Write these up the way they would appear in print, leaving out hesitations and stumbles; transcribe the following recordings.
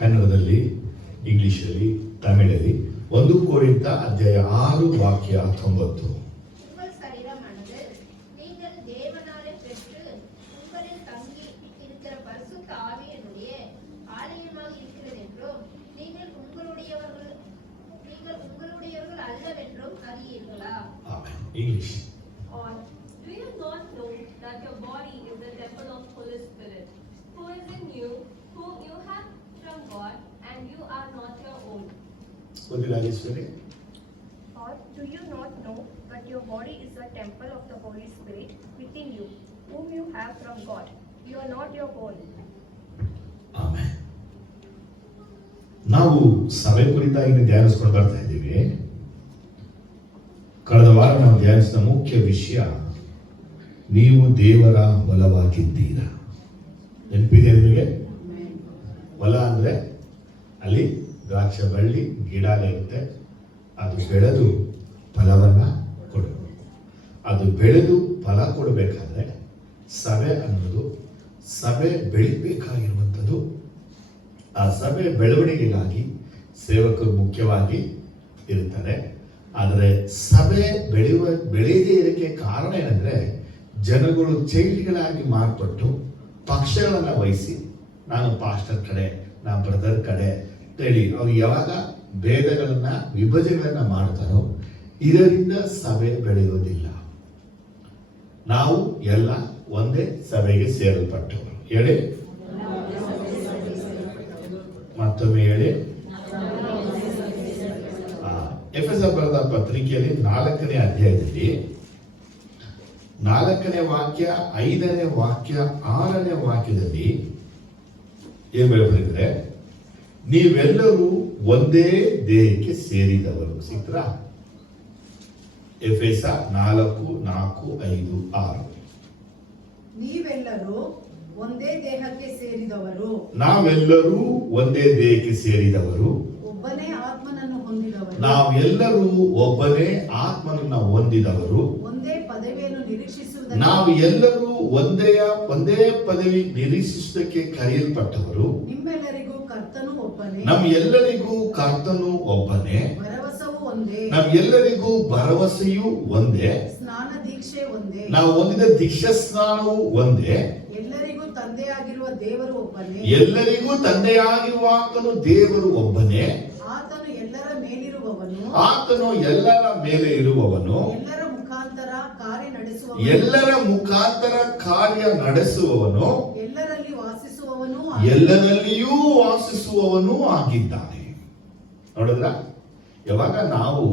ಕನ್ನಡದಲ್ಲಿ, ಇಂಗ್ಲಿಷಲ್ಲಿ, ತಮಿಳಲ್ಲಿ 1 ಕೊರಿಂಥ ಅಧ್ಯಾಯ 6 ವಾಕ್ಯ 9. உங்கள் சரீரமானது நீங்கள் தேவனாலே பெற்று உங்களில் தங்கி இருக்கிற பரிசுத்த ஆவியினுடைய ஆலயமாக இருக்கிறதென்றும் நீங்கள் உங்களுடையவர்கள் அல்லவென்றும் அறியீர்களா? English. Or do you not know that your body is the temple of Holy Spirit, who is in you, whom you have from God, and you are not your own? What did I say? Or do you not know that your body is a temple of the Holy Spirit within you, whom you have from God? You are not your own. Amen. ನಾವು ಸಭೆ ಕುರಿತಾಗಿ ಧ್ಯಾನಿಸ್ಕೊಂಡು ಬರ್ತಾ ಇದ್ದೀವಿ. ಕಳೆದ ವಾರ ನಾವು ಧ್ಯಾನಿಸಿದ ಮುಖ್ಯ ವಿಷಯ, ನೀವು ದೇವರ ಹೊಲವಾಗಿದ್ದೀರಾ. ನೆನಪಿದೆ ನಿಮಗೆ? ಹೊಲ ಅಂದ್ರೆ ಅಲ್ಲಿ ದ್ರಾಕ್ಷ ಬಳ್ಳಿ ಗಿಡ ಇರುತ್ತೆ, ಅದು ಬೆಳೆದು ಫಲವನ್ನ ಕೊಡಬೇಕು. ಅದು ಬೆಳೆದು ಫಲ ಕೊಡಬೇಕಾದ್ರೆ ಸಭೆ ಅನ್ನೋದು, ಸಭೆ ಬೆಳಿಬೇಕಾಗಿರುವಂಥದ್ದು. ಆ ಸಭೆ ಬೆಳವಣಿಗೆಗಾಗಿ ಸೇವಕರು ಮುಖ್ಯವಾಗಿ ಇರ್ತಾರೆ. ಆದರೆ ಸಭೆ ಬೆಳೆಯದೇ ಇರೋಕ್ಕೆ ಕಾರಣ ಏನಂದ್ರೆ, ಜನಗಳು ಚೈಲ್ಡ್ಗಳಾಗಿ ಮಾರ್ಪಟ್ಟು ಪಕ್ಷಗಳನ್ನು ವಹಿಸಿ, ನಾನು ಪಾಸ್ಟರ್ ಕಡೆ, ನಾನು ಬ್ರದರ್ ಕಡೆ ಹೇಳಿ ಅವ್ರು ಯಾವಾಗ ಭೇದಗಳನ್ನ ವಿಭಜನೆಗಳನ್ನ ಮಾಡ್ತಾರೋ, ಇದರಿಂದ ಸಭೆ ಬೆಳೆಯೋದಿಲ್ಲ. ನಾವು ಎಲ್ಲ ಒಂದೇ ಸಭೆಗೆ ಸೇರಲ್ಪಟ್ಟವರು. ಹೇಳಿ, ಮತ್ತೊಮ್ಮೆ ಹೇಳಿ. ಎಫೆಸರ್ ಬರೆದ ಪತ್ರಿಕೆಯಲ್ಲಿ 4ನೇ ಅಧ್ಯಾಯದಲ್ಲಿ 4ನೇ ವಾಕ್ಯ, 5ನೇ ವಾಕ್ಯ, 6ನೇ ವಾಕ್ಯದಲ್ಲಿ ಏನ್ ಬರೆದಿದ್ರೆ, ನೀವೆಲ್ಲರೂ ಒಂದೇ ದೇಹಕ್ಕೆ ಸೇರಿದವರು. ಸಿಕ್ರಾ? ಎಫೆಸ 4, 4, 5, 6. ನೀವೆಲ್ಲರೂ ಒಂದೇ ದೇಹಕ್ಕೆ ಸೇರಿದವರು, ನಾವೆಲ್ಲರೂ ಒಂದೇ ದೇಹಕ್ಕೆ ಸೇರಿದವರು, ಒಬ್ಬನೇ ಆತ್ಮನನ್ನು ಹೊಂದಿದವರು, ನಾವೆಲ್ಲರೂ ಒಬ್ಬನೇ ಆತ್ಮನನ್ನ ಹೊಂದಿದವರು, ಒಂದೇ ಪದವಿಯನ್ನು ನಿರೀಕ್ಷಿಸುವುದಕ್ಕೆ, ನಾವು ಎಲ್ಲರೂ ಒಂದೇ ಪದವಿ ನಿರೀಕ್ಷಿಸುವುದಕ್ಕೆ ಕರೆಯಲ್ಪಟ್ಟವರು, ನಿಮ್ಮೆಲ್ಲರಿಗೂ ಕರ್ತನು ಒಬ್ಬನೇ, ನಮ್ಮೆಲ್ಲರಿಗೂ ಕರ್ತನು ಒಬ್ಬನೇ, ಭರವಸವು ಒಂದೇ, ನಮ್ಮೆಲ್ಲರಿಗೂ ಭರವಸೆಯೂ ಒಂದೇ, ಸ್ನಾನ ದೀಕ್ಷೆ ಒಂದೇ, ನಾವು ಹೊಂದಿದ ದೀಕ್ಷಾ ಸ್ನಾನವು ಒಂದೇ, ಎಲ್ಲರಿಗೂ ತಂದೆಯಾಗಿರುವ ದೇವರು ಒಬ್ಬನೇ, ಎಲ್ಲರಿಗೂ ತಂದೆಯಾಗಿರುವ ಆತನು ದೇವರು ಒಬ್ಬನೇ, ಆತನು ಎಲ್ಲರ ಮೇಲಿರುವವನು, ಆತನು ಎಲ್ಲರ ಮೇಲೆ ಇರುವವನು, ಎಲ್ಲರ ಮುಖಾಂತರ ಕಾರ್ಯ ನಡೆಸುವವನು, ಎಲ್ಲರ ಮುಖಾಂತರ ಕಾರ್ಯ ನಡೆಸುವವನು, ಎಲ್ಲರಲ್ಲಿ ವಾಸಿಸುವವನು, ಎಲ್ಲರಲ್ಲಿಯೂ ವಾಸಿಸುವವನು ಆಗಿದ್ದಾನೆ. ನೋಡಿದ್ರ, ಯಾವಾಗ ನಾವು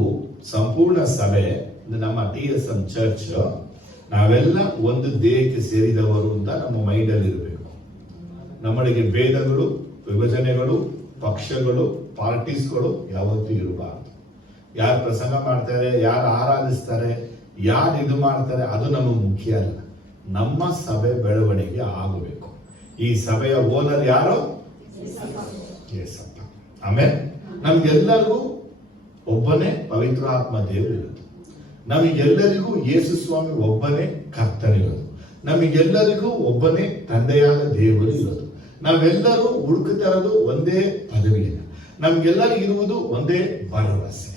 ಸಂಪೂರ್ಣ ಸಭೆ, ನಮ್ಮ TSM ಚರ್ಚ್, ನಾವೆಲ್ಲ ಒಂದು ದೇಹಕ್ಕೆ ಸೇರಿದವರು ಅಂತ ನಮ್ಮ ಮೈಂಡ್ ಅಲ್ಲಿ ಇರಬೇಕು. ನಮ್ಮೊಳಗೆ ಭೇದಗಳು, ವಿಭಜನೆಗಳು, ಪಕ್ಷಗಳು, ಪಾರ್ಟೀಸ್ಗಳು ಯಾವತ್ತೂ ಇರಬಾರ್ದು. ಯಾರು ಪ್ರಸಂಗ ಮಾಡ್ತಾರೆ, ಯಾರು ಆರಾಧಿಸ್ತಾರೆ, ಯಾರು ಇದು ಮಾಡ್ತಾರೆ, ಅದು ನಮಗೆ ಮುಖ್ಯ ಅಲ್ಲ. ನಮ್ಮ ಸಭೆ ಬೆಳವಣಿಗೆ ಆಗಬೇಕು. ಈ ಸಭೆಯ ಓನರ್ ಯಾರು? ಯೇಸಪ್ಪ. ಆಮೇಲೆ ನಮ್ಗೆಲ್ಲರಿಗೂ ಒಬ್ಬನೇ ಪವಿತ್ರ ಆತ್ಮ ದೇವರು ಇರೋದು. ನಮಗೆಲ್ಲರಿಗೂ ಯೇಸು ಸ್ವಾಮಿ ಒಬ್ಬನೇ ಕರ್ತನಿರೋದು. ನಮಗೆಲ್ಲರಿಗೂ ಒಬ್ಬನೇ ತಂದೆಯಾದ ದೇವರು ಇರೋದು. ನಾವೆಲ್ಲರೂ ಹುಡುಕ್ತಾ ಇರೋದು ಒಂದೇ ಪದವಿಯನ್ನು. ನಮ್ಗೆಲ್ಲರಿಗೂ ಇರುವುದು ಒಂದೇ ಭರವಸೆ.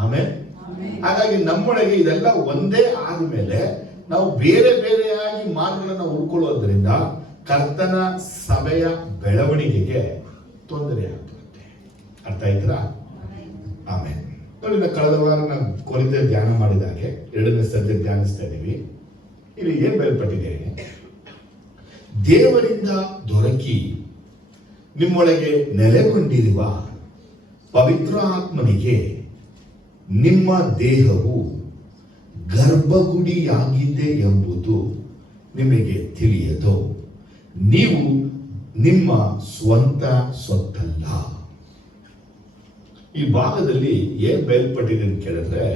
ಆಮೇಲೆ ಹಾಗಾಗಿ ನಮ್ಮೊಳಗೆ ಇದೆಲ್ಲ ಒಂದೇ ಆದ್ಮೇಲೆ ನಾವು ಬೇರೆ ಬೇರೆಯಾಗಿ ಮಾರ್ಗಗಳನ್ನು ಹುಡ್ಕೊಳ್ಳೋದ್ರಿಂದ ಕರ್ತನ ಸಭೆಯ ಬೆಳವಣಿಗೆಗೆ ತೊಂದರೆ ಆಗ್ತದೆ. ಅರ್ಥ ಆಯ್ತಾ? ಆಮೇಲೆ ನೋಡಿ, ಕಳೆದ ವಾರ ನಾವು ಕೊರಿತ ಧ್ಯಾನ ಮಾಡಿದಾಗೆ 2ನೇ ಸಬ್ಜೆಕ್ಟ್ ಧ್ಯಾನಿಸ್ತಾ ಇದೀವಿ. ಇಲ್ಲಿ ಏನ್ ಬಯಲ್ಪಟ್ಟಿದೆ? ದೇವರಿಂದ ದೊರಕಿ ನಿಮ್ಮೊಳಗೆ ನೆಲೆಗೊಂಡಿರುವ ಪವಿತ್ರ ಆತ್ಮನಿಗೆ ನಿಮ್ಮ ದೇಹವು ಗರ್ಭಗುಡಿಯಾಗಿದೆ ಎಂಬುದು ನಿಮಗೆ ತಿಳಿಯದು. ನೀವು ನಿಮ್ಮ ಸ್ವಂತ ಸ್ವತ್ತಲ್ಲ. ಈ ಭಾಗದಲ್ಲಿ ಏನ್ ಬಯಲ್ಪಟ್ಟಿದೆ ಅಂತ ಕೇಳಿದ್ರೆ,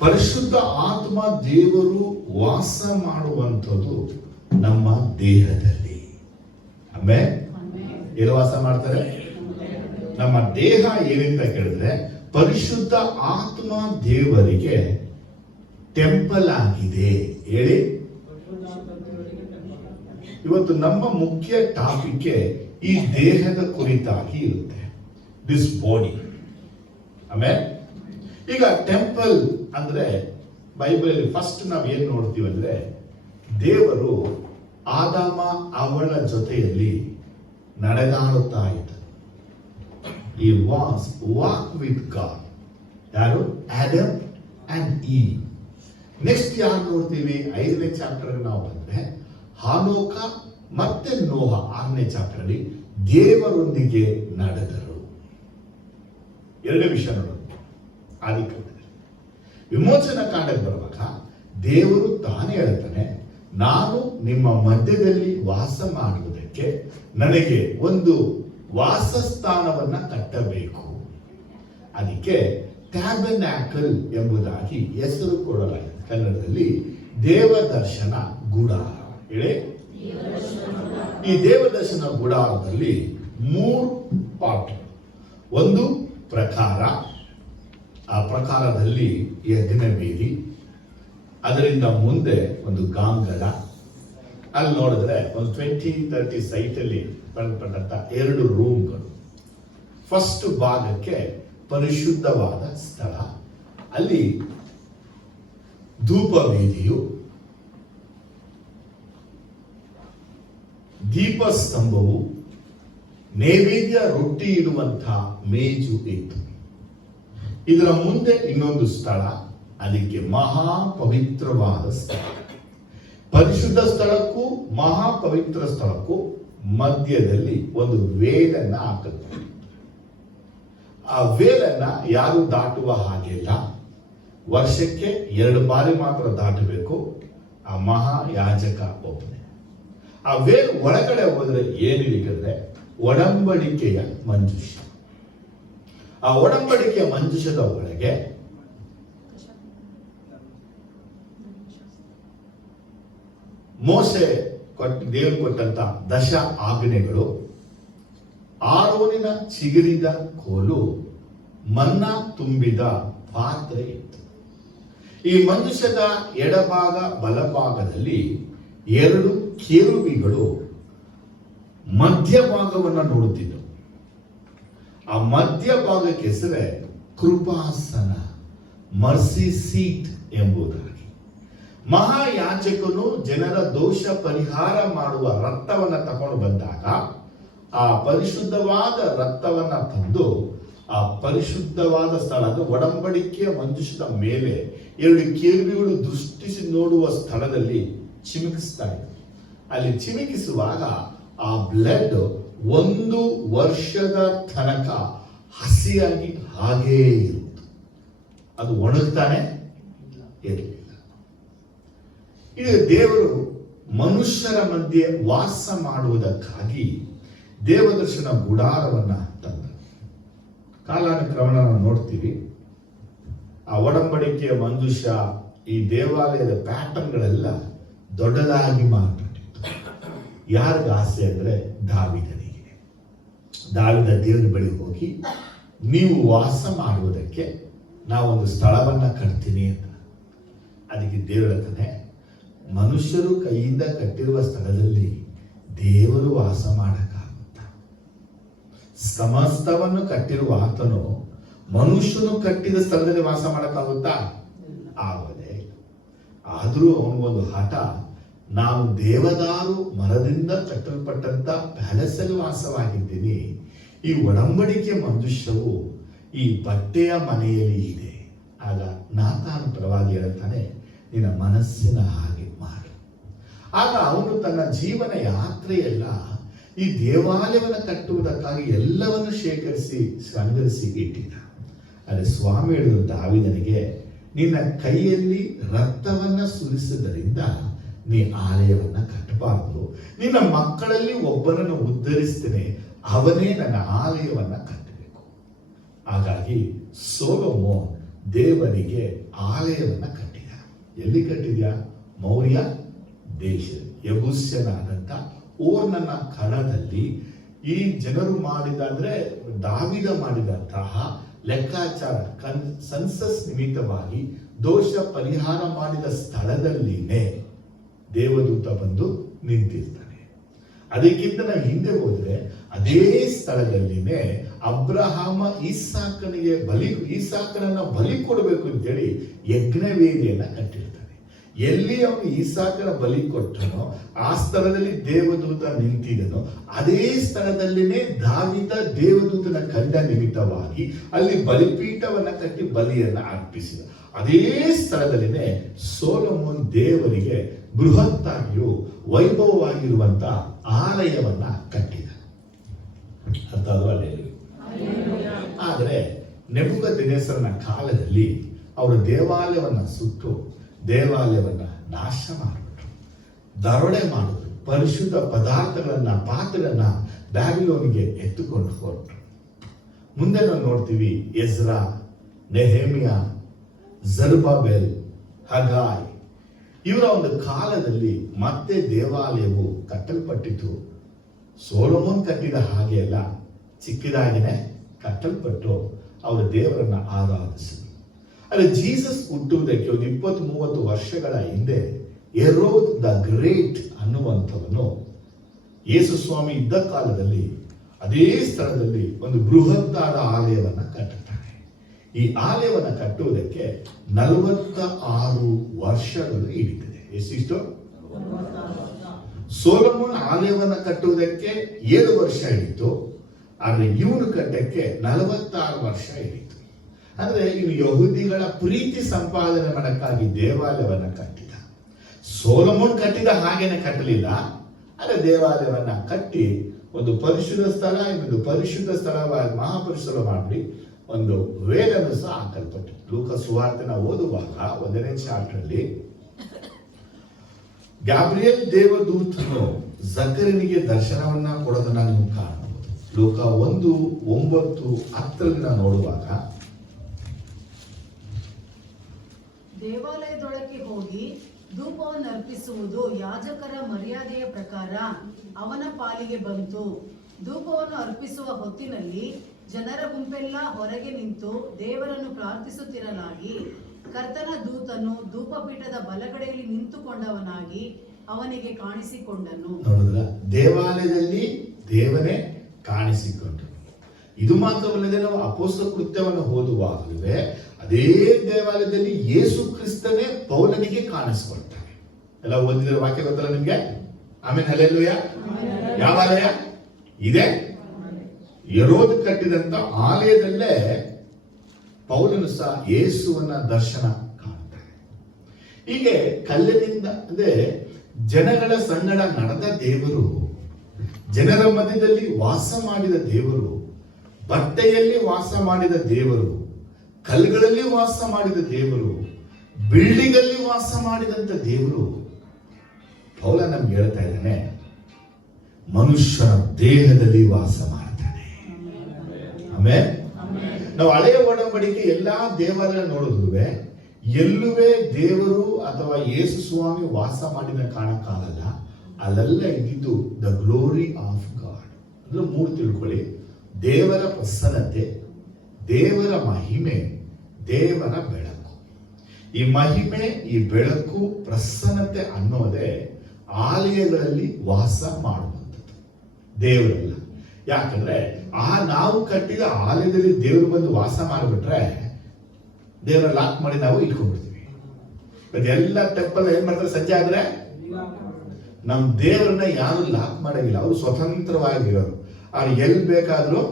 ಪರಿಶುದ್ಧ ಆತ್ಮ ದೇವರು ವಾಸ ಮಾಡುವಂಥದ್ದು ನಮ್ಮ ದೇಹದಲ್ಲಿ. ಆಮೇಲೆ ಎಲ್ಲಿ ವಾಸ ಮಾಡ್ತಾರೆ? ನಮ್ಮ ದೇಹ ಏನಂತ ಕೇಳಿದ್ರೆ, ಪರಿಶುದ್ಧ ಆತ್ಮ ದೇವರಿಗೆ ಟೆಂಪಲ್ ಆಗಿದೆ. ಹೇಳಿ, ಇವತ್ತು ನಮ್ಮ ಮುಖ್ಯ ಟಾಪಿಕ್ ಈ ದೇಹದ ಕುರಿತಾಗಿ ಇರುತ್ತೆ, ದಿಸ್ ಬಾಡಿ. ಆಮೇಲೆ ಈಗ ಟೆಂಪಲ್ ಅಂದ್ರೆ ಬೈಬಲ್ ಫಸ್ಟ್ ನಾವ್ ಏನ್ ನೋಡ್ತೀವಿ ಅಂದ್ರೆ, ದೇವರು ಆದಾಮ ಅವಳ ಜೊತೆಯಲ್ಲಿ ನಡೆದಾಡುತ್ತಾ ಇದ್ದ. ಈ ವಾಕ್ ವಿತ್ ಗಾಡ್. ಯಾರು? Adam and Eve. ನೆಕ್ಸ್ಟ್ ಯಾರು ನೋಡ್ತೀವಿ? 5ನೇ ಚಾಪ್ಟರ್ ನಾವು ಬಂದ್ರೆ ಹಾನೋಕ ಮತ್ತೆ ನೋಹ 6ನೇ ಚಾಪ್ಟರ್ ಅಲ್ಲಿ ದೇವರೊಂದಿಗೆ ನಡೆದರು. 2 ವಿಷಯ ನೋಡೋದು ಆದಿಕಾಂಡದಲ್ಲಿ. ವಿಮೋಚನಾ ಕಾಂಡಕ್ಕೆ ಬರುವಾಗ ದೇವರು ತಾನೇ ಹೇಳ್ತಾನೆ, ನಾನು ನಿಮ್ಮ ಮಧ್ಯದಲ್ಲಿ ವಾಸ ಮಾಡುವುದಕ್ಕೆ ನನಗೆ ಒಂದು ವಾಸಸ್ಥಾನವನ್ನ ಕಟ್ಟಬೇಕು. ಅದಕ್ಕೆ ಟ್ಯಾಬರ್ನಾಕಲ್ ಎಂಬುದಾಗಿ ಹೆಸರು ಕೊಡಲಾಗಿದೆ. ಕನ್ನಡದಲ್ಲಿ ದೇವದರ್ಶನ ಗುಡಾರ. ಹೇಳಿ, ಈ ದೇವದರ್ಶನ ಗುಡಾರದಲ್ಲಿ 3 ಪಾರ್ಟ್. ಒಂದು ಪ್ರಕಾರ, ಆ ಪ್ರಕಾರದಲ್ಲಿ ಯಜ್ಞವೇದಿ, ಅದರಿಂದ ಮುಂದೆ ಒಂದು ಗಾಂಗಳ, ಅಲ್ಲಿ ನೋಡಿದ್ರೆ ಒಂದು 20-30 ಸೈಟಲ್ಲಿ ಬರಲ್ಪಟ್ಟಂತ 2 ರೂಮ್ಗಳು. ಫಸ್ಟ್ ಭಾಗಕ್ಕೆ ಪರಿಶುದ್ಧವಾದ ಸ್ಥಳ, ಅಲ್ಲಿ ಧೂಪವೇದಿಯು, ದೀಪಸ್ತಂಭವು, ನೈವೇದ್ಯ ರೊಟ್ಟಿ ಇಡುವಂತಹ ಮೇಜು ಇತ್ತು. ಇದರ ಮುಂದೆ ಇನ್ನೊಂದು ಸ್ಥಳ, ಅದಕ್ಕೆ ಮಹಾ ಪವಿತ್ರವಾದ ಸ್ಥಳ. ಪರಿಶುದ್ಧ ಸ್ಥಳಕ್ಕೂ ಮಹಾ ಪವಿತ್ರ ಸ್ಥಳಕ್ಕೂ ಮಧ್ಯದಲ್ಲಿ ಒಂದು ವೇಲನ್ನ ಹಾಕುತ್ತಾರೆ. ಆ ವೇಲನ್ನ ಯಾರು ದಾಟುವ ಹಾಗಿಲ್ಲ. ವರ್ಷಕ್ಕೆ 2 ಬಾರಿ ಮಾತ್ರ ದಾಟಬೇಕು. ಆ ಮಹಾ ಯಾಜಕ ಒಬ್ಬನೇ. ಆ ವೇಲ್ ಒಳಗಡೆ ಹೋದ್ರೆ ಏನಿದೆ? ಒಡಂಬಡಿಕೆಯ ಮಂಜೂಷ. ಆ ಒಡಂಬಡಿಕೆಯ ಮಂಜೂಷದ ಒಳಗೆ ಮೋಸೆ ದೇವರು ಕೊಟ್ಟಂತ 10 ಆಜ್ಞೆಗಳು, ಆರೋನಿನ ಚಿಗುರಿದ ಕೋಲು, ಮನ್ನಾ ತುಂಬಿದ ಪಾತ್ರೆ ಇತ್ತು. ಈ ಮಂಜೂಷದ ಎಡಭಾಗ ಬಲಭಾಗದಲ್ಲಿ 2 ಕೆರೂಬಿಗಳು ಮಧ್ಯಭಾಗವನ್ನು ನೋಡುತ್ತಿದ್ದವು. ಆ ಮಧ್ಯಭಾಗಕ್ಕೆ ಹೆಸರೇ ಕೃಪಾಸನ, ಮರ್ಸಿ ಸೀಟ್ ಎಂಬುದಾಗಿ. ಮಹಾಯಾಜಕನು ಜನರ ದೋಷ ಪರಿಹಾರ ಮಾಡುವ ರಕ್ತವನ್ನ ತಗೊಂಡು ಬಂದಾಗ ಆ ಪರಿಶುದ್ಧವಾದ ರಕ್ತವನ್ನ ತಂದು ಆ ಪರಿಶುದ್ಧವಾದ ಸ್ಥಳ, ಅಂದ್ರೆ ಒಡಂಬಡಿಕೆಯ ಮಂಜೂಷದ ಮೇಲೆ 2 ಕೆರೂಬಿಗಳು ದೃಷ್ಟಿಸಿ ನೋಡುವ ಸ್ಥಳದಲ್ಲಿ ಚಿಮುಕಿಸ್ತಾ ಇತ್ತು. ಅಲ್ಲಿ ಚಿಮುಕಿಸುವಾಗ ಆ ಬ್ಲಡ್ 1 ವರ್ಷದ ತನಕ ಹಸಿಯಾಗಿ ಹಾಗೇ ಇರುತ್ತೆ. ಅದು ಒಣಗ್ತಾನೆ ಇರಲಿಲ್ಲ. ಇದು ದೇವರು ಮನುಷ್ಯರ ಮಧ್ಯೆ ವಾಸ ಮಾಡುವುದಕ್ಕಾಗಿ ದೇವದರ್ಶನ ಗುಡಾರವನ್ನ ತಂದ. ಕಾಲಾನುಕ್ರಮಣ ನಾವು ನೋಡ್ತೀವಿ. ಆ ಒಡಂಬಡಿಕೆಯ ಮಂಜೂಷ, ಈ ದೇವಾಲಯದ ಪ್ಯಾಟರ್ನ್ಗಳೆಲ್ಲ ದೊಡ್ಡದಾಗಿ ಮಾರ್ಪಟ್ಟಿತ್ತು. ಯಾರಿಗ ಆಸೆ ಅಂದ್ರೆ ದಾವೀದನಿಗೆ. ದಾವೀದ ದೇವರ ಬಳಿ ಹೋಗಿ, ನೀವು ವಾಸ ಮಾಡುವುದಕ್ಕೆ ನಾವೊಂದು ಸ್ಥಳವನ್ನ ಕಟ್ತೀನಿ ಅಂತ. ಅದಕ್ಕೆ ದೇವರ ಹೇಳ್ತಾನೆ, ಮನುಷ್ಯರು ಕೈಯಿಂದ ಕಟ್ಟಿರುವ ಸ್ಥಳದಲ್ಲಿ ದೇವರು ವಾಸ ಮಾಡಕ್ಕಾಗುತ್ತ? ಸಮಸ್ತವನ್ನು ಕಟ್ಟಿರುವ ಆತನು ಮನುಷ್ಯನು ಕಟ್ಟಿದ ಸ್ಥಳದಲ್ಲಿ ವಾಸ ಮಾಡಕ್ಕಾಗುತ್ತಾ? ಆಗೋದೇ. ಆದರೂ ಅವನಿಗೊಂದು ಹಠ, ನಾನು ದೇವದಾರು ಮರದಿಂದ ಕಟ್ಟಲ್ಪಟ್ಟಂತ ಪ್ಯಾಲೇಸಲ್ಲಿ ವಾಸವಾಗಿದ್ದೀನಿ. ಈ ಒಡಂಬಡಿಕೆ ಮಂಜೂಷವು ಈ ಬಟ್ಟೆಯ ಮನೆಯಲ್ಲಿ ಇದೆ. ಆಗ ನಾತಾನ ಪ್ರವಾದಿ ಹೇಳ್ತಾನೆ, ನಿನ್ನ ಮನಸ್ಸಿನ ಹಾಗೆ ಮಾಡು. ಆಗ ಅವನು ತನ್ನ ಜೀವನ ಯಾತ್ರೆಯೆಲ್ಲ ಈ ದೇವಾಲಯವನ್ನು ಕಟ್ಟುವುದಕ್ಕಾಗಿ ಎಲ್ಲವನ್ನು ಶೇಖರಿಸಿ ಸಂಗ್ರಹಿಸಿ ಇಟ್ಟಿದ್ದ. ಆದರೆ ಸ್ವಾಮಿ ಹೇಳಿದ ದಾವೀದನಿಗೆ, ನಿನ್ನ ಕೈಯಲ್ಲಿ ರಕ್ತವನ್ನ ಸುರಿಸುವುದರಿಂದ ನೀ ಆಲಯವನ್ನ ಕಟ್ಟಬಾರದು. ನಿನ್ನ ಮಕ್ಕಳಲ್ಲಿ ಒಬ್ಬನನ್ನು ಉದ್ಧರಿಸ್ತೇನೆ, ಅವನೇ ನನ್ನ ಆಲಯವನ್ನ ಕಟ್ಟಬೇಕು. ಹಾಗಾಗಿ ಸೊಲೊಮೋನ್ ದೇವರಿಗೆ ಆಲಯವನ್ನ ಕಟ್ಟಿದ. ಎಲ್ಲಿ ಕಟ್ಟಿದ್ಯಾ? ಮೌರ್ಯ ದೇಶ, ಯಬುಸ್ಯನಾದಂತ ಓರ್ನನ ಕಣದಲ್ಲಿ. ಈ ಜನರು ಮಾಡಿದ, ಅಂದ್ರೆ ದಾವೀದ ಮಾಡಿದಂತಹ ಲೆಕ್ಕಾಚಾರ, ಸೆನ್ಸಸ್ ನಿಮಿತ್ತವಾಗಿ ದೋಷ ಪರಿಹಾರ ಮಾಡಿದ ಸ್ಥಳದಲ್ಲಿನೇ ದೇವದೂತ ಬಂದು ನಿಂತಿರ್ತಾನೆ. ಅದಕ್ಕಿಂತ ನಾವು ಹಿಂದೆ ಹೋದ್ರೆ ಅದೇ ಸ್ಥಳದಲ್ಲಿನೇ ಅಬ್ರಹಾಮ ಈಸಾಕನನ್ನ ಬಲಿ ಕೊಡಬೇಕು ಅಂತೇಳಿ ಯಜ್ಞವೇದಿಯನ್ನ ಕಟ್ಟಿರ್ತಾನೆ. ಎಲ್ಲಿ ಅವನು ಈಸಾಕನ ಬಲಿ ಕೊಟ್ಟನೋ ಆ ಸ್ಥಳದಲ್ಲಿ ದೇವದೂತ ನಿಂತಿದನೋ ಅದೇ ಸ್ಥಳದಲ್ಲಿನೇ ದಾವೀದ ದೇವದೂತನ ಕಂಡ ನಿಮಿತ್ತವಾಗಿ ಅಲ್ಲಿ ಬಲಿಪೀಠವನ್ನ ಕಟ್ಟಿ ಬಲಿಯನ್ನ ಅರ್ಪಿಸಿದ. ಅದೇ ಸ್ಥಳದಲ್ಲಿನೇ ಸೊಲೊಮೋನ್ ದೇವರಿಗೆ ಬೃಹತ್ತಾಗಿಯೂ ವೈಭವವಾಗಿರುವಂತ ಆಲಯವನ್ನ ಕಟ್ಟಿದ. ಅರ್ಥ ಆದ್ರೂ ಅಲ್ಲೇ. ಆದರೆ ನೆಬೂಕದ್ನೆಚ್ಚರನ ಕಾಲದಲ್ಲಿ ಅವರು ದೇವಾಲಯವನ್ನ ಸುಟ್ಟು ದೇವಾಲಯವನ್ನ ನಾಶ ಮಾಡಿಬಿಟ್ರು, ದರೋಡೆ ಮಾಡಿದ್ರು, ಪರಿಶುದ್ಧ ಪದಾರ್ಥಗಳನ್ನ ಪಾತ್ರೆಗಳನ್ನ ಬ್ಯಾಬಿಲೋನಿಗೆ ಎತ್ತುಕೊಂಡು ಹೊರಟರು. ಮುಂದೆ ನಾವು ನೋಡ್ತೀವಿ ಎಜ್ರಾ, ನೆಹೆಮಿಯ, ಜರುಬ್ಬಾಬೆಲ್, ಹಗಾಯ್ ಇವರ ಒಂದು ಕಾಲದಲ್ಲಿ ಮತ್ತೆ ದೇವಾಲಯವು ಕಟ್ಟಲ್ಪಟ್ಟಿತು. ಸೊಲೊಮೋನ್ ಕಟ್ಟಿದ ಹಾಗೆ ಅಲ್ಲ, ಚಿಕ್ಕದಾಗಿನೇ ಕಟ್ಟಲ್ಪಟ್ಟು ಅವರು ದೇವರನ್ನ ಆರಾಧಿಸಿದರು. ಆದರೆ ಜೀಸಸ್ ಹುಟ್ಟುವುದಕ್ಕೆ ಒಂದು 20-30 ವರ್ಷಗಳ ಹಿಂದೆ ಹೆರೋದ್ ದ ಗ್ರೇಟ್ ಅನ್ನುವಂಥವನು ಯೇಸು ಸ್ವಾಮಿ ಇದ್ದ ಕಾಲದಲ್ಲಿ ಅದೇ ಸ್ಥಳದಲ್ಲಿ ಒಂದು ಬೃಹತ್ತಾದ ಆಲಯವನ್ನ ಕಟ್ಟುತ್ತಾನೆ. ಈ ಆಲಯವನ್ನ ಕಟ್ಟುವುದಕ್ಕೆ 46 ವರ್ಷಗಳು ಹಿಡಿತದೆ. ಎಷ್ಟಿಷ್ಟು? ಸೊಲೊಮೋನ್ ಆಲಯವನ್ನ ಕಟ್ಟುವುದಕ್ಕೆ 7 ವರ್ಷ ಹಿಡಿತು, ಆದರೆ ಇವನು ಕಟ್ಟಕ್ಕೆ 46 ವರ್ಷ ಹಿಡಿತು. ಅಂದ್ರೆ ಇವು ಯಹೂದಿಗಳ ಪ್ರೀತಿ ಸಂಪಾದನೆ ಮಾಡಕ್ಕಾಗಿ ದೇವಾಲಯವನ್ನ ಕಟ್ಟಿದ. ಸೊಲೊಮೋನ್ ಕಟ್ಟಿದ ಹಾಗೇನೆ ಕಟ್ಟಲಿಲ್ಲ, ಆದರೆ ದೇವಾಲಯವನ್ನ ಕಟ್ಟಿ ಒಂದು ಪರಿಶುದ್ಧ ಸ್ಥಳ, ಇನ್ನೊಂದು ಪರಿಶುದ್ಧ ಸ್ಥಳವಾಗಿ ಮಹಾಪರಿಶುದ್ಧ ಮಾಡಿ ಒಂದು ವೇದನು ಸಹ ಹಾಕಲ್ಪಟ್ಟು. ಲೂಕ ಸುವಾರ್ತೆನ ಓದುವಾಗ 1ನೇ ಚಾಪ್ಟರ್ಲಿ ಗ್ಯಾಬ್ರಿಯಲ್ ದೇವದೂತನು ಜಕರನಿಗೆ ದರ್ಶನವನ್ನ ಕೊಡೋದನ್ನ ನೀವು ಕಾಣಬಹುದು. ಲೂಕ 1:9-10 ನೋಡುವಾಗ, ದೇವಾಲಯದೊಳಕ್ಕೆ ಹೋಗಿ ಧೂಪವನ್ನು ಅರ್ಪಿಸುವುದು ಯಾಜಕರ ಮರ್ಯಾದೆಯ ಪ್ರಕಾರ ಅವನ ಪಾಲಿಗೆ ಬಂತು. ಧೂಪವನ್ನು ಅರ್ಪಿಸುವ ಹೊತ್ತಿನಲ್ಲಿ ಜನರ ಗುಂಪೆಲ್ಲ ಹೊರಗೆ ನಿಂತು ದೇವರನ್ನು ಪ್ರಾರ್ಥಿಸುತ್ತಿರಲಾಗಿ ಕರ್ತನ ದೂತನು ಧೂಪಪೀಠದ ಬಲಗಡೆಯಲ್ಲಿ ನಿಂತುಕೊಂಡವನಾಗಿ ಅವನಿಗೆ ಕಾಣಿಸಿಕೊಂಡನು. ನೋಡಿದ್ರ, ದೇವಾಲಯದಲ್ಲಿ ದೇವರೇ ಕಾಣಿಸಿಕೊಂಡನು. ಇದು ಮಾತ್ರವಲ್ಲದೆ ನಾವು ಅಪೊಸ್ತಲ ಕೃತ್ಯವನ್ನು ಓದುವಾಗಲೇ ಅದೇ ದೇವಾಲಯದಲ್ಲಿ ಯೇಸು ಕ್ರಿಸ್ತನೇ ಪೌಲನಿಗೆ ಕಾಣಿಸಿಕೊಳ್ತಾನೆ. ಎಲ್ಲ ಓದಿದ್ರೆ ವಾಕ್ಯ ಗೊತ್ತಲ್ಲ ನಿಮ್ಗೆ? ಆಮೇಲೆ ಹಲ್ಲೆಲೂಯಾ. ಯಾವ ಆಲಯ ಇದೆ? ಹೆರೋದ್ ಕಟ್ಟಿದಂತ ಆಲಯದಲ್ಲೇ ಪೌಲನು ಸಹ ಯೇಸುವನ್ನ ದರ್ಶನ ಕಾಣ್ತಾನೆ. ಹೀಗೆ ಕಲ್ಲಿನಿಂದ ಅಂದ್ರೆ ಜನಗಳ ಸಂಗಡ ನಡೆದ ದೇವರು, ಜನರ ಮಧ್ಯದಲ್ಲಿ ವಾಸ ಮಾಡಿದ ದೇವರು, ಬಟ್ಟೆಯಲ್ಲಿ ವಾಸ ಮಾಡಿದ ದೇವರು, ಕಲ್ಲುಗಳಲ್ಲಿ ವಾಸ ಮಾಡಿದ ದೇವರು, ಬಿಲ್ಡಿಂಗ್ ಅಲ್ಲಿ ವಾಸ ಮಾಡಿದಂತ ದೇವರು ಪೌಲ ನಮ್ಗೆ ಹೇಳ್ತಾ ಇದ್ದಾನೆ, ಮನುಷ್ಯನ ದೇಹದಲ್ಲಿ ವಾಸ ಮಾಡ್ತಾನೆ. ಆಮೇಲೆ ನಾವು ಹಳೆಯ ಒಡಂಬಡಿಕೆ ಎಲ್ಲಾ ದೇವಾಲಯ ನೋಡಿದ್ರುವೆ ಎಲ್ಲುವೇ ದೇವರು ಅಥವಾ ಯೇಸು ಸ್ವಾಮಿ ವಾಸ ಮಾಡಿದ ಕಾಣಕ್ಕಾಗಲ್ಲ. ಅಲ್ಲೆಲ್ಲ ಇದ್ದಿದ್ದು ದ ಗ್ಲೋರಿ ಆಫ್ ಗಾಡ್. ಅಂದ್ರೆ 3 ತಿಳ್ಕೊಳ್ಳಿ: ದೇವರ ಪ್ರಸನ್ನತೆ, ದೇವರ ಮಹಿಮೆ, ದೇವರ ಬೆಳಕು. ಈ ಮಹಿಮೆ, ಈ ಬೆಳಕು, ಪ್ರಸನ್ನತೆ ಅನ್ನೋದೇ ಆಲಯಗಳಲ್ಲಿ ವಾಸ ಮಾಡುವಂಥದ್ದು, ದೇವರಲ್ಲ. ಯಾಕಂದ್ರೆ ನಾವು ಕಟ್ಟಿದ ಆಲಯದಲ್ಲಿ ದೇವರು ಬಂದು ವಾಸ ಮಾಡಿಬಿಟ್ರೆ ದೇವರ ಲಾಕ್ ಮಾಡಿ ನಾವು ಇಟ್ಕೊಂಡ್ಬಿಡ್ತೀವಿ. ಎಲ್ಲ ಟೆಂಪಲ್ ಏನ್ ಮಾಡ್ತಾರೆ? ಸಂಜೆ ಆದ್ರೆ ನಮ್ ದೇವರನ್ನ ಯಾರು ಲಾಕ್ ಮಾಡಂಗಿಲ್ಲ, ಅವರು ಸ್ವತಂತ್ರವಾಗಿರೋರು, ಅವ್ರು ಎಲ್ಲಿ ಬೇಕಾದ್ರೂ.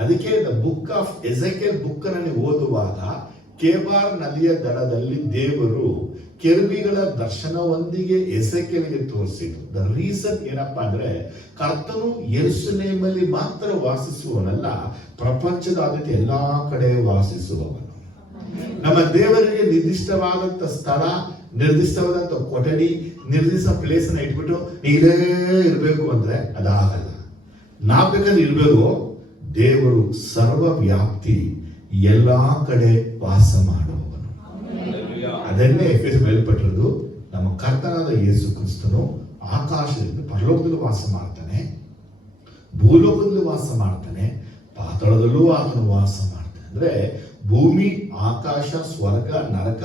ಅದಕ್ಕೆ the book of Ezekiel book ಅನ್ನು ನೀವು ಓದುವಾಗ ಕೇಬಾರ್ ನದಿಯ ದಡದಲ್ಲಿ ದೇವರು ಕೆರೂಬಿಗಳ ದರ್ಶನವೊಂದಿಗೆ ಎಸೆಕಿಯಲಿಗೆ ತೋರಿಸಿದ್ರು. ದ ರೀಸನ್ ಏನಪ್ಪಾ ಅಂದ್ರೆ, ಕರ್ತನು ಯೆರೂಸಲೇಮಲ್ಲಿ ಮಾತ್ರ ವಾಸಿಸುವವನಲ್ಲ, ಪ್ರಪಂಚದಾದ್ಯಂತ ಎಲ್ಲಾ ಕಡೆ ವಾಸಿಸುವವನು. ನಮ್ಮ ದೇವರಿಗೆ ನಿರ್ದಿಷ್ಟವಾದಂತ ಸ್ಥಳ, ನಿರ್ದಿಷ್ಟವಾದಂತ ಕೊಠಡಿ, ನಿರ್ದಿಷ್ಟ ಪ್ಲೇಸ್ ಅನ್ನ ಇಟ್ಬಿಟ್ಟು ಇಲ್ಲೇ ಇರಬೇಕು ಅಂದ್ರೆ ಅದಾಗಲ್ಲ. ನಾವ್ ಬೇಕಾದ್ರೆ ಇರ್ಬೇಕು. ದೇವರು ಸರ್ವವ್ಯಾಪ್ತಿ, ಎಲ್ಲಾ ಕಡೆ ವಾಸ ಮಾಡುವವನು. ಅದನ್ನೇ ಎಫೆಸ ಮೇಲ್ಪಟ್ಟಿರೋದು. ನಮ್ಮ ಕರ್ತನಾದ ಯೇಸು ಕ್ರಿಸ್ತನು ಆಕಾಶದಿಂದ ಪರಲೋಕದಲ್ಲೂ ವಾಸ ಮಾಡ್ತಾನೆ, ಭೂಲೋಕದಲ್ಲೂ ವಾಸ ಮಾಡ್ತಾನೆ, ಪಾತಾಳದಲ್ಲೂ ಆತನು ವಾಸ ಮಾಡ್ತಾನೆ. ಅಂದ್ರೆ ಭೂಮಿ, ಆಕಾಶ, ಸ್ವರ್ಗ, ನರಕ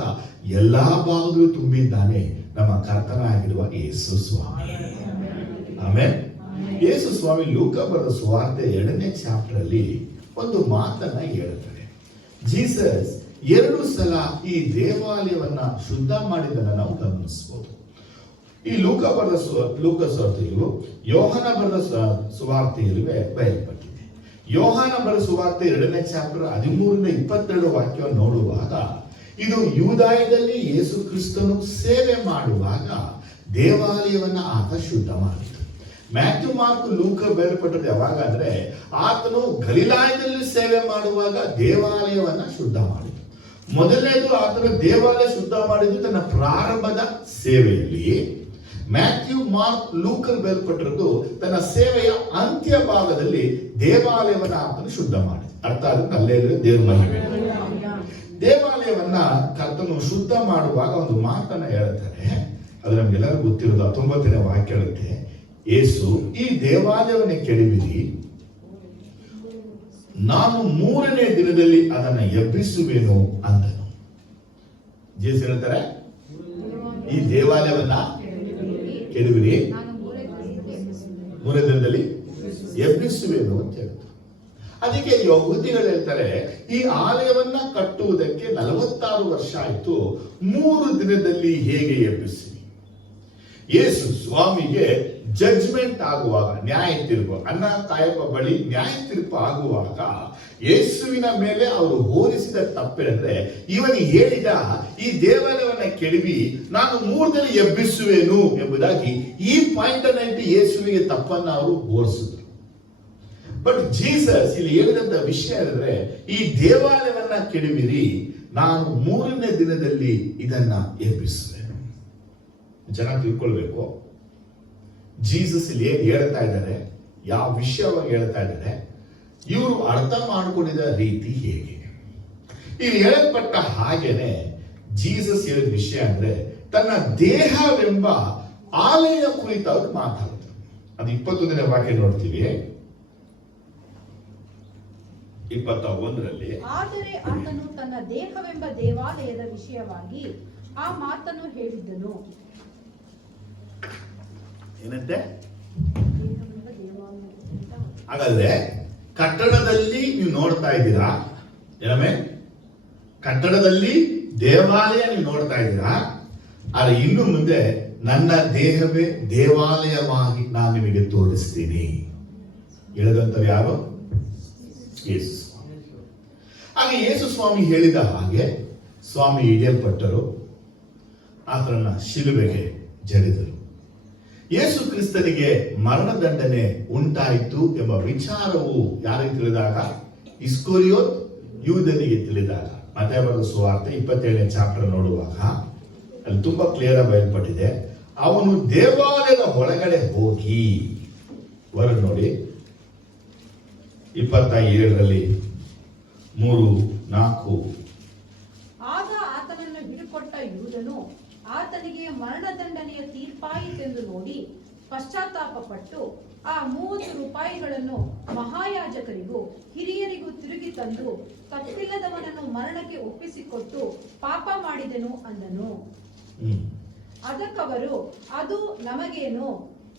ಎಲ್ಲಾ ಭಾಗದಲ್ಲೂ ತುಂಬಿದ್ದಾನೆ ನಮ್ಮ ಕರ್ತನಾಗಿರುವ ಯೇಸು ಸ್ವಾಮಿ. ಆಮೇಲೆ ಯೇಸು ಸ್ವಾಮಿ ಲೂಕ ಬರೆದ ಸುವಾರ್ತೆ 2ನೇ ಚಾಪ್ಟರ್ ಅಲ್ಲಿ ಒಂದು ಮಾತನ್ನ ಹೇಳ್ತಾರೆ. ಜೀಸಸ್ 2 ಸಲ ಈ ದೇವಾಲಯವನ್ನ ಶುದ್ಧ ಮಾಡಿದ್ದನ್ನ ನಾವು ಗಮನಿಸಬಹುದು. ಈ ಲೂಕ ಸುವಾರ್ತೆಯು ಯೋಹಾನ ಬರೆದ ಸುವಾರ್ತೆಯಲ್ಲೂ ಬಯಲ್ಪಟ್ಟಿದೆ. ಯೋಹಾನ ಬರೆದ ಸುವಾರ್ತೆ 2ನೇ ಚಾಪ್ಟರ್ 13ರಿಂದ 22 ವಾಕ್ಯವನ್ನು ನೋಡುವಾಗ ಇದು ಯೂದಾಯದಲ್ಲಿ ಯೇಸು ಕ್ರಿಸ್ತನು ಸೇವೆ ಮಾಡುವಾಗ ದೇವಾಲಯವನ್ನ ಆತ ಶುದ್ಧ ಮಾಡಿತು. ಮ್ಯಾಥ್ಯೂ, ಮಾರ್ಕ್, ಲೂಕ ಬಯಲ್ಪಟ್ಟದ್ದು ಯಾವಾಗ ಅಂದ್ರೆ ಆತನು ಗಲಿಲಾಯದಲ್ಲಿ ಸೇವೆ ಮಾಡುವಾಗ ದೇವಾಲಯವನ್ನ ಶುದ್ಧ ಮಾಡಿತು. ಮೊದಲನೇದು ಆತನು ದೇವಾಲಯ ಶುದ್ಧ ಮಾಡಿದ್ದು ತನ್ನ ಪ್ರಾರಂಭದ ಸೇವೆಯಲ್ಲಿ. ಮ್ಯಾಥ್ಯೂ, ಮಾರ್ಕ್, ಲೂಕಲ್ ಬಯಲ್ಪಟ್ಟಿರೋದು ತನ್ನ ಸೇವೆಯ ಅಂತ್ಯ ಭಾಗದಲ್ಲಿ ದೇವಾಲಯವನ್ನ ಆತನು ಶುದ್ಧ ಮಾಡಿದ. ಅರ್ಥ ಆಗುತ್ತೆ, ಅಲ್ಲೇ ದೇವ್ರ ಮಹಿಮೆ. ದೇವಾಲಯವನ್ನ ಕರ್ತನು ಶುದ್ಧ ಮಾಡುವಾಗ ಒಂದು ಮಾತನ್ನ ಹೇಳ್ತಾರೆ, ಅದು ನಮ್ಗೆಲ್ಲರಿಗೂ ಗೊತ್ತಿರೋದು. 19ನೇ ವಾಕ್ಯ ಹೇಳುತ್ತೆ, ಯೇಸು ಈ ದೇವಾಲಯವನ್ನು ಕೆಡವಿರಿ, ನಾನು 3ನೇ ದಿನದಲ್ಲಿ ಅದನ್ನ ಎಬ್ಬಿಸುವೆನು ಅಂದನು. ಜೇಸು ಹೇಳ್ತಾರೆ, ಈ ದೇವಾಲಯವನ್ನ ಕೆಡವಿರಿ, 3ನೇ ದಿನದಲ್ಲಿ ಎಬ್ಬಿಸುವೆನು ಅಂತ ಹೇಳ್ತಾರೆ. ಅದಕ್ಕೆ ಯಹೂದಿಗಳು ಹೇಳ್ತಾರೆ, ಈ ಆಲಯವನ್ನ ಕಟ್ಟುವುದಕ್ಕೆ 46 ವರ್ಷ ಆಯಿತು, 3 ದಿನದಲ್ಲಿ ಹೇಗೆ ಎಬ್ಬಿಸಿ? ಯೇಸು ಸ್ವಾಮಿಗೆ ಜಡ್ಜ್ಮೆಂಟ್ ಆಗುವಾಗ, ನ್ಯಾಯ ತೀರ್ಪು, ಅನ್ನ ಕಾಯಪ್ಪ ಬಳಿ ನ್ಯಾಯ ತೀರ್ಪು ಆಗುವಾಗ ಯೇಸುವಿನ ಮೇಲೆ ಅವರು ಹೋಲಿಸಿದ ತಪ್ಪೇನೆಂದ್ರೆ, ಇವನು ಹೇಳಿದ ಈ ದೇವಾಲಯವನ್ನ ಕೆಡವಿ ನಾನು 3 ದಿನ ಎಬ್ಬಿಸುವೆನು ಎಂಬುದಾಗಿ ಈ ಪಾಯಿಂಟ್ ಅನ್ನ ಇಟ್ಟು ಯೇಸುವಿಗೆ ತಪ್ಪನ್ನ ಅವರು ಹೋಲಿಸಿದ್ರು. ಬಟ್ ಜೀಸಸ್ ಇಲ್ಲಿ ಹೇಳಿದಂತ ವಿಷಯ ಅಂದ್ರೆ, ಈ ದೇವಾಲಯವನ್ನ ಕೆಡವಿರಿ, ನಾನು 3ನೇ ದಿನದಲ್ಲಿ ಇದನ್ನ ಎಬ್ಬಿಸುವೆ. ಜನ ತಿಳ್ಕೊಳ್ಬೇಕು, ಜೀಸಸ್ ಇಲ್ಲಿ ಏನ್ ಹೇಳ್ತಾ ಇದ್ದಾರೆ, ಯಾವ ವಿಷಯವಾಗಿ ಹೇಳ್ತಾ ಇದ್ದಾರೆ, ಇವರು ಅರ್ಥ ಮಾಡಿಕೊಂಡಿದ್ದ ರೀತಿ ಹೇಗೆ. ಇಲ್ಲಿ ಹೇಳಲ್ಪಟ್ಟ ಹಾಗೇನೆ ಜೀಸಸ್ ಹೇಳಿದ ವಿಷಯ ಅಂದ್ರೆ, ತನ್ನ ದೇಹವೆಂಬ ಆಲಯ ಕುರಿತು ಅವರು ಮಾತಾಡ್ತಾರೆ. ಅದು 21ನೇ ವಾಕ್ಯ ನೋಡ್ತೀವಿ. 21ರಲ್ಲಿ, ಆದರೆ ಆತನು ತನ್ನ ದೇಹವೆಂಬ ದೇವಾಲಯದ ವಿಷಯವಾಗಿ ಆ ಮಾತನ್ನು ಹೇಳಿದ್ದನು. ಏನಂತೆ? ಹಾಗಾದ್ರೆ ಕಟ್ಟಡದಲ್ಲಿ ನೀವು ನೋಡ್ತಾ ಇದ್ದೀರಾ, ಏನಮ್ಮೆ? ಕಟ್ಟಡದಲ್ಲಿ ದೇವಾಲಯ ನೀವು ನೋಡ್ತಾ ಇದ್ದೀರಾ. ಆದ್ರೆ ಇನ್ನು ಮುಂದೆ ನನ್ನ ದೇಹವೇ ದೇವಾಲಯವಾಗಿ ನಾನು ನಿಮಗೆ ತೋರಿಸ್ತೀನಿ ಹೇಳಿದಂತವ್ರು ಯಾರು? ಯೇಸು ಸ್ವಾಮಿ. ಹಾಗೆ ಯೇಸು ಸ್ವಾಮಿ ಹೇಳಿದ ಹಾಗೆ ಸ್ವಾಮಿ ಹಿಡಿಯಲ್ಪಟ್ಟರು, ಆತನನ್ನ ಶಿಲುಬೆಗೆ ಜಡಿದರು. ಯೇಸು ಕ್ರಿಸ್ತನಿಗೆ ಮರಣದಂಡನೆ ಉಂಟಾಯಿತು ಎಂಬ ವಿಚಾರವು ಯಾರಿಗೆ ತಿಳಿದಾಗ? ಇಸ್ಕರಿಯೋತ್ ಯೂದನಿಗೆ ತಿಳಿದಾಗ. ಮತ್ತಾಯ ಬರೆದ ಸುವಾರ್ತೆ 27ನೇ ಚಾಪ್ಟರ್ ನೋಡುವಾಗ ಅಲ್ಲಿ ತುಂಬಾ ಕ್ಲಿಯರ್ ಆಗಿ ಬಯಲ್ಪಟ್ಟಿದೆ. ಅವನು ದೇವಾಲಯದ ಒಳಗಡೆ ಹೋಗಿ, ಹೊರಗೆ ನೋಡಿ 27ರಲ್ಲಿ 3-4, ಆಗ ಆತನನ್ನು ಹಿಡುಕೊಟ್ಟ ಯೂದನು ಆತನಿಗೆ ಮರಣದಂಡನೆಯ ತೀರ್ಪಾಯಿತೆಂದು ನೋಡಿ ಪಶ್ಚಾತ್ತಾಪ ಪಟ್ಟು ಆ 30 ರೂಪಾಯಿಗಳನ್ನು ಮಹಾಯಾಜಕರಿಗೂ ಹಿರಿಯರಿಗೂ ತಿರುಗಿ ತಂದು ತಪ್ಪಿಲ್ಲದವನನ್ನು ಮರಣಕ್ಕೆ ಒಪ್ಪಿಸಿಕೊಟ್ಟು ಪಾಪ ಮಾಡಿದೆನು ಅಂದನು. ಅದಕ್ಕವರು, ಅದು ನಮಗೇನು,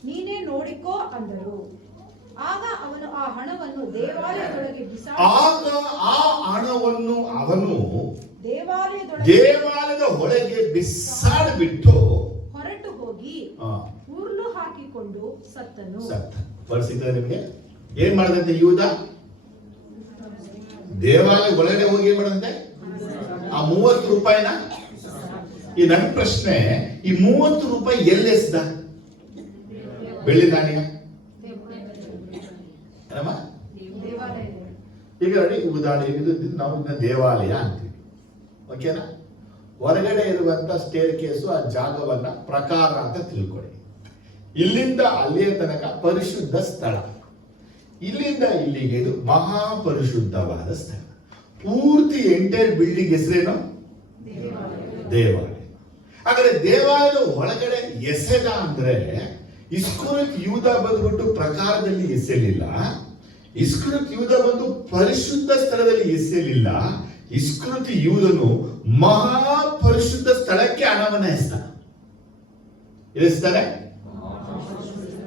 ನೀನೇ ನೋಡಿಕೋ ಅಂದರು. ಆಗ ಅವನು ಆ ಹಣವನ್ನು ದೇವಾಲಯದೊಳಗೆ ಅವನು ದೇವಾಲಯದ ಒಳಗೆ ಬಿಸಾಡಿಬಿಟ್ಟು ಹೊರಟು ಹೋಗಿ ಉರುಳು ಹಾಕಿಕೊಂಡು ಸತ್ತನು. ಪರಿಸ್ಥಿತಿ ನಿಮಗೆ ಏನ್ ಮಾಡದಂತೆ? ಯೂದ ದೇವಾಲಯ ಒಳಗಡೆ ಹೋಗಿ ಏನ್ ಮಾಡದಂತೆ? ಆ 30 ರೂಪಾಯಿನ. ಈ ನನ್ನ ಪ್ರಶ್ನೆ, ಈ 30 ರೂಪಾಯಿ ಎಲ್ಲೆಸ್ದ? ಬೆಳ್ಳಿ ನಾಣ್ಯ ಈಗ ನೋಡಿ, ಉದಾಹರಣೆ ನಾವು ದೇವಾಲಯ ಅಂತೀವಿ, ಓಕೆನಾ? ಹೊರಗಡೆ ಇರುವಂತ ಸ್ಟೇರ್ ಕೇಸು, ಆ ಜಾಗವನ್ನ ಪ್ರಕಾರ ಅಂತ ತಿಳ್ಕೊಳ್ಳಿ. ಇಲ್ಲಿಂದ ಅಲ್ಲಿಯ ತನಕ ಪರಿಶುದ್ಧ ಸ್ಥಳ, ಇಲ್ಲಿಂದ ಇಲ್ಲಿಗೆ ಇದು ಮಹಾಪರಿಶುದ್ಧವಾದ ಸ್ಥಳ. ಪೂರ್ತಿ ಎಂಟೈರ್ ಬಿಲ್ಡಿಂಗ್ ಹೆಸರೇನು? ದೇವಾಲಯ. ಹಾಗಾದ್ರೆ ದೇವಾಲಯದ ಒಳಗಡೆ ಎಸೆದ ಅಂದ್ರೆ, ಇಸ್ಕರಿಯೋತ್ ಯೂದ ಬಂದ್ಬಿಟ್ಟು ಪ್ರಕಾರದಲ್ಲಿ ಎಸೆಯಲಿಲ್ಲ, ಇಸ್ಕರಿಯೋತ್ ಯೂದ ಬಂದು ಪರಿಶುದ್ಧ ಸ್ಥಳದಲ್ಲಿ ಎಸೆಯಲಿಲ್ಲ. ಇಸ್ಕರಿಯೋತ್ ಯೂದನು ಮಹಾಪರಿಶುದ್ಧ ಸ್ಥಳಕ್ಕೆ ಹಣವನ್ನ ಎಸ್ತಾನೆ.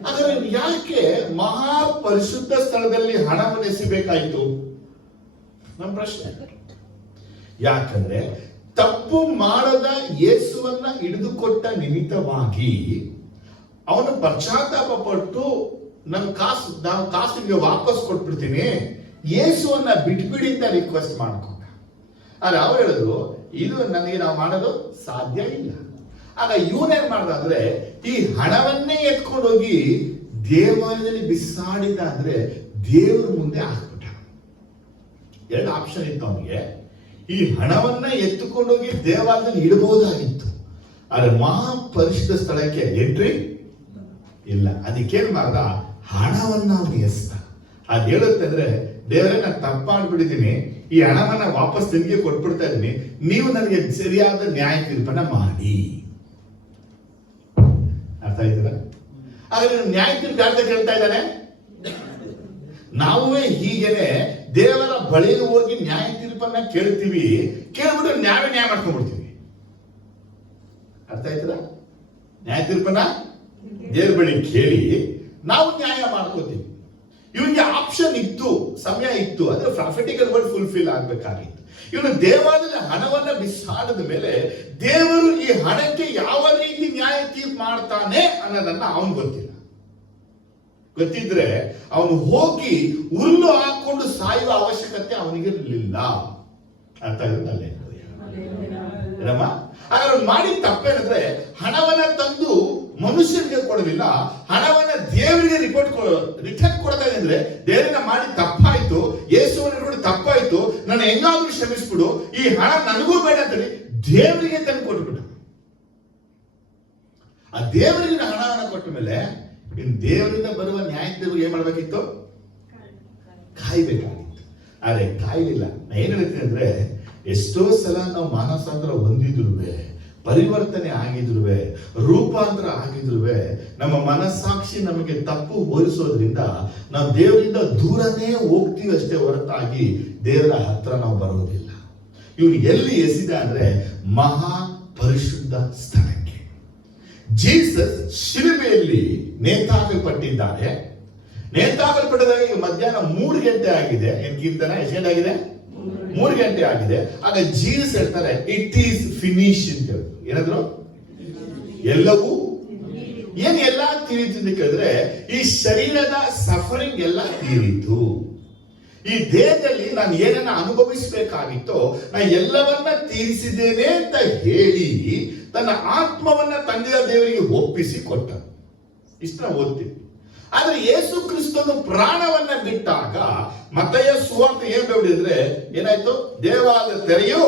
ಆದರೆ ಯಾಕೆ ಮಹಾ ಪರಿಶುದ್ಧ ಸ್ಥಳದಲ್ಲಿ ಹಣವನ್ನು ಎಸಿಬೇಕಾಯ್ತು? ನಮ್ಮ ಪ್ರಶ್ನೆ. ಯಾಕಂದ್ರೆ ತಪ್ಪು ಮಾಡದ ಯೇಸುವನ್ನ ಹಿಡಿದುಕೊಟ್ಟ ನಿಮಿತ್ತವಾಗಿ ಅವನು ಪಶ್ಚಾತ್ತಾಪ ಪಟ್ಟು ನಾನು ಕಾಸಿಗೆ ವಾಪಸ್ ಕೊಟ್ಬಿಡ್ತೀನಿ, ಯೇಸುವನ್ನ ಬಿಟ್ಬಿಡಿ ಅಂತ ರಿಕ್ವೆಸ್ಟ್ ಮಾಡ್ಕೊಂಡ. ಆದ್ರೆ ಅವ್ರು ಹೇಳಿದ್ರು ಇದು ನನಗೆ ನಾವು ಮಾಡೋದು ಸಾಧ್ಯ ಇಲ್ಲ. ಆಗ ಇವನೇನ್ ಮಾಡ್ದ ಅಂದ್ರೆ ಈ ಹಣವನ್ನೇ ಎತ್ಕೊಂಡು ಹೋಗಿ ದೇವಾಲಯದಲ್ಲಿ ಬಿಸಾಡಿದ ಅಂದ್ರೆ ದೇವರ ಮುಂದೆ ಹಾಕ್ಬಿಟ್ಟ. ಎರಡು ಆಪ್ಷನ್ ಇತ್ತು ಅವನಿಗೆ. ಈ ಹಣವನ್ನ ಎತ್ತುಕೊಂಡೋಗಿ ದೇವಾಲಯದಲ್ಲಿ ಇಡಬಹುದಾಗಿತ್ತು, ಆದ್ರೆ ಮಹಾಪರಿಶುದ್ಧ ಸ್ಥಳಕ್ಕೆ ಎಂಟ್ರಿ ಇಲ್ಲ. ಅದಕ್ಕೇನ್ ಮಾಡ್ದ, ಹಣವನ್ನ ಅವನು ಎಸ್ತ. ಅದ್ ಹೇಳುತ್ತೆ ಅಂದ್ರೆ ದೇವರೇ ನಾನು ತಪ್ಪು ಮಾಡ್ಬಿಟ್ಟಿದ್ದೀನಿ, ಈ ಹಣವನ್ನ ವಾಪಸ್ ನಿಮಗೆ ಕೊಟ್ಬಿಡ್ತಾ ಇದ್ದೀನಿ, ನೀವು ನನಗೆ ಸರಿಯಾದ ನ್ಯಾಯ ತೀರ್ಪನ್ನ ಮಾಡಿ. ಅರ್ಥ ಆಯ್ತದ? ಹಾಗಾದ್ರೆ ನ್ಯಾಯ ತೀರ್ಪು ಯಾರ್ದ ಕೇಳ್ತಾ ಇದ್ದಾನೆ? ನಾವೇ ಹೀಗೇನೆ ದೇವರ ಬಳಿಗೆ ಹೋಗಿ ನ್ಯಾಯ ತೀರ್ಪನ್ನ ಕೇಳ್ತೀವಿ, ಕೇಳ್ಬಿಟ್ಟು ನ್ಯಾಯ ಮಾಡ್ಕೊಂಡ್ಬಿಡ್ತೀವಿ. ಅರ್ಥ ಆಯ್ತದ? ನ್ಯಾಯ ತೀರ್ಪನ್ನ ದೇವ್ರ ಬಳಿ ಕೇಳಿ ನಾವು ನ್ಯಾಯ ಮಾಡ್ಕೋತೀವಿ. ಇವನಿಗೆ ಆಪ್ಷನ್ ಇತ್ತು, ಸಮಯ ಇತ್ತು, ಅಂದ್ರೆ ಪ್ರಾಫಿಟಿಕಲ್ ವರ್ಡ್ ಫುಲ್ಫಿಲ್ ಆಗ್ಬೇಕಾಗಿತ್ತು. ಇವನು ದೇವಾಲಯದ ಹಣವನ್ನ ಬಿಸಾಡದ ಮೇಲೆ ದೇವರು ಈ ಹಣಕ್ಕೆ ಯಾವ ರೀತಿ ನ್ಯಾಯ ತೀರ್ಪು ಮಾಡ್ತಾನೆ ಅನ್ನೋದನ್ನ ಅವನು ಗೊತ್ತಿಲ್ಲ. ಗೊತ್ತಿದ್ರೆ ಅವನು ಹೋಗಿ ಉರುಳು ಹಾಕೊಂಡು ಸಾಯುವ ಅವಶ್ಯಕತೆ ಅವನಿಗಿರಲಿಲ್ಲ. ಅರ್ಥ ಆಗುತ್ತಲ್ಲೇ ಏನಮ್ಮ? ಹಾಗಾದ್ರೆ ಅವ್ನು ಮಾಡಿದ ತಪ್ಪೇನಂದ್ರೆ ಹಣವನ್ನ ತಂದು ಮನುಷ್ಯನಿಗೆ ಕೊಡಲಿಲ್ಲ, ಹಣವನ್ನ ದೇವರಿಗೆ ರಿಟರ್ನ್ ಕೊಡ್ತಾ ಇದೆ. ಅಂದ್ರೆ ದೇವರನ್ನ ಮಾಡಿ ತಪ್ಪಾಯ್ತು, ಯೇಸುವನ್ನ ನೋಡಿ ತಪ್ಪಾಯ್ತು, ನನ್ನ ಹೆಂಗಾದ್ರೂ ಕ್ಷಮಿಸ್ಬಿಡು, ಈ ಹಣ ನನಗೂ ಬೇಡ ಅಂತೇಳಿ ದೇವರಿಗೆ ತಂದು ಕೊಟ್ಬಿಟ್ಟ. ಆ ದೇವರಿಗೆ ಹಣವನ್ನ ಕೊಟ್ಟ ಮೇಲೆ ಇನ್ನು ದೇವರಿಂದ ಬರುವ ನ್ಯಾಯ ತೀರ್ಪಿಗೆ ಏನ್ ಮಾಡ್ಬೇಕಿತ್ತು? ಕಾಯ್ಬೇಕಾಗಿತ್ತು. ಆದ್ರೆ ಕಾಯ್ಲಿಲ್ಲ. ನಾ ಏನ್ ಹೇಳ್ತೀನಿ ಅಂದ್ರೆ ಎಷ್ಟೋ ಸಲ ನಾವು ಮಾನಸಾಂತರ ಹೊಂದಿದ್ರುವೆ, ಪರಿವರ್ತನೆ ಆಗಿದ್ರುವೆ, ರೂಪಾಂತರ ಆಗಿದ್ರುವೆ, ನಮ್ಮ ಮನಸ್ಸಾಕ್ಷಿ ನಮಗೆ ತಪ್ಪು ಹೋಲಿಸೋದ್ರಿಂದ ನಾವು ದೇವರಿಂದ ದೂರನೇ ಹೋಗ್ತೀವಿ ಅಷ್ಟೇ ಹೊರತಾಗಿ ದೇವರ ಹತ್ರ ನಾವು ಬರೋದಿಲ್ಲ. ಇವನು ಎಲ್ಲಿ ಎಸಿದ ಅಂದ್ರೆ ಮಹಾ ಪರಿಶುದ್ಧ ಸ್ಥಳಕ್ಕೆ. ಜೀಸಸ್ ಶಿಲುಬೆಯಲ್ಲಿ ನೇತಾಕಲ್ಪಟ್ಟಿದ್ದಾರೆ. ನೇತಾಕಲ್ಪಟ್ಟದಾಗ ಈಗ ಮಧ್ಯಾಹ್ನ 3 ಗಂಟೆ ಆಗಿದೆ. ಏನ್ ಕೀರ್ತನ ಎಷ್ಟು ಗಂಟೆ ಆಗಿದೆ? 3 ಗಂಟೆ ಆಗಿದೆ. ಆಗ ಜೀಸಸ್ ಹೇಳ್ತಾರೆ ಇಟ್ ಈಸ್ ಫಿನಿಶ್ ಅಂತ ಹೇಳಿದ್ರು. ಏನಾದ್ರು ಎಲ್ಲವೂ ಏನ್ ಎಲ್ಲ ತೀರಿತು ಅಂತ ಕೇಳಿದ್ರೆ ಈ ಶರೀರದ ಸಫರಿಂಗ್ ಎಲ್ಲ ತೀರಿತು. ಈ ದೇಹದಲ್ಲಿ ನಾನು ಏನನ್ನ ಅನುಭವಿಸಬೇಕಾಗಿತ್ತೋ ನಾನು ಎಲ್ಲವನ್ನ ತೀರಿಸಿದ್ದೇನೆ ಅಂತ ಹೇಳಿ ತನ್ನ ಆತ್ಮವನ್ನ ತಂದೆಯ ದೇವರಿಗೆ ಒಪ್ಪಿಸಿ ಕೊಟ್ಟ. ಇಷ್ಟ ಓದ್ತೀವಿ. ಆದ್ರೆ ಯೇಸು ಕ್ರಿಸ್ತನು ಪ್ರಾಣವನ್ನ ಬಿಟ್ಟಾಗ ಮತ್ತಾಯ ಸುವಾರ್ತೆ ಏನ್ ಹೇಳಿದ್ರೆ ಏನಾಯ್ತು? ದೇವಾಲಯದ ತೆರೆಯು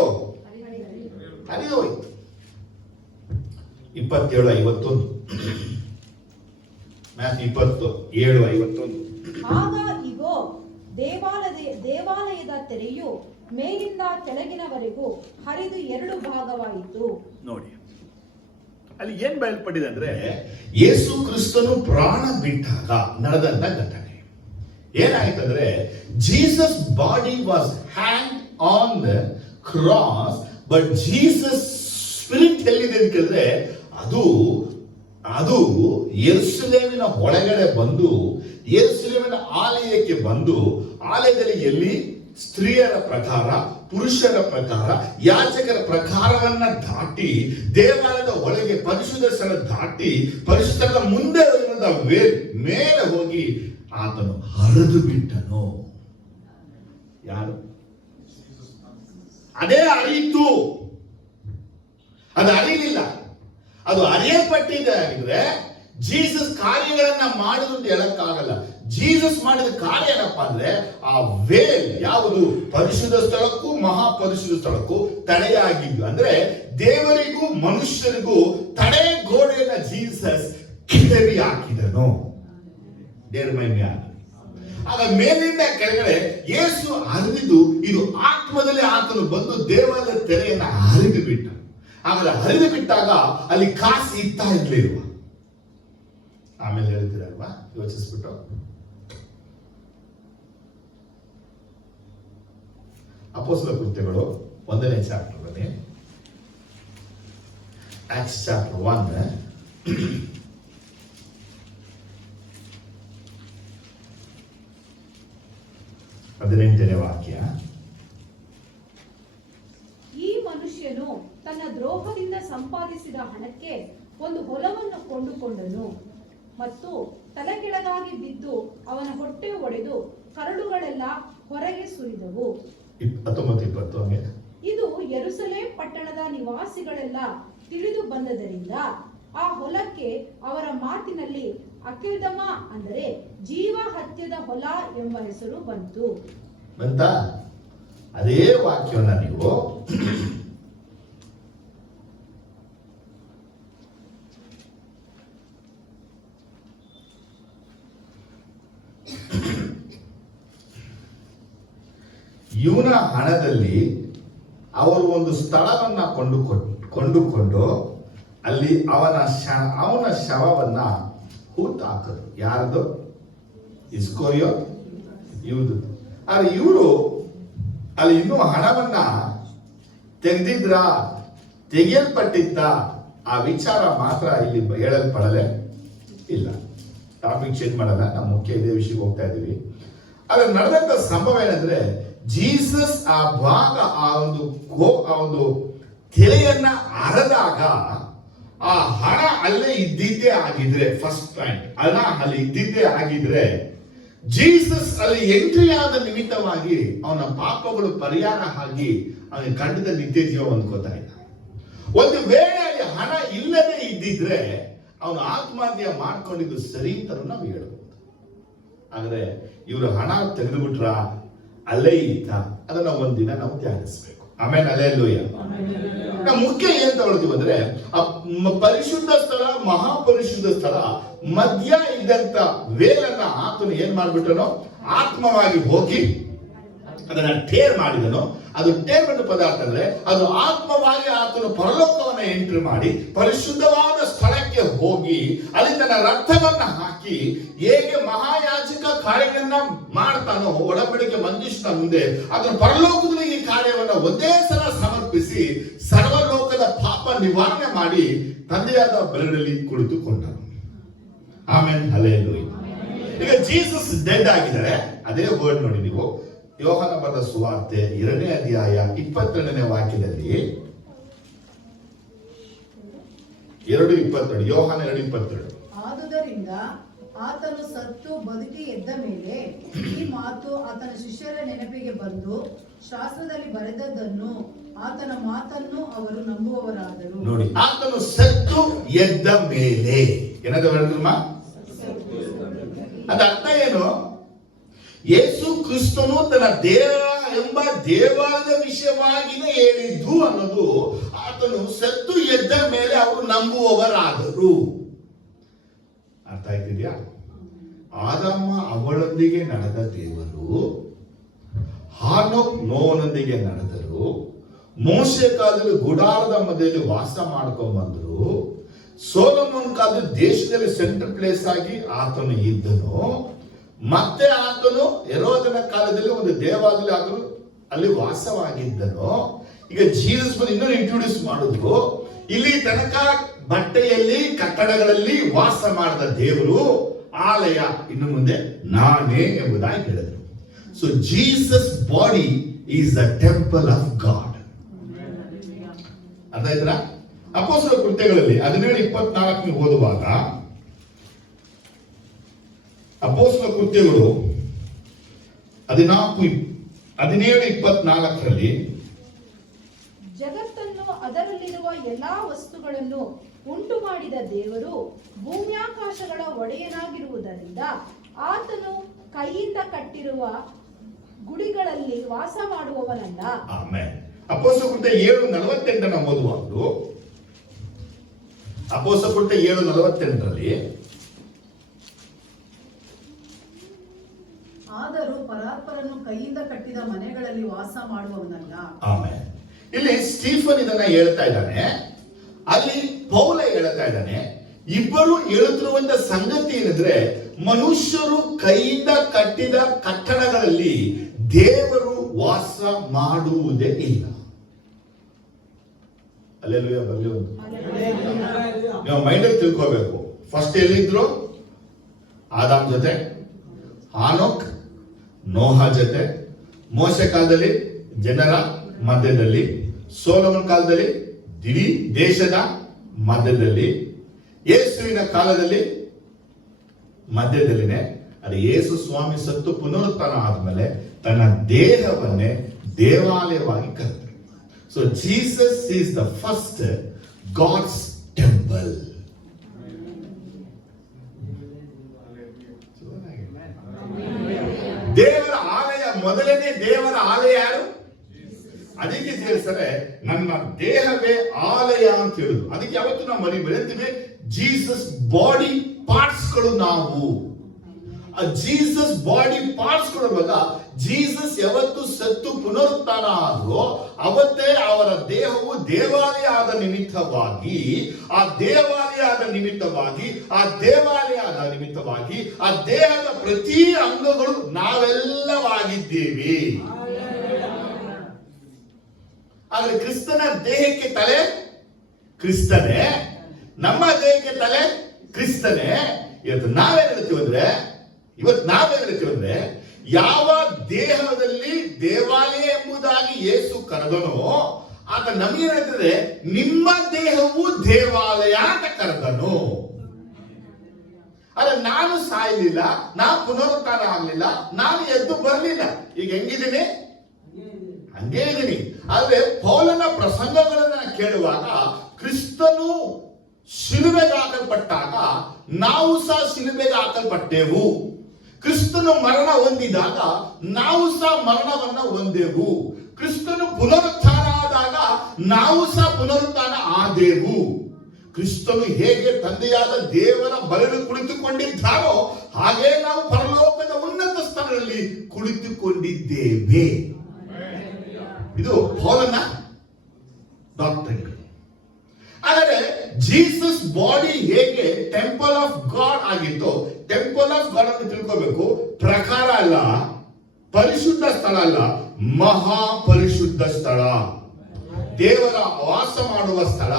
ಹರಿದು ಹೋಯ್ತು. 27:51 ಮ್ಯಾಥ್ಯೂ 27:51. ಆಗ ಇಗೋ ದೇವಾಲಯದ ತೆರೆಯು ಮೇಲಿಂದ ಕೆಳಗಿನವರೆಗೂ ಹರಿದು 2 ಭಾಗವಾಯಿತು. ನೋಡಿ ಅಲ್ಲಿ ಏನ್ ಬಯಲ್ಪಟ್ಟಿದೆ ಅಂದ್ರೆ ಯೇಸು ಕ್ರಿಸ್ತನು ಪ್ರಾಣ ಬಿಟ್ಟಾಗ ನಡೆದಂತ ಘಟನೆ ಏನಾಯ್ತಂದ್ರೆ Jesus body was hang on the cross, but Jesus spirit ಎಲ್ಲಿದೆ ಅಂತ ಕೇಳಿದ್ರೆ ಅದು ಯೆರೂಸಲೇಮಿನ ಒಳಗಡೆ ಬಂದು ಯೆರೂಸಲೇಮಿನ ಆಲಯಕ್ಕೆ ಬಂದು ಆಲಯದಲ್ಲಿ ಎಲ್ಲಿ ಸ್ತ್ರೀಯರ ಪ್ರಕಾರ, ಪುರುಷರ ಪ್ರಕಾರ, ಯಾಜಕರ ಪ್ರಕಾರವನ್ನ ದಾಟಿ ದೇವಾಲಯದ ಒಳಗೆ ಪರಿಶುದ್ಧ ಸ್ಥಳ ದಾಟಿ ಪರಿಶುದ್ಧದ ಮುಂದೆ ಮೇಲೆ ಹೋಗಿ ಆತನು ಹರಿದು ಬಿಟ್ಟನು. ಯಾರು? ಅದೇ ಅರಿಯಿತು. ಅದು ಅರಿಲಿಲ್ಲ. ಅದು ಅರಿಯಲ್ಪಟ್ಟಿದೆ ಆಗಿದ್ರೆ ಜೀಸಸ್ ಕಾರ್ಯಗಳನ್ನ ಮಾಡಿದ್ರು ಅಂತ ಹೇಳಕ್ಕಾಗಲ್ಲ. ಜೀಸಸ್ ಮಾಡಿದ ಕಾರ್ಯ ಏನಪ್ಪಾ ಅಂದ್ರೆ ಆ ವೇಲ್ ಯಾವುದು ಪರಿಶುದ್ಧ ಸ್ಥಳಕ್ಕೂ ಮಹಾಪರಿಶುದ್ಧ ಸ್ಥಳಕ್ಕೂ ತಡೆಯಾಗಿದ್ದು. ಅಂದ್ರೆ ದೇವರಿಗೂ ಮನುಷ್ಯರಿಗೂ ತಡೆ ಗೋಡೆಯನ್ನ ಜೀಸಸ್ ಕಿಡವಿ ಹಾಕಿದನು. ದೇವರ ಮಹಿಮೆ. ಆಗ ಮೇಲಿಂದ ಕೆಳಗಡೆ ಯೇಸು ಹರಿದಿದ್ದು ಇದು ಆತ್ಮದಲ್ಲಿ ಆತನು ಬಂದು ದೇವಾಲಯದ ತೆರೆಯನ್ನ ಹರಿದು ಬಿಟ್ಟ. ಆಮೇಲೆ ಹರಿದು ಬಿಟ್ಟಾಗ ಅಲ್ಲಿ ಕಾಸು ಇತ್ತಾ ಇರ್ಲಿಲ್ವ? ಆಮೇಲೆ ಹೇಳ್ತೀರಲ್ವಾ, ಯೋಚಿಸ್ಬಿಟ್ಟು ಅಪೊಸ್ತಲರ ಕೃತ್ಯಗಳು 1ನೇ ಚಾಪ್ಟರ್, ಆಕ್ಟ್ಸ್ ಚಾಪ್ಟರ್ 1 18ನೇ ವಾಕ್ಯ. ಈ ಮನುಷ್ಯನು ತನ್ನ ದ್ರೋಹದಿಂದ ಸಂಪಾದಿಸಿದ ಹಣಕ್ಕೆ ಒಂದು ಹೊಲವನ್ನು ಕೊಂಡುಕೊಂಡನು ಮತ್ತು ತಲೆಕೆಳಗಾಗಿ ಬಿದ್ದು ಅವನ ಹೊಟ್ಟೆ ಒಡೆದು ಕರಳುಗಳೆಲ್ಲ ಹೊರಗೆ ಸುರಿದವು. 19-20 ಹಂಗೆ. ಇದು ಯೆರೂಸಲೇಮ್ ಪಟ್ಟಣದ ನಿವಾಸಿಗಳೆಲ್ಲ ತಿಳಿದು ಬಂದದರಿಂದ ಆ ಹೊಲಕ್ಕೆ ಅವರ ಮಾತಿನಲ್ಲಿ ಅಕೆಲ್ದಮ ಅಂದರೆ ಜೀವ ಹತ್ಯದ ಹೊಲ ಎಂಬ ಹೆಸರು ಬಂತು. ಬಂತ? ಅದೇ ವಾಕ್ಯವನ್ನ ನೀವು ಇವನ ಹಣದಲ್ಲಿ ಅವರು ಒಂದು ಸ್ಥಳವನ್ನ ಕೊಂಡುಕೊಂಡು ಅಲ್ಲಿ ಅವನ ಶವವನ್ನ ಹೂತಾಕರು. ಯಾರ್ದು? ಇಸ್ಕೋರಿಯೋ ಇವ್ದು. ಆದ್ರೆ ಇವರು ಅಲ್ಲಿ ಇನ್ನೂ ಹಣವನ್ನ ತೆಗೆಯಲ್ಪಟ್ಟಿದ್ದ ಆ ವಿಚಾರ ಮಾತ್ರ ಇಲ್ಲಿ ಹೇಳಲ್ಪಡಲೇ ಇಲ್ಲ. ಟಾಪಿಕ್ ಚೇಂಜ್ ಮಾಡಲ್ಲ, ನಾವು ಮುಖ್ಯ ಇದೇ ವಿಷಯಕ್ಕೆ ಹೋಗ್ತಾ ಇದೀವಿ. ಆದ್ರೆ ನಡೆದಂತ ಸಂಭವ ಏನಂದ್ರೆ, ಜೀಸಸ್ ಆ ಭಾಗ ಆ ಒಂದು ತೆರೆಯನ್ನ ಅರದಾಗ ಆ ಹಣ ಅಲ್ಲೇ ಇದ್ದಿದ್ದೇ ಆಗಿದ್ರೆ, ಫಸ್ಟ್ ಪಾಯಿಂಟ್, ಹಣ ಅಲ್ಲಿ ಇದ್ದಿದ್ದೇ ಆಗಿದ್ರೆ ಜೀಸಸ್ ಅಲ್ಲಿ ಎಂಟ್ರಿ ಆದ ನಿಮಿತ್ತವಾಗಿ ಅವನ ಪಾಪಗಳು ಪರಿಹಾರ ಆಗಿ ಅವನ ಖಂಡಿತ ನಿತ್ಯ ಜೀವ ಹೊಂದ್ಕೋತಾ ಇದ್ದ. ಒಂದು ವೇಳೆ ಅಲ್ಲಿ ಹಣ ಇಲ್ಲದೆ ಇದ್ದಿದ್ರೆ ಅವನು ಆತ್ಮಹತ್ಯೆ ಮಾಡ್ಕೊಂಡಿದ್ದು ಸರಿ ಅಂತ ನಾವು ಹೇಳ್ಬೋದು. ಆದ್ರೆ ಇವರು ಹಣ ತೆಗೆದುಬಿಟ್ರ ಅಲ್ಲೇ ಇತ್ತ, ಅದನ್ನ ಒಂದಿನ ನಾವು ಧ್ಯಾನಿಸ್ಬೇಕು. ಆಮೇಲೆ ಅಲ್ಲೇಲೂಯ. ನಾವು ಮುಖ್ಯ ಏನ್ ತಗೊಳ್ತೀವಿ ಅಂದ್ರೆ, ಪರಿಶುದ್ಧ ಸ್ಥಳ, ಮಹಾಪರಿಶುದ್ಧ ಸ್ಥಳ ಮಧ್ಯ ಇದ್ದಂತ ವೇಲನ್ನ ಆತನು ಏನ್ ಮಾಡ್ಬಿಟ್ಟನೋ, ಆತ್ಮವಾಗಿ ಹೋಗಿ ಅದನ್ನ ಟೇರ್ ಮಾಡಿದನು. ಅದು ಟೇರ್ ಬಂದ ಪದಾರ್ಥ ಅಂದ್ರೆ ಅದು ಆತ್ಮವಾಗಿ ಆತನು ಪರಲೋಕವನ್ನ ಎಂಟ್ರಿ ಮಾಡಿ ಪರಿಶುದ್ಧವಾದ ಸ್ಥಳಕ್ಕೆ ಹೋಗಿ ಅಲ್ಲಿ ತನ್ನ ರಕ್ತವನ್ನ ಹಾಕಿ ಹೇಗೆ ಮಹಾಯಾಜಕ ಕಾರ್ಯವನ್ನ ಮಾಡ್ತಾನೋ ಒಡಂಬಡಿಕೆ ಮಂಜೂಷನ ಮುಂದೆ, ಅದನ್ನು ಪರಲೋಕದಲ್ಲಿ ಈ ಕಾರ್ಯವನ್ನ ಒಂದೇ ಸಲ ಸಮರ್ಪಿಸಿ ಸರ್ವಲೋಕದ ಪಾಪ ನಿವಾರಣೆ ಮಾಡಿ ತಂದೆಯಾದ ಬಲದಲ್ಲಿ ಕುಳಿತುಕೊಂಡನು. ಆಮೇಲೆ ಹಲ್ಲೆಲೂಯಾ. ಈಗ ಜೀಸಸ್ ಡೆಡ್ ಆಗಿದ್ದಾರೆ. ಅದೇ ವರ್ಡ್ ನೋಡಿ ನೀವು, ಯೋಹಾನ ಬರೆದ ಸುವಾರ್ತೆ 2ನೇ ಅಧ್ಯಾಯ 22ನೇ ವಾಕ್ಯದಲ್ಲಿ, 2:22, ಯೋಹಾನ 2:22. ಆದುದರಿಂದ ಆತನು ಸತ್ತು ಬದುಕಿ ಎದ್ದ ಮೇಲೆ ಈ ಮಾತು ಆತನ ಶಿಷ್ಯರ ನೆನಪಿಗೆ ಬಂದು ಶಾಸ್ತ್ರದಲ್ಲಿ ಬರೆದದ್ದನ್ನು ಆತನ ಮಾತನ್ನು ಅವರು ನಂಬುವವರಾದರು. ನೋಡಿ, ಆತನು ಸತ್ತು ಎದ್ದ ಮೇಲೆ ಏನದು ಹೇಳಿದ್ರಮ್ಮ? ಅದ ಅರ್ಥ ಏನು? ಯೇಸು ಕ್ರಿಸ್ತನು ತನ್ನ ದೇಹ ಎಂಬ ದೇವಾಲಯದ ವಿಷಯವಾಗಿನೇ ಹೇಳಿದ್ದು ಅನ್ನೋದು, ಆತನು ಸತ್ತು ಎದ್ದ ಮೇಲೆ ಅವರು ನಂಬುವವರಾದರು. ಅರ್ಥ ಆಯ್ತಿದ್ಯಾ? ಆದಮ್ಮ ಅವಳೊಂದಿಗೆ ನಡೆದ ದೇವರು, ಹಾನೋಕ್ ನೋವನೊಂದಿಗೆ ನಡೆದರು, ಮೋಶೆ ಕಾಲದಲ್ಲಿ ಗುಡಾರದ ಮಧ್ಯದಲ್ಲಿ ವಾಸ ಮಾಡ್ಕೊಂಡ್ ಬಂದರು, ಸೊಲೊಮೋನ್ ಕಾಲದಲ್ಲಿ ದೇಶದಲ್ಲಿ ಸೆಂಟ್ರಲ್ ಪ್ಲೇಸ್ ಆಗಿ ಆತನು ಇದ್ದನು, ಮತ್ತೆ ಆತನು ಹೆರೋದನ ಕಾಲದಲ್ಲಿ ಒಂದು ದೇವಾಲಯದಲ್ಲಿ ಆತನು ಅಲ್ಲಿ ವಾಸವಾಗಿದ್ದನು. ಈಗ ಜೀಸಸ್ ಬಂದು ಇನ್ನೂ ಇಂಟ್ರೊಡ್ಯೂಸ್ ಮಾಡಿದ್ರು, ಇಲ್ಲಿ ತನಕ ಬಟ್ಟೆಯಲ್ಲಿ ಕಟ್ಟಡಗಳಲ್ಲಿ ವಾಸ ಮಾಡಿದ ದೇವರು ಆಲಯ ಇನ್ನು ಮುಂದೆ ನಾನೇ ಎಂಬುದಾಗಿ ಹೇಳಿದರು. So Jesus body is the temple of god. ಅರ್ಥ ಆಯ್ತಾ? ಅಪೊಸ್ತಲರ ಕೃತ್ಯಗಳಲ್ಲಿ 17:24 ಓದುವಾಗ, ಅಪೊಸ್ತಲರ ಕೃತ್ಯಗಳು 17:24 ಜಗತ್ತನ್ನು ಅದರಲ್ಲಿರುವ ಎಲ್ಲಾ ವಸ್ತುಗಳನ್ನು ಉಂಟು ಮಾಡಿದ ದೇವರು ಭೂಮ್ಯಾಕಾಶಗಳ ಒಡೆಯನಾಗಿರುವುದರಿಂದ ಆತನು ಕೈಯಿಂದ ಕಟ್ಟಿರುವ ಗುಡಿಗಳಲ್ಲಿ ವಾಸ ಮಾಡುವವನಲ್ಲ. ಆಮೆನ್. ಅಪೊಸ್ತಲರ ಕೃತ್ಯ 7:48 ಓದುವುದು, ಅಪೊಸ್ತಲರ ಕೃತ್ಯ 7:48 ಆದರೂ ಪರಾತ್ಪರನು ಕೈಯಿಂದ ಕಟ್ಟಿದ ಮನೆಗಳಲ್ಲಿ ವಾಸ ಮಾಡುವವನಲ್ಲ. ಆಮೆನ್. ಇಲ್ಲಿ ಸ್ಟೀಫನ್ ಇದನ್ನ ಹೇಳ್ತಾ ಇದ್ದಾನೆ, ಅಲ್ಲಿ ಪೌಲ ಹೇಳ್ತಾ ಇದ್ದಾನೆ. ಇಬ್ಬರು ಹೇಳುತ್ತಿರುವಂತ ಸಂಗತಿ ಏನಿದ್ರೆ, ಮನುಷ್ಯರು ಕೈಯಿಂದ ಕಟ್ಟಿದ ಕಟ್ಟಡಗಳಲ್ಲಿ ದೇವರು ವಾಸ ಮಾಡುವುದೇ ಇಲ್ಲ. ಅಲ್ಲೆಲ್ಲೂಯ ಬರಲಿ. ಒಂದು ನೀವು ಮೈಂಡಲ್ಲಿ ತಿಳ್ಕೋಬೇಕು. ಫಸ್ಟ್ ಎಲ್ಲಿದ್ರು? ಆದಾಮ್ ಜೊತೆ, ಹಾನೋಕ್, ನೋಹ ಜೊತೆ, ಮೋಶೆ ಕಾಲದಲ್ಲಿ ಜನರ ಮಧ್ಯದಲ್ಲಿ, ಸೋಲೋಮನ್ ಕಾಲದಲ್ಲಿ ಇಡೀ ದೇಶದ ಮಧ್ಯದಲ್ಲಿ, ಯೇಸುವಿನ ಕಾಲದಲ್ಲಿ ಮಧ್ಯದಲ್ಲಿನೇ. ಅದು ಯೇಸು ಸ್ವಾಮಿ ಸತ್ತು ಪುನರುತ್ಥಾನ ಆದ್ಮೇಲೆ ತನ್ನ ದೇಹವನ್ನೇ ದೇವಾಲಯವಾಗಿ ಕರೆದರು. So Jesus is the first God's temple. ದೇವರ ಆಲಯ, ಮೊದಲನೇ ದೇವರ ಆಲಯ ಯಾರು? ಅದಕ್ಕೆ ಸೇರಿಸರೆ ನನ್ನ ದೇಹವೇ ಆಲಯ ಅಂತ ಹೇಳುದು. ಅದಕ್ಕೆ ಯಾವತ್ತು ನಾವು ಮರಿಬೇಡ್ತೀವಿ, ಜೀಸಸ್ ಬಾಡಿ ಪಾರ್ಟ್ಸ್ಗಳು ನಾವು. ಆ ಜೀಸಸ್ ಬಾಡಿ ಪಾರ್ಟ್ಸ್ ಕೊಡುವಾಗ ಜೀಸಸ್ ಯಾವತ್ತು ಸತ್ತು ಪುನರುತ್ಥಾನ ಆದ್ರೋ ಅವತ್ತೇ ಅವರ ದೇಹವು ದೇವಾಲಯ ಆದ ನಿಮಿತ್ತವಾಗಿ, ಆ ದೇವಾಲಯ ಆದ ನಿಮಿತ್ತವಾಗಿ, ಆ ದೇವಾಲಯ ಆದ ನಿಮಿತ್ತವಾಗಿ ಆ ದೇಹದ ಪ್ರತಿ ಅಂಗಗಳು ನಾವೆಲ್ಲವಾಗಿದ್ದೇವೆ. ಆದ್ರೆ ಕ್ರಿಸ್ತನ ದೇಹಕ್ಕೆ ತಲೆ ಕ್ರಿಸ್ತನೇ, ನಮ್ಮ ದೇಹಕ್ಕೆ ತಲೆ ಕ್ರಿಸ್ತನೇ. ಇವತ್ತು ನಾವೇನ್ ಹೇಳ್ತೀವಿ ಅಂದ್ರೆ ಯಾವ ದೇಹದಲ್ಲಿ ದೇವಾಲಯ ಎಂಬುದಾಗಿ ಯೇಸು ಕರೆದನೋ ಆತ ನಮಗೆ ಹೇಳ್ತದೆ ನಿಮ್ಮ ದೇಹವು ದೇವಾಲಯ ಅಂತ ಕರೆದನು. ಆದ್ರೆ ನಾನು ಸಾಯಲಿಲ್ಲ, ನಾನು ಪುನರುತ್ಥಾನ ಆಗಲಿಲ್ಲ, ನಾನು ಎದ್ದು ಬರಲಿಲ್ಲ. ಈಗ ಹೆಂಗಿದ್ದೀನಿ? ಹಂಗೇ ಇದ್ದೀನಿ. ಆದ್ರೆ ಪೌಲನ ಪ್ರಸಂಗಗಳನ್ನ ಕೇಳುವಾಗ ಕ್ರಿಸ್ತನು ಶಿಲುಬೆಗೆ ಹಾಕಲ್ಪಟ್ಟಾಗ ನಾವು ಸಹ ಶಿಲುಬೆಗೆ ಹಾಕಲ್ಪಟ್ಟೆವು. ಕ್ರಿಸ್ತನು ಮರಣ ಹೊಂದಿದಾಗ ನಾವು ಸಹ ಮರಣವನ್ನ ಹೊಂದೆವು. ಕ್ರಿಸ್ತನು ಪುನರುತ್ಥಾನ ಆದಾಗ ನಾವು ಸಹ ಪುನರುತ್ಥಾನ ಆದೆವು. ಕ್ರಿಸ್ತನು ಹೇಗೆ ತಂದೆಯಾದ ದೇವರ ಬಲದಲ್ಲಿ ಕುಳಿತುಕೊಂಡಿದ್ದಾರೋ ಹಾಗೆ ನಾವು ಪರಲೋಕದ ಉನ್ನತ ಸ್ಥಾನದಲ್ಲಿ ಕುಳಿತುಕೊಂಡಿದ್ದೇವೆ. ಇದು ಪೌಲನ ಡಾಕ್ಟ್ರಿನ್. ಆದರೆ ಜೀಸಸ್ ಬಾಡಿ ಹೇಗೆ ಟೆಂಪಲ್ ಆಫ್ ಗಾಡ್ ಆಗಿತ್ತು, ಟೆಂಪಲ್ ಆಫ್ ಗಾಡ್ ಅಂತ ತಿಳ್ಕೋಬೇಕು. ಪ್ರಕಾರ ಅಲ್ಲ, ಪರಿಶುದ್ಧ ಸ್ಥಳ ಅಲ್ಲ, ಮಹಾಪರಿಶುದ್ಧ ಸ್ಥಳ, ದೇವರ ವಾಸ ಮಾಡುವ ಸ್ಥಳ,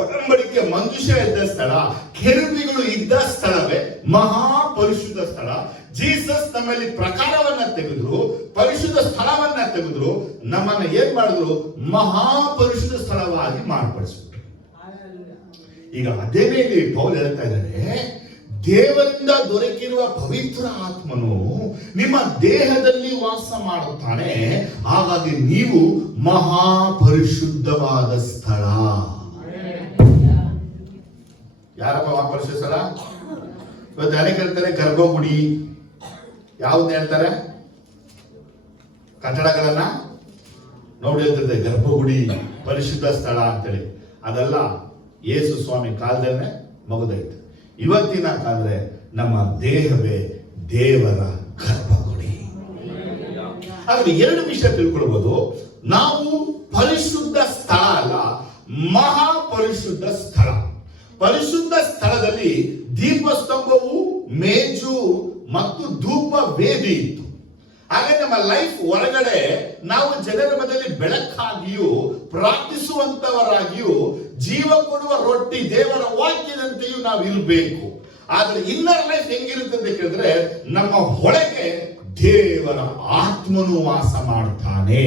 ಒಡಂಬಡಿಕೆ ಮಂಜೂಷ ಇದ್ದ ಸ್ಥಳ, ಕೆರೂಬಿಗಳು ಇದ್ದ ಸ್ಥಳವೇ ಮಹಾಪರಿಶುದ್ಧ ಸ್ಥಳ. ಜೀಸಸ್ ನಮ್ಮಲ್ಲಿ ಪ್ರಕಾರವನ್ನ ತೆಗೆದ್ರು, ಪರಿಶುದ್ಧ ಸ್ಥಳವನ್ನ ತೆಗೆದ್ರು, ನಮ್ಮನ್ನ ಏನ್ ಮಾಡಿದ್ರು? ಮಹಾಪರಿಶುದ್ಧ ಸ್ಥಳವಾಗಿ ಮಾರ್ಪಡಿಸಿದ್ರು. ಈಗ ಅದೇನೇ ಇಲ್ಲಿ ಪೌಲ್ ಹೇಳ್ತಾ ಇದ್ದಾರೆ, ದೇವರಿಂದ ದೊರಕಿರುವ ಪವಿತ್ರ ಆತ್ಮನು ನಿಮ್ಮ ದೇಹದಲ್ಲಿ ವಾಸ ಮಾಡುತ್ತಾನೆ. ಹಾಗಾಗಿ ನೀವು ಮಹಾಪರಿಶುದ್ಧವಾದ ಸ್ಥಳ. ಯಾರಪ್ಪ ಮಹಾಪರಿಶುದ್ಧ ಸ್ಥಳ? ಇವತ್ತು ಅನೇಕ ಹೇಳ್ತಾರೆ ಗರ್ಭಗುಡಿ. ಯಾವ್ದು ಹೇಳ್ತಾರೆ? ಕಟ್ಟಡಗಳನ್ನ ನೋಡಿ ಹೇಳ್ತಿರ್ತಾರೆ ಗರ್ಭಗುಡಿ ಪರಿಶುದ್ಧ ಸ್ಥಳ ಅಂತೇಳಿ. ಅದೆಲ್ಲ ಯೇಸು ಸ್ವಾಮಿ ಕಾಲದಲ್ಲೇ ಮಗುದೈತೆ. ಇವತ್ತಿನ ಕಾಲದಲ್ಲಿ ನಮ್ಮ ದೇಹವೇ ದೇವರ ಗರ್ಭಗುಡಿ. ಹಾಗಾಗಿ ಎರಡು ವಿಷಯ ತಿಳ್ಕೊಳ್ಬಹುದು. ನಾವು ಪರಿಶುದ್ಧ ಸ್ಥಳ ಅಲ್ಲ, ಮಹಾಪರಿಶುದ್ಧ ಸ್ಥಳ. ಪರಿಶುದ್ಧ ಸ್ಥಳದಲ್ಲಿ ದೀಪಸ್ತಂಭವು, ಮೇಜು ಮತ್ತು ಧೂಪ ವೇದಿ ಇತ್ತು. ಹಾಗೆ ನಮ್ಮ ಲೈಫ್ ಹೊರಗಡೆ ನಾವು ಜನರ ಮಧ್ಯದಲ್ಲಿ ಬೆಳಕಾಗಿಯೂ ಪ್ರಾರ್ಥಿಸುವಂತವರಾಗಿಯೂ ಜೀವ ಕೊಡುವ ರೊಟ್ಟಿ ದೇವರ ವಾಕ್ಯದಂತೆಯೂ ನಾವು ಇರಬೇಕು. ಆದ್ರೆ ಇನ್ನರ್ ಲೈಫ್ ಹೆಂಗಿರುತ್ತೆ ಅಂತ ಕೇಳಿದ್ರೆ ನಮ್ಮ ಒಳಗೆ ದೇವರ ಆತ್ಮನು ವಾಸ ಮಾಡ್ತಾನೆ.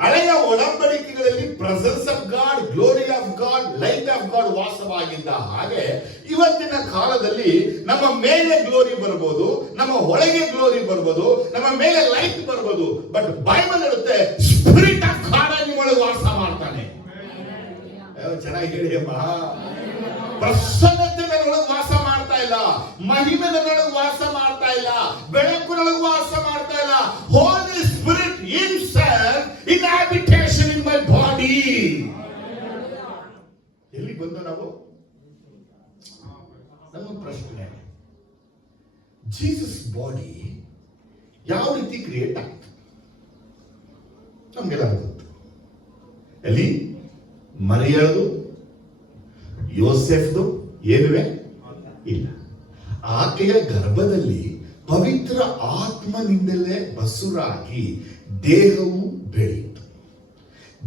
ಹಳೆಯ ಒಡಂಬಡಿಕೆಗಳಲ್ಲಿ presence of God, glory of God, light of God ವಾಸವಾಗಿದ್ದ ಹಾಗೆ ಇವತ್ತಿನ ಕಾಲದಲ್ಲಿ ನಮ್ಮ ಮೇಲೆ ಗ್ಲೋರಿ ಬರ್ಬೋದು, ನಮ್ಮ ಒಳಗೆ ಗ್ಲೋರಿ ಬರ್ಬೋದು, ನಮ್ಮ ಮೇಲೆ ಲೈಟ್ ಬರ್ಬೋದು. ಬಟ್ ಬೈಬಲ್ ಹೇಳುತ್ತೆ ಸ್ಪಿರಿಟ್ ಆಫ್ ಗಾಡ್ ನಿಮ್ಮೊಳಗೆ ವಾಸ ಮಾಡ್ತಾನೆ. ಚೆನ್ನಾಗಿ ಹೇಳಿಯಮ್ಮ. ಪ್ರಸನ್ನತೆ ನನ್ನೊಳಗೆ ವಾಸ ಮಾಡ್ತಾ ಇಲ್ಲ, ಮಹಿಮೆ ನನ್ನೊಳಗೆ ವಾಸ ಮಾಡ್ತಾ ಇಲ್ಲ, ಬೆಳಕು ನನ್ನೊಳಗೆ ವಾಸ ಮಾಡ್ತಾ ಇಲ್ಲ. ಹೋಲಿ spirit himself in habitation in my body. ಎಲ್ಲಿ ಬಂದು ನಾವು ನಮ್ಮ ಪ್ರಶ್ನೆ, ಜೀಸಸ್ ಬಾಡಿ ಯಾವ ರೀತಿ ಕ್ರಿಯೇಟ್ ಆಗ್ತದೆ ನಮ್ಗೆಲ್ಲ ಗೊತ್ತು. ಎಲ್ಲಿ? ಮರಿಯಳದು, ಯೋಸೆಫ್ದು ಏನುವೆ ಇಲ್ಲ. ಆಕೆಯ ಗರ್ಭದಲ್ಲಿ ಪವಿತ್ರ ಆತ್ಮನಿಂದಲೇ ಬಸುರಾಗಿ ದೇಹವು ಬೆಳೆಯಿತು.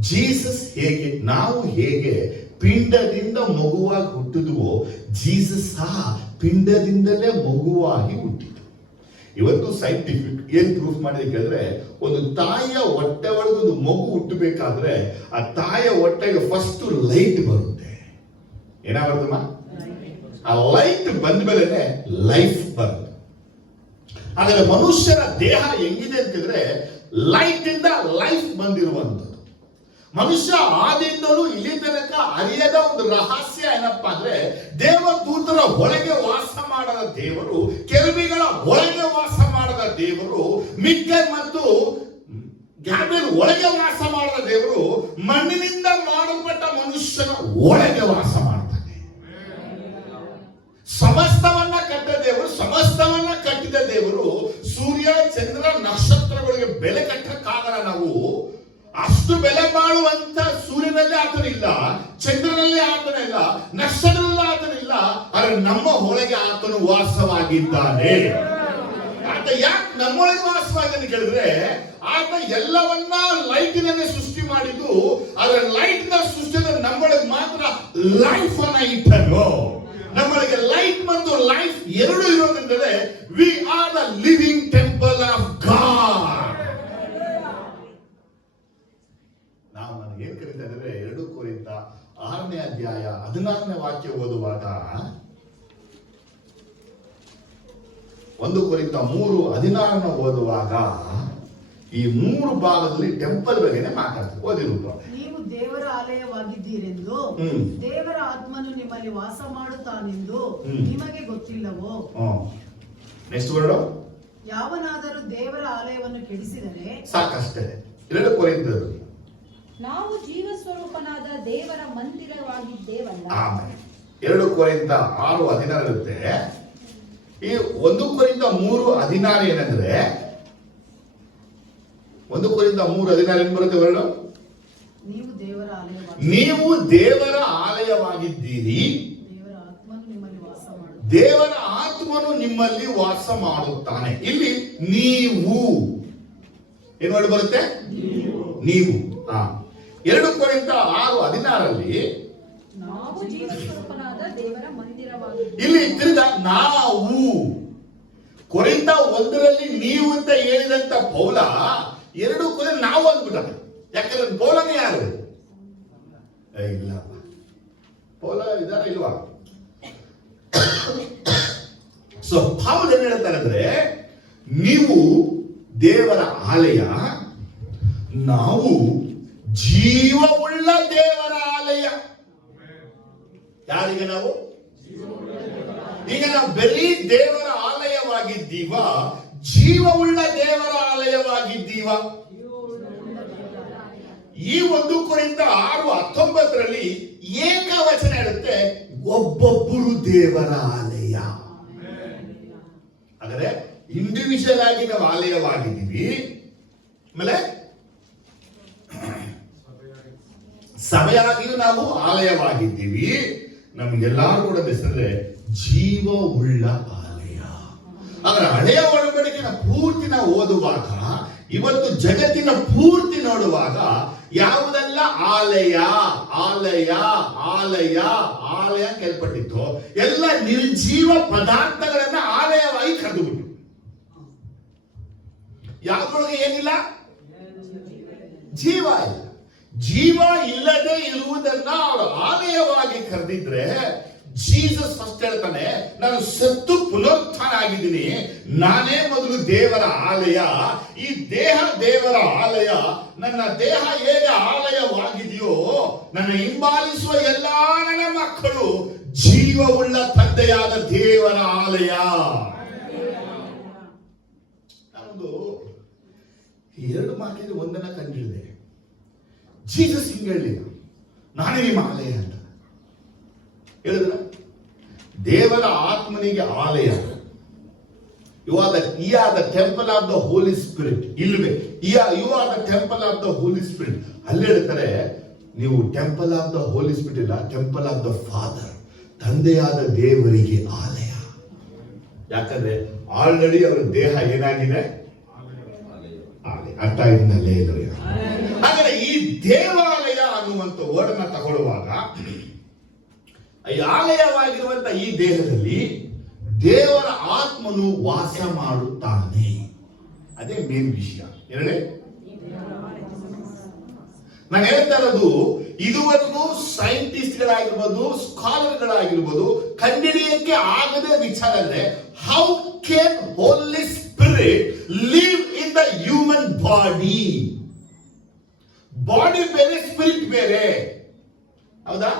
ಜೀಸಸ್ ಹೇಗೆ, ನಾವು ಹೇಗೆ ಪಿಂಡದಿಂದ ಮಗುವಾಗಿ ಹುಟ್ಟಿದ್ವೋ ಜೀಸಸ್ ಸಹ ಪಿಂಡದಿಂದಲೇ ಮಗುವಾಗಿ ಹುಟ್ಟಿತು. ಇವತ್ತು ಸೈಂಟಿಫಿಕ್ ಏನ್ ಪ್ರೂಫ್ ಮಾಡಿದೆ ಕೇಳಿದ್ರೆ, ಒಂದು ತಾಯಿಯ ಹೊಟ್ಟೆ ಒಳಗೆ ಒಂದು ಮಗು ಹುಟ್ಟಬೇಕಾದ್ರೆ ಆ ತಾಯಿಯ ಹೊಟ್ಟೆಗೆ ಫಸ್ಟ್ ಲೈಟ್ ಬರುತ್ತೆ. ಏನಾಗುತ್ತಮ್ಮ? ಆ ಲೈಟ್ ಬಂದ ಮೇಲೆ ಲೈಫ್ ಬರುತ್ತೆ. ಹಾಗಾದ್ರೆ ಮನುಷ್ಯನ ದೇಹ ಹೆಂಗಿದೆ ಅಂತಂದ್ರೆ ಲೈಟ್ ಇಂದ ಲೈಫ್ ಬಂದಿರುವಂಥದ್ದು. ಮನುಷ್ಯ ಆದಿಯಿಂದಲೂ ಇಲ್ಲಿ ತನಕ ಅರಿಯದ ಒಂದು ರಹಸ್ಯ ಏನಪ್ಪಾ ಅಂದ್ರೆ, ದೇವದೂತರ ಒಳಗೆ ವಾಸ ಮಾಡದ ದೇವರು, ಕೆರೂಬಿಗಳ ಒಳಗೆ ವಾಸ ಮಾಡದ ದೇವರು, ಮಿಕ್ಕೇಲ್ ಮತ್ತು ಗ್ಯಾಬ್ರಿಯೇಲ್ ಒಳಗೆ ವಾಸ ಮಾಡದ ದೇವರು, ಮಣ್ಣಿನಿಂದ ಮಾಡಲ್ಪಟ್ಟ ಮನುಷ್ಯನ ಒಳಗೆ ವಾಸ ಮಾಡ್ತಾನೆ. ಸಮಸ್ತವನ್ನ ಕಟ್ಟಿದ ದೇವರು, ಸಮಸ್ತವನ್ನ ಕಟ್ಟಿದ ದೇವರು, ಸೂರ್ಯ ಚಂದ್ರ ನಕ್ಷತ್ರಗಳಿಗೆ ಬೆಲೆ ಕಟ್ಟಕ್ಕಾಗಲ್ಲ. ನಾವು ಅಷ್ಟು ಬೆಲೆ ಬಾಳುವಂತ ಸೂರ್ಯನಲ್ಲಿ ಆತನಿಲ್ಲ, ಚಂದ್ರನಲ್ಲಿ ಆತನಿಲ್ಲ, ನಕ್ಷತ್ರದಲ್ಲಿ ಆತನಿಲ್ಲ. ಆದರೆ ನಮ್ಮ ಒಳಗೆ ಆತನು ವಾಸವಾಗಿದ್ದಾನೆ. ಆತ ಯಾಕೆ ನಮ್ಮೊಳಗೆ ವಾಸವಾಗಿದ್ದಾನೆ ಕೇಳಿದ್ರೆ, ಆತ ಎಲ್ಲವನ್ನ ಲೈಟಿನನ್ನೇ ಸೃಷ್ಟಿ ಮಾಡಿದ್ದು. ಆದರೆ ಲೈಟ್ ನ ಸೃಷ್ಟಿದ ನಮ್ಮೊಳಗೆ ಮಾತ್ರ ಲೈಫ್ ಅನ್ನ ಇಟ್ಟನು. ನಮ್ಮೊಳಗೆ ಲೈಟ್ ಮತ್ತು ಲೈಫ್ ಎರಡು ಇರೋದ್ರಿಂದಲೇ we are the living temple of God. ನಾವು ನನಗೆ ಏನ್ ಕರೀತಾ ಇದ್ರೆ 2 ಕೊರಿಂಥ 6ನೇ ಅಧ್ಯಾಯ 16ನೇ ವಾಕ್ಯ ಓದುವಾಗ, 1 ಕೊರಿಂಥ 3:16 ಓದುವಾಗ ಈ 3 ಭಾಗದಲ್ಲಿ ಟೆಂಪಲ್ ಬಗ್ಗೆನೇ ಮಾತಾಡ್ತೀವಿ. ಓದಿರುವುದು, ನೀವು ದೇವರ ಆಲಯವಾಗಿದ್ದೀರೆಂದು ದೇವರ ಆತ್ಮನು ನಿಮ್ಮಲ್ಲಿ ವಾಸ ಮಾಡುತ್ತಾನೆಂದು ನಿಮಗೆ ಗೊತ್ತಿಲ್ಲವೋ? ನೆಕ್ಸ್ಟ್ ವರ್ಡ್, ಯಾವನಾದರೂ ದೇವರ ಆಲಯವನ್ನು ಕೆಡಿಸಿದರೆ, ಸಾಕಷ್ಟೇ. 2 ಕೊರಿಂಥರು, ನಾವು ಜೀವ ಸ್ವರೂಪನಾದ ದೇವರ ಮಂದಿರವಾಗಿದ್ದೇವಲ್ಲ. ಆಮೇಲೆ 2 ಕೊರಿಂಥ 6:16 ಇರುತ್ತೆ. ಈ 1 ಕೊರಿಂಥ 3:16 ಏನಂದ್ರೆ, 1 ಕೊರಿಂಥ 3:16 ಏನ್ ಬರುತ್ತೆ ವರ್ಡ್? ನೀವು ದೇವರ ನೀವು ದೇವರ ಆಲಯವಾಗಿದ್ದೀರಿ, ದೇವರ ಆತ್ಮನು ನಿಮ್ಮಲ್ಲಿ ವಾಸ ಮಾಡುತ್ತಾನೆ. ದೇವರ ಆತ್ಮನು ನಿಮ್ಮಲ್ಲಿ ವಾಸ ಮಾಡುತ್ತಾನೆ. ಇಲ್ಲಿ ನೀವು ಏನ್ ವರ್ಡ್ ಬರುತ್ತೆ? ನೀವು. 2 ಕೊರಿಂಥ 6:16 ನಾವು ಜೀವ ಸ್ವರೂಪನಾದ ದೇವರ ಮಂದಿರವಾಗಿದ್ದೇವೆ. ಇಲ್ಲಿ ತಿರ್ಗ ನಾವು. ಕೊರಿಂಥ 1 ನೀವು ಅಂತ ಹೇಳಿದಂತ ಪೌಲ 2 ಕೊರಿಂಥ ನಾವು ಅಂದ್ಬಿಟ್ಟಾನೆ. ಯಾಕಂದ್ರೆ ಪೌಲನೇ ಯಾರು? ಇಲ್ಲ, ಪೌಲ ಇದಾರ ಇಲ್ವಾ? ಸೊ ಪೌಲ ಏನ್ ಹೇಳ್ತಾರೆ ಅಂದ್ರೆ, ನೀವು ದೇವರ ಆಲಯ, ನಾವು ಜೀವವುಳ್ಳ ದೇವರ ಆಲಯ. ಯಾರಿಗೆ ನಾವು? ಈಗ ನಾವು ಬರೀ ದೇವರ ಆಲಯವಾಗಿದ್ದೀವ, ಜೀವವುಳ್ಳ ದೇವರ ಆಲಯವಾಗಿದ್ದೀವ. ಈ 1 ಕೊರಿಂಥ 6:19 ಏಕವಚನ ಹೇಳುತ್ತೆ, ಒಬ್ಬೊಬ್ಬರು ದೇವರ ಆಲಯ. ಹಾಗಾದ್ರೆ ಇಂಡಿವಿಜುವಲ್ ಆಗಿ ನಾವು ಆಲಯವಾಗಿದ್ದೀವಿ. ಆಮೇಲೆ ಸಭೆಯಾಗಿಯೂ ನಾವು ಆಲಯವಾಗಿದ್ದೀವಿ. ನಮ್ಗೆಲ್ಲಾರು ಕೂಡ ಹೆಸರೇ ಜೀವವುಳ್ಳ ಆಲಯ. ಅದರ ಹಳೆಯ ಒಡಂಬಡಿಕೆಯ ಪೂರ್ತಿ ನಾವು ಓದುವಾಗ, ಇವತ್ತು ಜಗತ್ತಿನ ಪೂರ್ತಿ ನೋಡುವಾಗ ಯಾವುದೆಲ್ಲ ಆಲಯ ಆಲಯ ಆಲಯ ಆಲಯ ಕೇಳ್ಪಟ್ಟಿತ್ತು, ಎಲ್ಲ ನಿರ್ಜೀವ ಪದಾರ್ಥಗಳನ್ನ ಆಲಯವಾಗಿ ಕರೆದುಬಿಟ್ಟು, ಯಾವುದ್ರೊಳಗೆ ಏನಿಲ್ಲ? ಜೀವ ಇಲ್ಲ. ಜೀವ ಇಲ್ಲದೆ ಇರುವುದನ್ನ ಅವರು ಆಲಯವಾಗಿ ಕರೆದಿದ್ರೆ, ಜೀಸಸ್ ಫಸ್ಟ್ ಹೇಳ್ತಾನೆ, ನಾನು ಸತ್ತು ಪುನರುತ್ಥಾನ ಆಗಿದ್ದೀನಿ, ನಾನೇ ಮೊದಲು ದೇವರ ಆಲಯ, ಈ ದೇಹ ದೇವರ ಆಲಯ. ನನ್ನ ದೇಹ ಹೇಗೆ ಆಲಯವಾಗಿದೆಯೋ, ನನ್ನ ಹಿಂಬಾಲಿಸುವ ಎಲ್ಲಾ ನನ್ನ ಮಕ್ಕಳು ಜೀವವುಳ್ಳ ತಂದೆಯಾದ ದೇವರ ಆಲಯ. ನಾನೊಂದು 2 ಮಾತಿಗೆ ಒಂದನ್ನ ಕಂಡಿಡಿದೆ. ಜೀಸಸ್ ಹಿಂಗೆ ಹೇಳಿಲ್ಲ, ನಾನೇ ನಿಮ್ಮ ಆಲಯ ಅಂತ ಹೇಳಿದ್ರ. ದೇವರ ಆತ್ಮನಿಗೆ ಆಲಯ. You are the temple of the Holy Spirit. ಇಲ್ವೇ you are the temple of the Holy Spirit. ಅಲ್ಲಿ ಹೇಳ್ತಾರೆ, ನೀವು temple of the Holy Spirit ಇಲ್ಲ, ಟೆಂಪಲ್ ಆಫ್ ದ ಫಾದರ್, ತಂದೆಯಾದ ದೇವರಿಗೆ ಆಲಯ. ಯಾಕಂದ್ರೆ ಆಲ್ರೆಡಿ ಅವರ ದೇಹ ಏನಾಗಿದೆ? ಅರ್ಥ ಆಗಿದ್ದಲ್ಲೇ ಇಲ್ಲ. ಹಾಗಾದ್ರೆ ಈ ದೇವಾಲಯ ಅನ್ನುವಂಥ ವರ್ಡನ್ನ ತಗೊಳ್ಳುವಾಗ, ಈ ಆಲಯವಾಗಿರುವಂತ ಈ ದೇಹದಲ್ಲಿ ದೇವರ ಆತ್ಮ ಆತ್ಮನು ವಾಸ ಮಾಡುತ್ತಾನೆ. ಅದೇ ಮೇನ್ ವಿಷಯ. ಎರಡೇ ನಾನು ಹೇಳ್ತಾ ಇರೋದು, ಇದುವರೆಗೂ ಸೈಂಟಿಸ್ಟ್ಗಳಾಗಿರ್ಬೋದು, ಸ್ಕಾಲರ್ಗಳಾಗಿರ್ಬೋದು ಕಂಡಿಡಿಯಕ್ಕೆ ಆಗದೆ ವಿಚಾರ ಅಂದ್ರೆ, how can Holy Spirit live in the human body? Body ಬೇರೆ, ಸ್ಪಿರಿಟ್ ಬೇರೆ. ಹೌದಾ?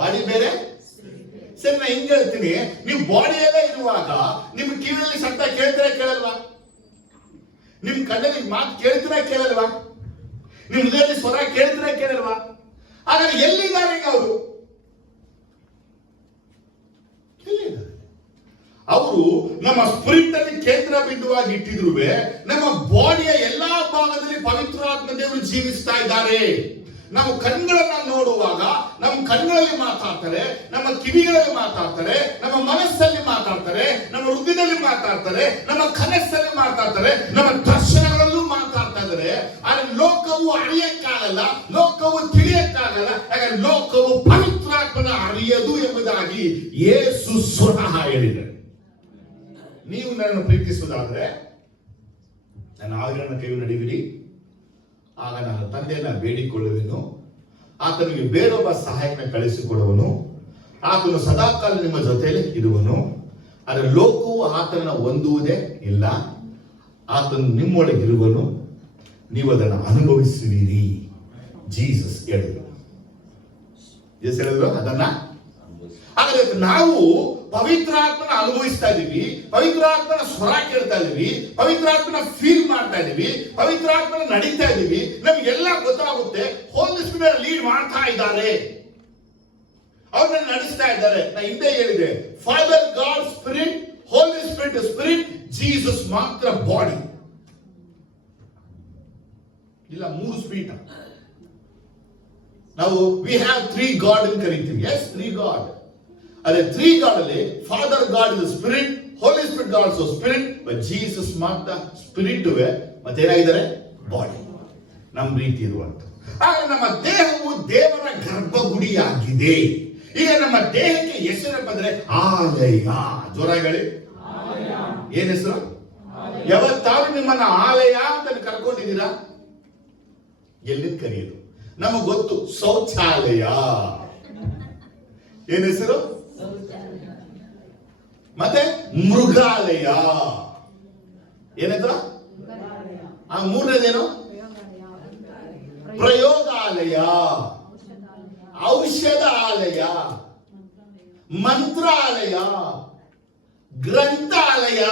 ಬಾಡಿ ಬೇರೆ, ಸರಿ. ನಾನು ಹಿಂಗೆ ಹೇಳ್ತೀನಿ, ನೀವು ಬಾಡಿಯಲ್ಲೇ ಇರುವಾಗ ನಿಮ್ ಕಿವಿಯಲ್ಲಿ ಶಬ್ದ ಕೇಳ್ತೀರಾ ಕೇಳಲ್ವಾ? ನಿಮ್ ಕಣ್ಣಲ್ಲಿ ಮಾತು ಕೇಳ್ತೀರಾ ಕೇಳಲ್ವಾ? ನಿಮ್ ಹೃದಯದಲ್ಲಿ ಸ್ವರ ಕೇಳ್ತೀರಾ ಕೇಳಲ್ವಾ? ಹಾಗಾದ್ರೆ ಎಲ್ಲಿದ್ದಾರೆ ಈಗ ಅವರು? ಎಲ್ಲಿದ್ದಾರೆ ಅವರು? ನಮ್ಮ ಸ್ಪಿರಿಟ್ ಅಲ್ಲಿ ಕೇಂದ್ರ ಬಿಂದುವಾಗಿ ಇಟ್ಟಿದ್ರು ನಮ್ಮ ಬಾಡಿಯ ಎಲ್ಲಾ ಭಾಗದಲ್ಲಿ ಪವಿತ್ರಾತ್ಮ ದೇವರು ಜೀವಿಸ್ತಾ ಇದ್ದಾರೆ. ನಾವು ಕಣ್ಗಳನ್ನ ನೋಡುವಾಗ ನಮ್ಮ ಕಣ್ಣುಗಳಲ್ಲಿ ಮಾತಾಡ್ತಾರೆ, ನಮ್ಮ ಕಿವಿಗಳಲ್ಲಿ ಮಾತಾಡ್ತಾರೆ, ನಮ್ಮ ಮನಸ್ಸಲ್ಲಿ ಮಾತಾಡ್ತಾರೆ, ನಮ್ಮ ಹೃದಯದಲ್ಲಿ ಮಾತಾಡ್ತಾರೆ, ನಮ್ಮ ಕನಸಲ್ಲಿ ಮಾತಾಡ್ತಾರೆ, ನಮ್ಮ ದರ್ಶನಗಳಲ್ಲೂ ಮಾತಾಡ್ತಾ ಇದ್ದಾರೆ. ಆದ್ರೆ ಲೋಕವು ಅರಿಯಕ್ಕಾಗಲ್ಲ, ಲೋಕವು ತಿಳಿಯಕ್ಕಾಗಲ್ಲ. ಯಾಕಂದ್ರೆ ಲೋಕವು ಪವಿತ್ರಾತ್ಮನ ಅರಿಯದು ಎಂಬುದಾಗಿ ಯೇಸು ಸ್ವತಃ ಹೇಳಿದ್ದಾರೆ. ನೀವು ನನ್ನನ್ನು ಪ್ರೀತಿಸುವುದಾದ್ರೆ ನನ್ನ ಆಜ್ಞೆಗಳನ್ನು ಕೈ ನಡೆಯುವಿರಿ, ಆಗ ನಾನು ತಂದೆಯನ್ನ ಬೇಡಿಕೊಳ್ಳುವೆನು, ಆತನಿಗೆ ಬೇರೊಬ್ಬ ಸಹಾಯಕನ ಕಳಿಸಿಕೊಡುವನು, ಆತನು ಸದಾಕಾಲ ನಿಮ್ಮ ಜೊತೆಯಲ್ಲಿ ಇರುವನು. ಆದರೆ ಲೋಕವು ಆತನ ಹೊಂದುವುದೇ ಇಲ್ಲ, ಆತನು ನಿಮ್ಮೊಳಗಿರುವನು, ನೀವು ಅದನ್ನು ಅನುಭವಿಸುವಿರಿ. ಜೀಸಸ್ ಹೇಳಿದ್ರು. ಜೀಸಸ್ ಹೇಳಿದ್ರು ಅದನ್ನ. ಹಾಗಾದ್ರೆ ನಾವು ಪವಿತ್ರಾತ್ಮನ ಅನುಭವಿಸ್ತಾ ಇದೀವಿ, ಪವಿತ್ರಾತ್ಮನ ಸ್ವರ ಕೇಳ್ತಾ ಇದೀವಿ, ಪವಿತ್ರಾತ್ಮನ ಫೀಲ್ ಮಾಡ್ತಾ ಇದೀವಿ, ಪವಿತ್ರಾತ್ಮನ ನಡೀತಾ ಇದೀವಿ. ನಮ್ಗೆಲ್ಲ ಗೊತ್ತಾಗುತ್ತೆ ಹೋಲಿ ಸ್ಪಿರಿಟ್ ಲೀಡ್ ಮಾಡ್ತಾ ಇದ್ದಾರೆ, ಅವ್ರನ್ನ ನಡೆಸ್ತಾ ಇದ್ದಾರೆ. ನಾ ಹಿಂದೆ ಹೇಳಿದೆ, father god spirit, Holy spirit spirit, Jesus ಮಾತ್ರ ಬಾಡಿ. ಇಲ್ಲ ಮೂರು ಸ್ಪಿರಿಟ್. ನಾವು ವಿ ಹ್ಯಾವ್ 3 ಗಾಡ್ ಅಂತ ಕರಿತೀವಿ. Yes, 3 God. ಅದೇ 3 ಗಾಡ್ ಅಲ್ಲಿ Father God is spirit, Holy Spirit God so spirit, but Jesus ಮಾತ್ರ ಸ್ಪಿರಿಟ್ ಮತ್ತೇನಾಗಿದ್ದಾರೆ ಬಾಡಿ, ನಮ್ಮ ರೀತಿ ಇರುವಂತ. ಆಗ ನಮ್ಮ ದೇಹವು ದೇವರ ಗರ್ಭಗುಡಿಯಾಗಿದೆ. ಈಗ ನಮ್ಮ ದೇಹಕ್ಕೆ ಹೆಸರಪ್ಪ ಅಂದ್ರೆ ಆಲಯ. ಜೋರಾಗಳಿ, ಏನ್ ಹೆಸರು? ಯಾವತ್ತಾದ್ರೂ ನಿಮ್ಮನ್ನ ಆಲಯ ಅಂತ ಕರ್ಕೊಂಡಿದ್ದೀರಾ? ಎಲ್ಲಿ ಕರೆಯೋದು? ನಮಗ್ ಗೊತ್ತು, ಶೌಚಾಲಯ. ಏನ್ ಹೆಸರು? ಮತ್ತೆ ಮೃಗಾಲಯ. ಏನಾಯ್ತು? ಆ ಮೂರನೇದೇನು? ಪ್ರಯೋಗಾಲಯ, ಔಷಧಾಲಯ, ಮಂತ್ರಾಲಯ, ಗ್ರಂಥಾಲಯ.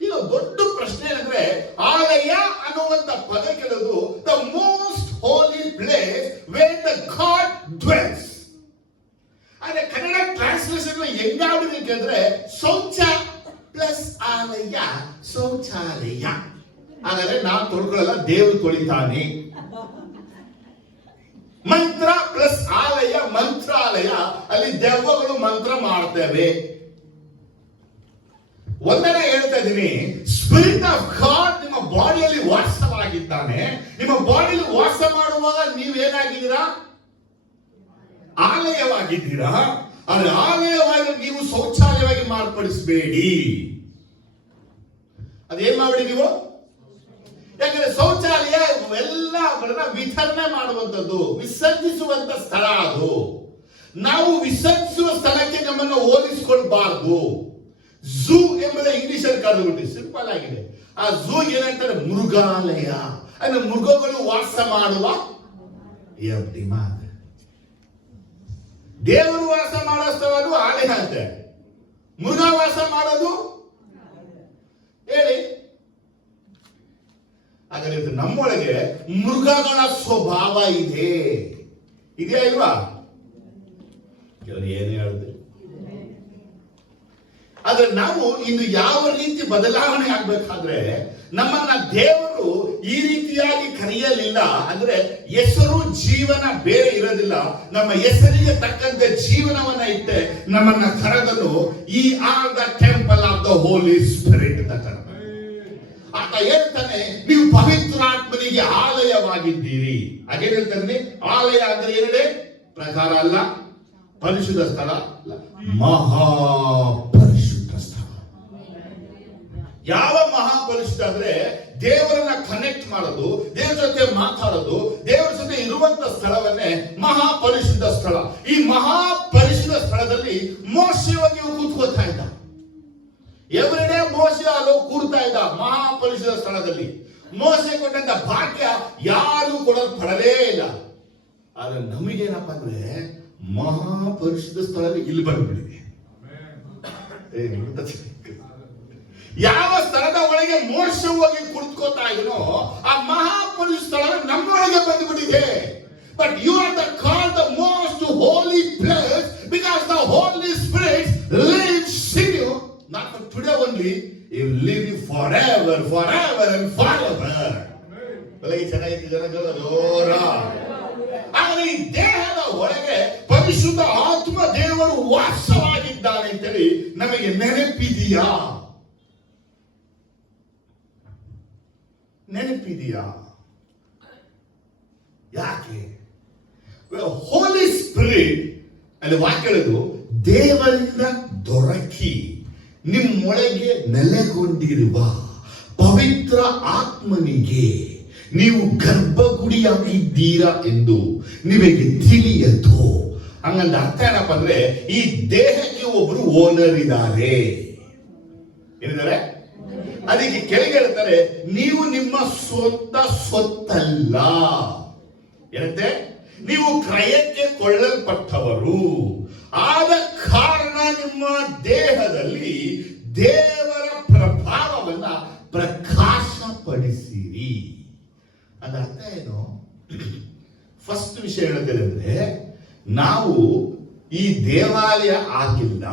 ಈಗ ದೊಡ್ಡ ಪ್ರಶ್ನೆ ಏನಂದ್ರೆ, ಆಲಯ ಅನ್ನುವಂತ ಪದ ಕೇಳೋದು the most holy place where the God dwells. ಆದ್ರೆ ಕನ್ನಡ ಟ್ರಾನ್ಸ್ಲೇಷನ್ ಹೆಂಗಾಗಿದೆ ಕೇಳಿದ್ರೆ, ಶೌಚ ಪ್ಲಸ್ ಆಲಯ, ಶೌಚಾಲಯ. ಹಾಗಾದ್ರೆ ನಾವು ತೊಳ್ಕೊಳ್ಳಲ್ಲ, ದೇವರು ತೊಳಿತಾನೆ. ಮಂತ್ರ ಪ್ಲಸ್ ಆಲಯ, ಮಂತ್ರಾಲಯ. ಅಲ್ಲಿ ದೆವ್ವಗಳು ಮಂತ್ರ ಮಾಡ್ತೇವೆ. ಒಂದನೇ ಹೇಳ್ತಾ ಇದ್ದೀನಿ, ಸ್ಪಿರಿಟ್ ಆಫ್ ಗಾಡ್ ನಿಮ್ಮ ಬಾಡಿಯಲ್ಲಿ ವಾಸವಾಗಿದ್ದಾನೆ. ನಿಮ್ಮ ಬಾಡಿಯಲ್ಲಿ ವಾಸ ಮಾಡುವಾಗ ನೀವೇನಾಗಿದ್ದೀರಾ? ಆಲಯವಾಗಿದ್ದೀರಾ. ಆದ್ರೆ ಆಲಯವಾಗಿ ನೀವು ಶೌಚಾಲಯವಾಗಿ ಮಾರ್ಪಡಿಸಬೇಡಿ. ಅದೇನ್ ಮಾಡಿ ನೀವು? ಯಾಕಂದ್ರೆ ಶೌಚಾಲಯ ಎಲ್ಲ ವಿತರಣೆ ಮಾಡುವಂಥದ್ದು, ವಿಸರ್ಜಿಸುವಂತ ಸ್ಥಳ ಅದು. ನಾವು ವಿಸರ್ಜಿಸುವ ಸ್ಥಳಕ್ಕೆ ನಮ್ಮನ್ನು ಹೋಲಿಸಿಕೊಳ್ಬಾರ್ದು. ಝೂ ಎಂಬುದೇ ಇಂಗ್ಲಿಷ್ ಅಲ್ಲಿ ಕರೆದುಬಿಟ್ಟು ಸಿಂಪಲ್ ಆಗಿದೆ. ಆ ಝೂ ಏನಂತಾರೆ? ಮೃಗಾಲಯ. ಅಂದ್ರೆ ಮೃಗಗಳು ವಾಸ ಮಾಡುವ ಮಾತು. ದೇವರು ವಾಸ ಮಾಡೋ ಸ್ಥಳದು ಆಲಯ ಅಂತೆ, ಮೃಗ ವಾಸ ಮಾಡೋದು ಹೇಳಿ. ಹಾಗಾದ್ರೆ ನಮ್ಮೊಳಗೆ ಮೃಗಗಳ ಸ್ವಭಾವ ಇದೆ, ಇದೆಯಾ ಇಲ್ವಾ? ಏನು ಹೇಳಿದ್ರೆ, ಆದ್ರೆ ನಾವು ಇನ್ನು ಯಾವ ರೀತಿ ಬದಲಾವಣೆ ಆಗ್ಬೇಕಾದ್ರೆ, ನಮ್ಮನ್ನ ದೇವರು ಈ ರೀತಿಯಾಗಿ ಕರೆಯಲಿಲ್ಲ. ಅಂದ್ರೆ ಹೆಸರು ಜೀವನ ಬೇರೆ ಇರೋದಿಲ್ಲ. ನಮ್ಮ ಹೆಸರಿಗೆ ತಕ್ಕಂತೆ ಜೀವನವನ್ನ ಇಟ್ಟೆ ನಮ್ಮನ್ನ ಕರೆದನು. ಈ are the temple of the Holy Spirit ಅಂತ ಕರೆದ. ಆತ ಹೇಳ್ತಾನೆ, ನೀವು ಪವಿತ್ರಾತ್ಮನಿಗೆ ಆಲಯವಾಗಿದ್ದೀರಿ. ಹಾಗೇನ್ ಹೇಳ್ತಾನೆ? ಆಲಯ ಅಂದ್ರೆ ಏನಿದೆ? ಪ್ರಕಾರ ಅಲ್ಲ, ಪರಿಶುದ್ಧ ಸ್ಥಳ. ಮಹಾಪರಿಶುದ್ಧ ಸ್ಥಳ. ಯಾವ ಮಹಾಪರಿಶುದ್ಧ ಅಂದ್ರೆ ದೇವರನ್ನ ಕನೆಕ್ಟ್ ಮಾಡೋದು, ದೇವರ ಜೊತೆ ಮಾತಾಡೋದು, ದೇವರ ಜೊತೆ ಇರುವಂತ ಸ್ಥಳವನ್ನೇ ಮಹಾಪರಿಶುದ್ಧ ಸ್ಥಳ. ಈ ಮಹಾಪರಿಶುದ್ಧ ಸ್ಥಳದಲ್ಲಿ ಮೋಶೆ ಹೋಗಿ ಕೂತ್ಕೋತಾ ಇದ್ದ. ಎವ್ರಿಡೇ ಮೋಶೆ ಅಲ್ಲೋ ಕೂರ್ತಾ ಇದ್ದ ಮಹಾಪರಿಶುದ್ಧ ಸ್ಥಳದಲ್ಲಿ. ಮೋಶೆ ಕೊಟ್ಟಂತ ಭಾಗ್ಯ ಯಾರು ಕೊಡಲ್ಪಡಲೇ ಇಲ್ಲ. ಆದ್ರೆ ನಮಗೇನಪ್ಪ ಅಂದ್ರೆ ಮಹಾಪರಿಶುದ್ಧ ಸ್ಥಳ ಇಲ್ಲಿ ಬಂದ್ಬಿಟ್ಟಿದೆ. ಯಾವ ಸ್ಥಳದ ಒಳಗೆ ಮೋಶೆ ಹೋಗಿ ಕುಳಿತುಕೋತಾ ಇದನೋ ಆ ಮಹಾಪರಿಶುದ್ಧ ಸ್ಥಳ ನಮ್ಮೊಳಗೆ ಬಂದ್ಬಿಟ್ಟಿದೆ. But you are the called the most holy place because the Holy Spirit lives in you, not for today only, he will live you forever and forever. ಬೆಳಗ್ಗೆ ಚೆನ್ನಾಗಿತ್ತು ಜನಗಳ ಜೋರ. ಆದರೆ ಈ ದೇಹದ ಒಳಗೆ ಪರಿಶುದ್ಧ ಆತ್ಮ ದೇವರು ವಾಸವಾಗಿದ್ದಾನೆ ಅಂತೇಳಿ ನಮಗೆ ನೆನಪಿದೆಯಾ? ಯಾಕೆ? ಹೋಲಿ ಸ್ಪಿರಿಟ್ ಅಲ್ಲಿ ವಾಕ್ಯ ಹೇಳೋದು ದೇವರಿಂದ ದೊರಕಿ ನಿಮ್ಮೊಳಗೆ ನೆಲೆಗೊಂಡಿರುವ ಪವಿತ್ರ ಆತ್ಮನಿಗೆ ನೀವು ಗರ್ಭಗುಡಿಯಾಗಿದ್ದೀರಾ ಎಂದು ನಿಮಗೆ ತಿಳಿಯದು. ಹಂಗಂದ ಅರ್ಥ ಏನಪ್ಪ ಅಂದ್ರೆ ಈ ದೇಹಕ್ಕೆ ಒಬ್ರು ಓನರ್ ಇದ್ದಾರೆ. ಏನಿದ್ದಾರೆ? ಅದಕ್ಕೆ ಕೆಳಗೆ ಹೇಳ್ತಾರೆ, ನೀವು ನಿಮ್ಮ ಸ್ವಂತ ಸ್ವತ್ತಲ್ಲ. ಏನಂತೆ? ನೀವು ಕ್ರಯಕ್ಕೆ ಕೊಳ್ಳಲ್ಪಟ್ಟವರು. ಆದ ಕಾರಣ ನಿಮ್ಮ ದೇಹದಲ್ಲಿ ದೇವರ ಪ್ರಭಾವವನ್ನ ಪ್ರಕಾಶಪಡಿಸಿರಿ. ಅದರ ಅರ್ಥ ಏನು? ಫಸ್ಟ್ ವಿಷಯ ಹೇಳೋದೇನೆಂದ್ರೆ, ನಾವು ಈ ದೇವಾಲಯ ಆಗಿಲ್ಲ,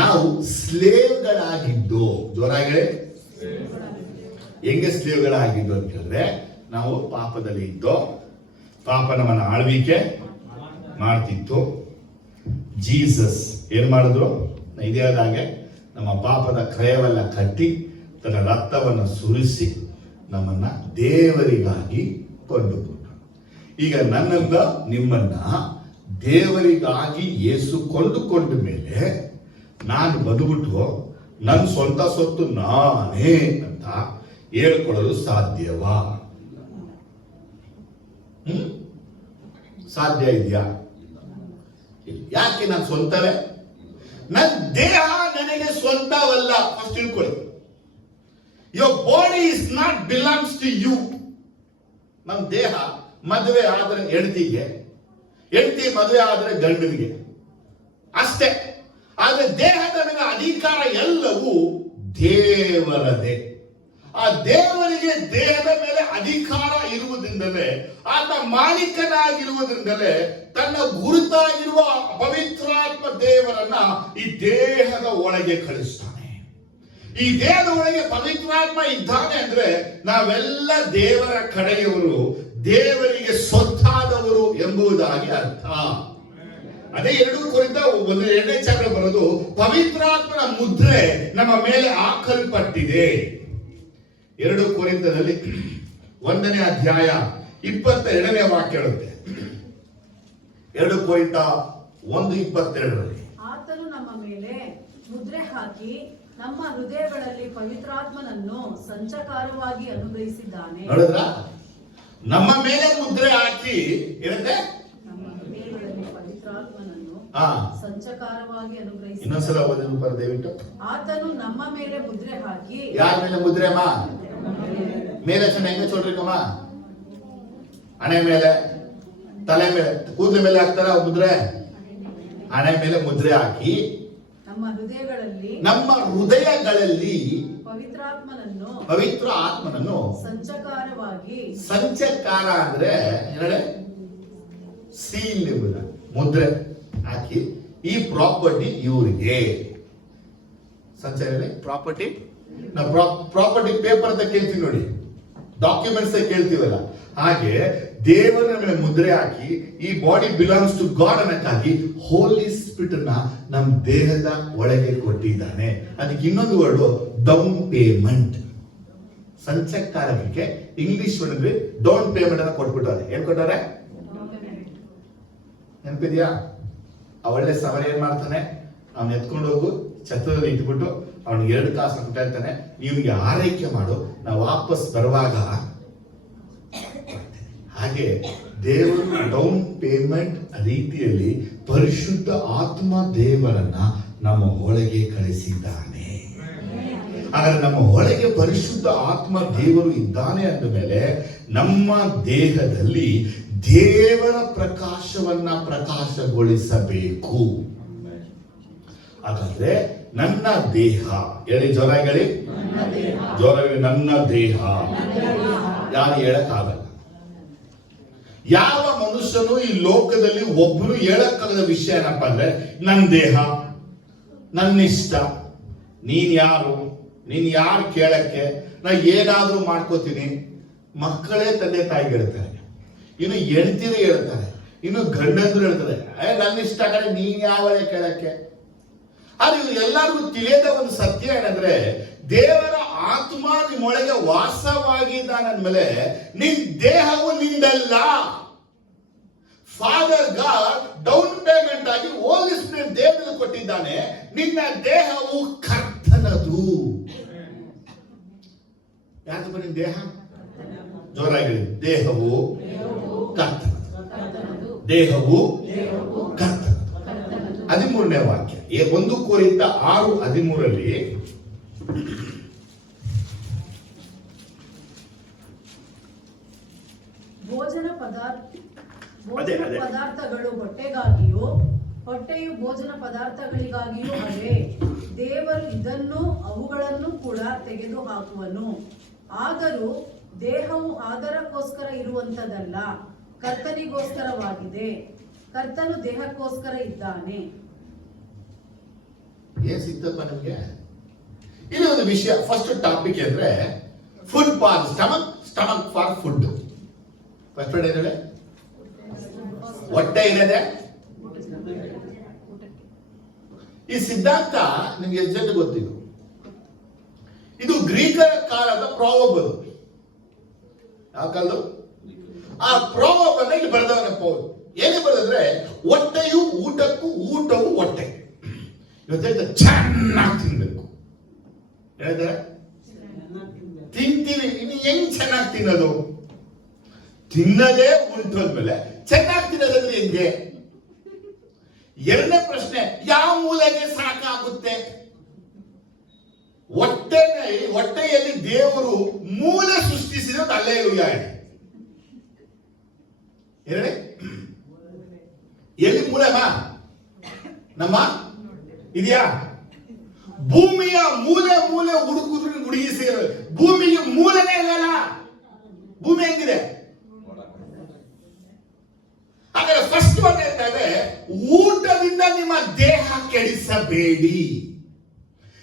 ನಾವು ಸ್ಲೇವ್ಗಳಾಗಿದ್ದು. ಜೋರಾಗಿ ಹೆಂಗೆ ಸ್ಲೇವ್ಗಳಾಗಿದ್ದು ಅಂತ ಹೇಳಿದ್ರೆ, ನಾವು ಪಾಪದಲ್ಲಿ ಇದ್ದೋ, ಪಾಪ ನಮ್ಮನ್ನ ಆಳ್ವಿಕೆ ಮಾಡ್ತಿತ್ತು. ಜೀಸಸ್ ಏನ್ ಮಾಡಿದ್ರು? ಇದೇ ಹಾಗೆ ನಮ್ಮ ಪಾಪದ ಕ್ರಯವೆಲ್ಲ ಕಟ್ಟಿ ತನ್ನ ರಕ್ತವನ್ನು ಸುರಿಸಿ ನಮ್ಮನ್ನ ದೇವರಿಗಾಗಿ ಕೊಂಡುಕೊಂಡ. ಈಗ ನನ್ನನ್ನ ನಿಮ್ಮನ್ನ ದೇವರಿಗಾಗಿ ಯೇಸು ಕೊಂಡುಕೊಂಡ ಮೇಲೆ ನಾನು ಬಂದ್ಬಿಟ್ಟು ನನ್ನ ಸ್ವಂತ ಸೊತ್ತು ನಾನೇ ಅಂತ ಹೇಳ್ಕೊಳ್ಳಲು ಸಾಧ್ಯವಾ? ಸಾಧ್ಯ ಇದೆಯಾ? ಯಾಕೆ ನಾನು ಸ್ವಂತವೇ? ನನ್ನ ದೇಹ ನನಗೆ ಸ್ವಂತವಲ್ಲ. ಫಸ್ಟ್ ತಿಳ್ಕೊಳ್ಳಿ, your body is not belongs to you. ನಮ್ಮ ದೇಹ ಮದುವೆ ಆದ್ರೆ ಹೆಂಡತಿಗೆ, ಹೆಂಡತಿ ಮದುವೆ ಆದ್ರೆ ಗಂಡನಿಗೆ ಅಷ್ಟೇ. ಆದ್ರೆ ದೇಹದ ಮೇಲೆ ಅಧಿಕಾರ ಎಲ್ಲವೂ ದೇವರದೇ. ಆ ದೇವರಿಗೆ ದೇಹದ ಮೇಲೆ ಅಧಿಕಾರ ಇರುವುದರಿಂದಲೇ, ಆತ ಮಾಲೀಕನಾಗಿರುವುದರಿಂದಲೇ ತನ್ನ ಗುರುತಾಗಿರುವ ಪವಿತ್ರಾತ್ಮ ದೇವರನ್ನ ಈ ದೇಹದ ಒಳಗೆ ಕಳಿಸ್ತಾನೆ. ಈ ದೇಹದ ಒಳಗೆ ಪವಿತ್ರಾತ್ಮ ಇದ್ದಾನೆ ಅಂದ್ರೆ ನಾವೆಲ್ಲ ದೇವರ ಕಡೆಯವರು, ದೇವರಿಗೆ ಸ್ವತ್ತಾದವರು ಎಂಬುದಾಗಿ ಅರ್ಥ. ಅದೇ 2 ಕೊರಿಂಥ 1ನೇ ಚಾಪ್ಟರ್ ಬರೋದು, ಪವಿತ್ರಾತ್ಮನ ಮುದ್ರೆ ನಮ್ಮ ಮೇಲೆ ಹಾಕಲ್ಪಟ್ಟಿದೆ. 2 ಕೊರಿಂಥದಲ್ಲಿ 1ನೇ ಅಧ್ಯಾಯ 22ನೇ ವಾಕ್ಯ ಹೇಳುತ್ತೆ. 2 ಕೊರಿಂಥ 1:22. ಆತನು ನಮ್ಮ ಮೇಲೆ ಮುದ್ರೆ ಹಾಕಿ ನಮ್ಮ ಹೃದಯಗಳಲ್ಲಿ ಪವಿತ್ರಾತ್ಮನನ್ನು ಸಂಚಕಾರವಾಗಿ ಅನುಗ್ರಹಿಸಿದ್ದಾನೆ. ನೋಡಿದ್ರ? ನಮ್ಮ ಮೇಲೆ ಮುದ್ರೆ ಹಾಕಿ ಇರುತ್ತೆ, ನಮ್ಮ ಹೃದಯಗಳಲ್ಲಿ ಪವಿತ್ರಾತ್ಮನನ್ನು ಸಂಚಕಾರವಾಗಿ ಅನುಗ್ರಹಿಸಿದ್ದಾನೆ. ಇನ್ನೊಂದ್ಸಲ ಓದಿದ್ರು ಬರ ದಯವಿಟ್ಟು. ಆತನು ನಮ್ಮ ಮೇಲೆ ಮುದ್ರೆ ಹಾಕಿ. ಯಾರ ಮೇಲೆ ಮುದ್ರೆ ಅಮ್ಮ? ಮೇಲೆ ಚೆನ್ನ ಹೆಂಗ ಚೋಡ್ರಿಕಮ್ಮ? ಹಣೆ ಮೇಲೆ, ತಲೆ ಮೇಲೆ, ಕೂದಲ ಮೇಲೆ ಹಾಕ್ತಾರ ಮುದ್ರೆ. ಹಣೆ ಮೇಲೆ ಮುದ್ರೆ ಹಾಕಿ ನಮ್ಮ ಹೃದಯಗಳಲ್ಲಿ ಪವಿತ್ರ ಆತ್ಮನನ್ನು ಸಂಚಕಾರವಾಗಿ. ಸಂಚಕಾರ ಅಂದ್ರೆ ಏನೇ? ಸೀಲ್ ಎಂಬುದ ಮುದ್ರೆ ಹಾಕಿ ಈ ಪ್ರಾಪರ್ಟಿ ಇವರಿಗೆ. ಸಂಚಯ ಪ್ರಾಪರ್ಟಿ, ನಾವು ಪ್ರಾಪರ್ಟಿ ಪೇಪರ್ ಅಂತ ಕೇಳ್ತೀವಿ ನೋಡಿ, ಡಾಕ್ಯುಮೆಂಟ್ಸ್ ಕೇಳ್ತೀವಲ್ಲ, ಹಾಗೆ ದೇವರ ಮೇಲೆ ಮುದ್ರೆ ಹಾಕಿ ಈ ಬಾಡಿ ಬಿಲಾಂಗ್ಸ್ ಟು ಗಾಡ್ ಅನ್ನಕ್ಕಾಗಿ ಹೋಲಿ ಸ್ಪಿರಿಟ್ ನ ನಮ್ಮ ದೇಹದ ಒಳಗೆ ಕೊಟ್ಟಿದ್ದಾನೆ. ಅದಕ್ಕೆ ಇನ್ನೊಂದು ವರ್ಡ್ ಡೌನ್ ಪೇಮೆಂಟ್. ಸಂಚಕಾರಕ್ಕೆ ಇಂಗ್ಲಿಷ್ ವರ್ಡ್ ಡೌನ್ ಪೇಮೆಂಟ್ ಅನ್ನ ಕೊಟ್ಬಿಟ್ಟಾರೆ. ಏನ್ ಕೊಟ್ಟಾರೆ ನೆನಪಿದ್ಯಾ? ಆ ಒಳ್ಳೆ ಸವಾರ ಏನ್ ಮಾಡ್ತಾನೆ, ಅವ್ನು ಎತ್ಕೊಂಡು ಹೋಗು ಛತ್ರದಲ್ಲಿ ಇಟ್ಬಿಟ್ಟು ಅವ್ನಿಗೆ 2 ಕಾಸು ಅಂತ ಹೇಳ್ತಾನೆ, ನಿಮ್ಗೆ ಆರೈಕೆ ಮಾಡು, ನಾವು ವಾಪಸ್ ಬರುವಾಗ. ಹಾಗೆ ದೇವರು ಡೌನ್ ಪೇಮೆಂಟ್ ರೀತಿಯಲ್ಲಿ ಪರಿಶುದ್ಧ ಆತ್ಮ ದೇವರನ್ನ ನಮ್ಮ ಒಳಗೆ ಕಳಿಸಿದ್ದಾನೆ. ಹಾಗಾದ್ರೆ ನಮ್ಮ ಒಳಗೆ ಪರಿಶುದ್ಧ ಆತ್ಮ ದೇವರು ಇದ್ದಾನೆ ಅಂದ ಮೇಲೆ ನಮ್ಮ ದೇಹದಲ್ಲಿ ದೇವರ ಪ್ರಕಾಶವನ್ನ ಪ್ರಕಾಶಗೊಳಿಸಬೇಕು. ಹಾಗಾದ್ರೆ ನನ್ನ ದೇಹ, ಹೇಳಿ ಜೋರಾಗಿ, ಜೋರಾಗಿ, ನನ್ನ ದೇಹ. ಯಾರು ಹೇಳಕ್ಕಾಗಲ್ಲ. ಯಾವ ಮನುಷ್ಯನು ಈ ಲೋಕದಲ್ಲಿ ಒಬ್ಬನು ಹೇಳಕ್ಕಾಗದ ವಿಷಯ ಏನಪ್ಪ ಅಂದ್ರೆ ನನ್ನ ದೇಹ, ನನ್ನ ಇಷ್ಟ. ನೀನ್ ಯಾರು ಕೇಳಕ್ಕೆ? ನಾ ಏನಾದ್ರೂ ಮಾಡ್ಕೋತೀನಿ. ಮಕ್ಕಳೇ ತಂದೆ ತಾಯಿಗೆ ಹೇಳ್ತಾರೆ, ಇನ್ನು ಹೆಂಡತಿರು ಹೇಳ್ತಾರೆ, ಇನ್ನು ಗಂಡಂದ್ರು ಹೇಳ್ತಾರೆ, ನನ್ನ ಇಷ್ಟ ಕಡೆ ನೀನ್ ಯಾವಳೆ ಕೇಳಕ್ಕೆ? ಆದ್ರೆ ಇವ್ರು ಎಲ್ಲರಿಗೂ ತಿಳಿಯದ ಒಂದು ಸತ್ಯ ಏನಂದ್ರೆ, ದೇವರ ಆತ್ಮ ನಿಮ್ಮೊಳಗೆ ವಾಸವಾಗಿದ್ದಾನಂದ್ಮೇಲೆ ನಿನ್ ದೇಹವು ನಿಂದಲ್ಲ. ಫಾದರ್ ಗಾಡ್ ಡೌನ್ ಪೇಮೆಂಟ್ ಆಗಿ ಹೋಲಿ ಸ್ಪಿರಿಟ್ ದೇವರಿಗೆ ಕೊಟ್ಟಿದ್ದಾನೆ. ನಿನ್ನ ದೇಹವು ಕರ್ತನದು. ಯಾಕಪ್ಪ ನಿನ್ ದೇಹ? ಜೋರಾಗಿ, ದೇಹವು ಕರ್ತನದು. ದೇಹವು ಕರ್ತನದು. 13ನೇ ವಾಕ್ಯ 1 ಕೊರಿಂಥ 6:13 ಭೋಜನ ಪದಾರ್ಥಗಳು ಹೊಟ್ಟೆಗಾಗಿಯೂ ಹೊಟ್ಟೆಯು ಭೋಜನ ಪದಾರ್ಥಗಳಿಗಾಗಿಯೂ ಅವೆ. ದೇವರು ಇದನ್ನು ಅವುಗಳನ್ನು ಕೂಡ ತೆಗೆದು ಹಾಕುವನು. ಆದರೂ ದೇಹವು ಆದರಕ್ಕೋಸ್ಕರ ಇರುವಂತದಲ್ಲ, ಕರ್ತನಿಗೋಸ್ಕರವಾಗಿದೆ. ಕರ್ತನು ದೇಹಕ್ಕೋಸ್ಕರ ಇದ್ದಾನೆ. ಏನ್ ಸಿಕ್ತಪ್ಪ ನಿಮ್ಗೆ? ಇಲ್ಲಿ ಒಂದು ವಿಷಯ, ಫಸ್ಟ್ ಟಾಪಿಕ್ ಅಂದ್ರೆ food for stomach, stomach for food. First ಏನಿದೆ? ಹೊಟ್ಟೆ ಇರದೆ. ಈ ಸಿದ್ಧಾಂತ ನಿಮ್ಗೆ ಎಷ್ಟು ಜನ ಗೊತ್ತಿದೆ? ಇದು ಗ್ರೀಕರ ಕಾಲದ ಪ್ರಾವರ್ಬ್. ಯಾವ ಕಾಲದ? ಆ ಪ್ರಾವರ್ಬ್ ಅನ್ನ ಇಲ್ಲಿ ಬರೆದವನ ಪೌಲ್. ಏನೇ ಬರೆದ್ರೆ, ಹೊಟ್ಟೆಯು ಊಟಕ್ಕೂ, ಊಟವು ಹೊಟ್ಟೆ. ಇವತ್ತು ಚೆನ್ನಾಗಿ ತಿನ್ಬೇಕು ಹೇಳಿದ್ರೆ ತಿಂತೀವಿ. ಇನ್ನು ಹೆಂಗ್ ಚೆನ್ನಾಗಿ ತಿನ್ನೋದು? ತಿನ್ನದೇ ಉಂಟು ಅಂದ್ಮೇಲೆ ಚೆನ್ನಾಗಿ ತಿನ್ನೋದಂದ್ರೆ ಹೆಂಗೆ? ಎರಡನೇ ಪ್ರಶ್ನೆ, ಯಾವ ಮೂಲೆಗೆ ಸಾಕಾಗುತ್ತೆ? ಹೊಟ್ಟೆಯಲ್ಲಿ ದೇವರು ಮೂಲೆ ಸೃಷ್ಟಿಸಿರೋದು ಹಲ್ಲೆಲೂಯಾ. ಹೇಳಿ, ಎಲ್ಲಿ ಮೂಲೆಮ್ಮ? ನಮ್ಮ ಇದೆಯಾ? ಭೂಮಿಯ ಮೂಲೆ ಹುಡುಕಿದ್ರು ಹುಡುಗಿ ಸೇರ. ಭೂಮಿಗೆ ಮೂಲನೇ ಇಲ್ಲಲ್ಲ. ಭೂಮಿ ಹೆಂಗಿದೆ? ಹಾಗಾದ್ರೆ ಫಸ್ಟ್ ಒನ್ ಹೇಳ್ತಾರೆ, ಊಟದಿಂದ ನಿಮ್ಮ ದೇಹ ಕೆಡಿಸಬೇಡಿ.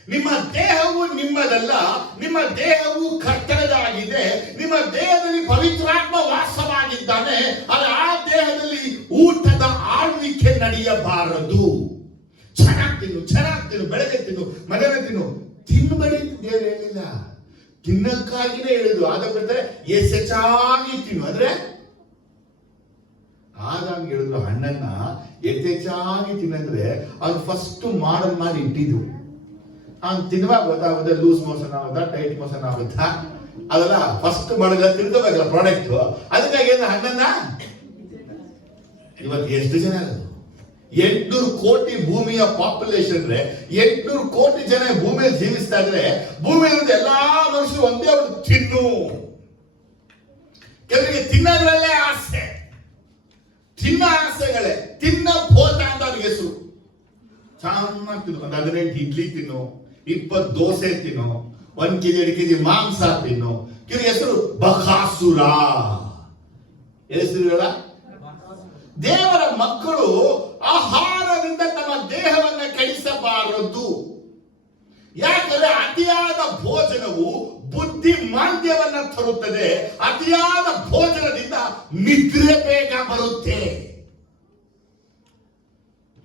ನಿಮ್ಮ ದೇಹವು ನಿಮ್ಮದಲ್ಲ, ನಿಮ್ಮ ದೇಹವು ಕರ್ತನದಾಗಿದೆ. ನಿಮ್ಮ ದೇಹದಲ್ಲಿ ಪವಿತ್ರಾತ್ಮ ವಾಸವಾಗಿದ್ದಾನೆ. ಆದರೆ ಆ ದೇಹದಲ್ಲಿ ಊಟದ ಆಳ್ವಿಕೆ ನಡೆಯಬಾರದು. ಚೆನ್ನಾಗಿ ತಿನ್ನು, ಬೆಳಗ್ಗೆ ತಿನ್ನು, ಮಧ್ಯಾಹ್ನ ತಿನ್ನಬೇಡಿ ಅಂತ ದೇವರು ಹೇಳಿಲ್ಲ. ತಿನ್ನಕ್ಕಾಗಿನೇ ಹೇಳಿದ್ರು. ಆದ ಬಿಟ್ಟರೆ ಹೆಚ್ಚಾಗಿ ತಿನ್ನು ಅಂದ್ರೆ ಆದಾಗ ಹೇಳಿದ್ರು, ಹಣ್ಣನ್ನ ಹೆಚ್ಚಾಗಿ ತಿನ್ನಂದ್ರೆ ಅವ್ರು ಫಸ್ಟ್ ಮಾಡಿ ಇಟ್ಟಿದ್ರು. ಅವ್ನು ತಿನ್ನುವಾಗ ಗೊತ್ತಾಗುತ್ತೆ ಲೂಸ್ ಮೋಷನ್ ಆಗುತ್ತಾ, ಟೈಟ್ ಮೋಷನ್ ಆಗುತ್ತಾ, ಅದೆಲ್ಲ ಫಸ್ಟ್ ಮಾಡಿದ್ರೆ ತಿಳ್ಕೋಬೇಕಲ್ಲ ಪ್ರಾಡಕ್ಟ್. ಅದಕ್ಕಾಗಿ ಹಣ್ಣನ್ನ ಇವತ್ತು ಎಷ್ಟು ಜನ ಇರೋದು? 800 ಕೋಟಿ ಭೂಮಿಯ ಪಾಪ್ಯುಲೇಷನ್ ಅಂದ್ರೆ 800 ಕೋಟಿ ಜನ ಭೂಮಿಯಲ್ಲಿ ಜೀವಿಸ್ತಾ ಇದ್ರೆ, ಭೂಮಿಯಲ್ಲಿ ಎಲ್ಲಾ ಮನುಷ್ಯರು ಒಂದೇ ಒಂದು ತಿನ್ನು. ಕೆಲವರಿಗೆ ತಿನ್ನೋದ್ರಲ್ಲೇ ಆಸೆ, ತಿನ್ನ ಆಸೆಗಳೇ. ತಿನ್ನ ಭೋತ ಅಂತ ಅವ್ರಿಗೆ ಹೆಸರು. ಚೆನ್ನಾಗಿ ತಿನ್ನು, 15 ಇಡ್ಲಿ ತಿನ್ನು, 20 ದೋಸೆ ತಿನ್ನು, 1 ಕೆಜಿ 2 ಕೆಜಿ ಮಾಂಸ ತಿನ್ನು. ಕೆಲವು ಹೆಸರು ಬಕಾಸುರ. ಹೆಸರುಗಳ ದೇವರ ಮಕ್ಕಳು ಆಹಾರದಿಂದ ತಮ್ಮ ದೇಹವನ್ನು ಕೆಡಿಸಬಾರದು. ಯಾಕಂದ್ರೆ ಅತಿಯಾದ ಭೋಜನವು ಬುದ್ಧಿ ಮಾಂದ್ಯವನ್ನ ತರುತ್ತದೆ. ಅತಿಯಾದ ಭೋಜನದಿಂದ ನಿದ್ರೆ ಬೇಗ ಬರುತ್ತೆ.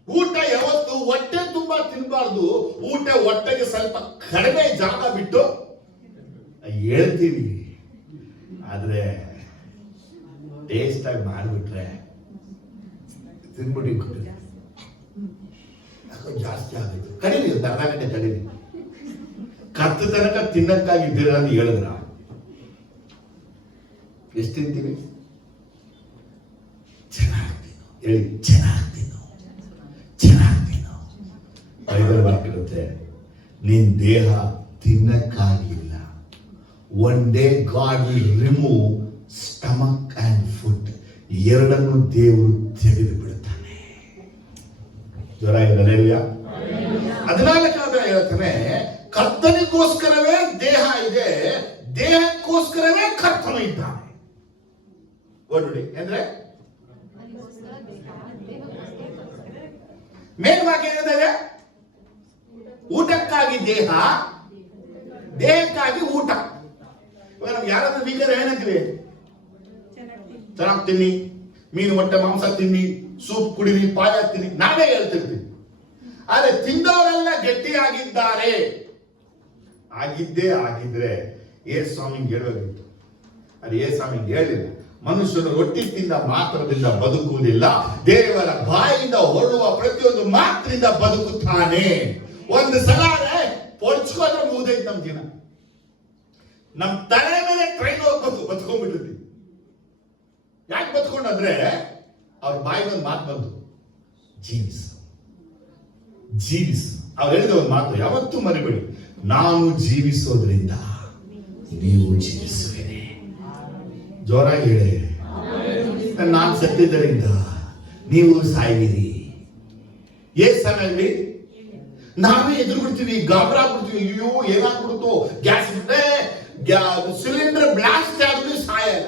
ಊಟ ಯಾವತ್ತು ಹೊಟ್ಟೆ ತುಂಬಾ ತಿನ್ನಬಾರ್ದು. ಹೊಟ್ಟೆಗೆ ಸ್ವಲ್ಪ ಕಡಿಮೆ ಜಾಗ ಬಿಟ್ಟು ಹೇಳ್ತೀವಿ. ಆದ್ರೆ ಟೇಸ್ಟ್ ಆಗಿ ಮಾಡಿಬಿಟ್ರೆ ತಿನ್ಬಿಟ್ಟು ಯಾಕೋ ಜಾಸ್ತಿ ಆಗುತ್ತೆ, ಕಡೀರಿ, ಒಂದು ಅರ್ಧ ಗಂಟೆ ಕಡೀರಿ. ಕತ್ತು ತನಕ ತಿನ್ನಕ್ಕಾಗಿದ್ದೀರ ಅಂತ ಹೇಳಿದ್ರ? ಎಷ್ಟು ತಿಂತೀವಿ? ಚೆನ್ನಾಗಿ ಹೇಳಿ, ಚೆನ್ನಾಗಿ ಬೈಬಲ್ ವಾಕ್ಯವಿರುತ್ತೆ, ನಿನ್ ದೇಹ ತಿನ್ನಕ್ಕಾಗಿಲ್ಲ. One day God will remove stomach and food, ಎರಡನ್ನು ದೇವರು ತೆಗೆದು ಬಿಡುತ್ತಾನೆ. ಜ್ವರ ಇರಲಿಲ್ಲ. 14 ಹೇಳ್ತಾನೆ, ಕರ್ತನಿಗೋಸ್ಕರವೇ ದೇಹ ಇದೆ, ದೇಹಕ್ಕೋಸ್ಕರವೇ ಕರ್ತನು ಇದ್ದಾನೆ. ನೋಡಿ ಅಂದ್ರೆ ಮೇಲ್ವಾಕ್ಯ ಏನಿದೆ? ಊಟಕ್ಕಾಗಿ ದೇಹ, ದೇಹಕ್ಕಾಗಿ ಊಟ. ಇವಾಗ ನಮ್ಗೆ ಯಾರಾದ್ರೂ ವೀಕರ್ ಏನಂತೀವಿ? ಚೆನ್ನಾಗಿ ತಿನ್ನಿ, ಮೀನು ಮೊಟ್ಟೆ ಮಾಂಸ ತಿನ್ನಿ, ಸೂಪ್ ಕುಡಿರಿ, ಪಾಯ ತಿನ್ನಿ, ನಾವೇ ಹೇಳ್ತಿರ್ತೀವಿ. ಆದ್ರೆ ತಿಂದವರೆಲ್ಲ ಗಟ್ಟಿಯಾಗಿದ್ದಾರೆ. ಆಗಿದ್ರೆ ಏ ಸ್ವಾಮಿಗೆ ಹೇಳಬೇಕಿತ್ತು. ಅದು ಏ ಸ್ವಾಮಿಗೆ ಹೇಳಿಲ್ಲ. ಮನುಷ್ಯನು ರೊಟ್ಟಿ ತಿಂದ ಮಾತ್ರದಿಂದ ಬದುಕುವುದಿಲ್ಲ, ದೇವರ ಬಾಯಿಂದ ಹೊರಡುವ ಪ್ರತಿಯೊಂದು ಮಾತ್ರದಿಂದ ಬದುಕುತ್ತಾನೆ. ಒಂದು ಸಲ ಪೊಡ್ಸ್ಕೊಂಡ್ರೆ ಮುಗಿದೈತೆ ನಮ್ ಜೀವನ. ನಮ್ ತಲೆ ಮೇಲೆ ಟ್ರೈನ್ ಹೋಗ್ಬೇಕು, ಬದುಕೊಂಡ್ಬಿಟ್ಟಿದ್ವಿ. ಯಾಕೆ ಬದುಕೊಂಡ್ರೆ ಅವ್ರ ಬಾಯಿಗೊಂದು ಮಾತು ಬಂತು, ಜೀವಿಸು. ಅವ್ರು ಹೇಳಿದ ಒಂದು ಮಾತು ಯಾವತ್ತೂ ಮರಿಬೇಡಿ, ನಾನು ಜೀವಿಸೋದ್ರಿಂದ ನೀವು ಜೀವಿಸುವಿರಿ. ಜೋರಾಗಿ ಹೇಳಿ, ನಾನು ಸತ್ತಿದ್ದರಿಂದ ನೀವು ಸಾಯ್ವಿರಿ. ಏನ್ ಸಾಯ್ವಿ? ನಾವೇ ಎದುರು ಬಿಡ್ತೀವಿ, ಗಾಬರ ಬಿಡ್ತೀವಿ, ಅಯ್ಯೋ ಏನಾಗ್ಬಿಡ್ತು, ಗ್ಯಾಸ್ ಸಿಲಿಂಡರ್ ಬ್ಲಾಸ್ಟ್ ಆದ್ರೂ ಸಾಯಲ್ಲ,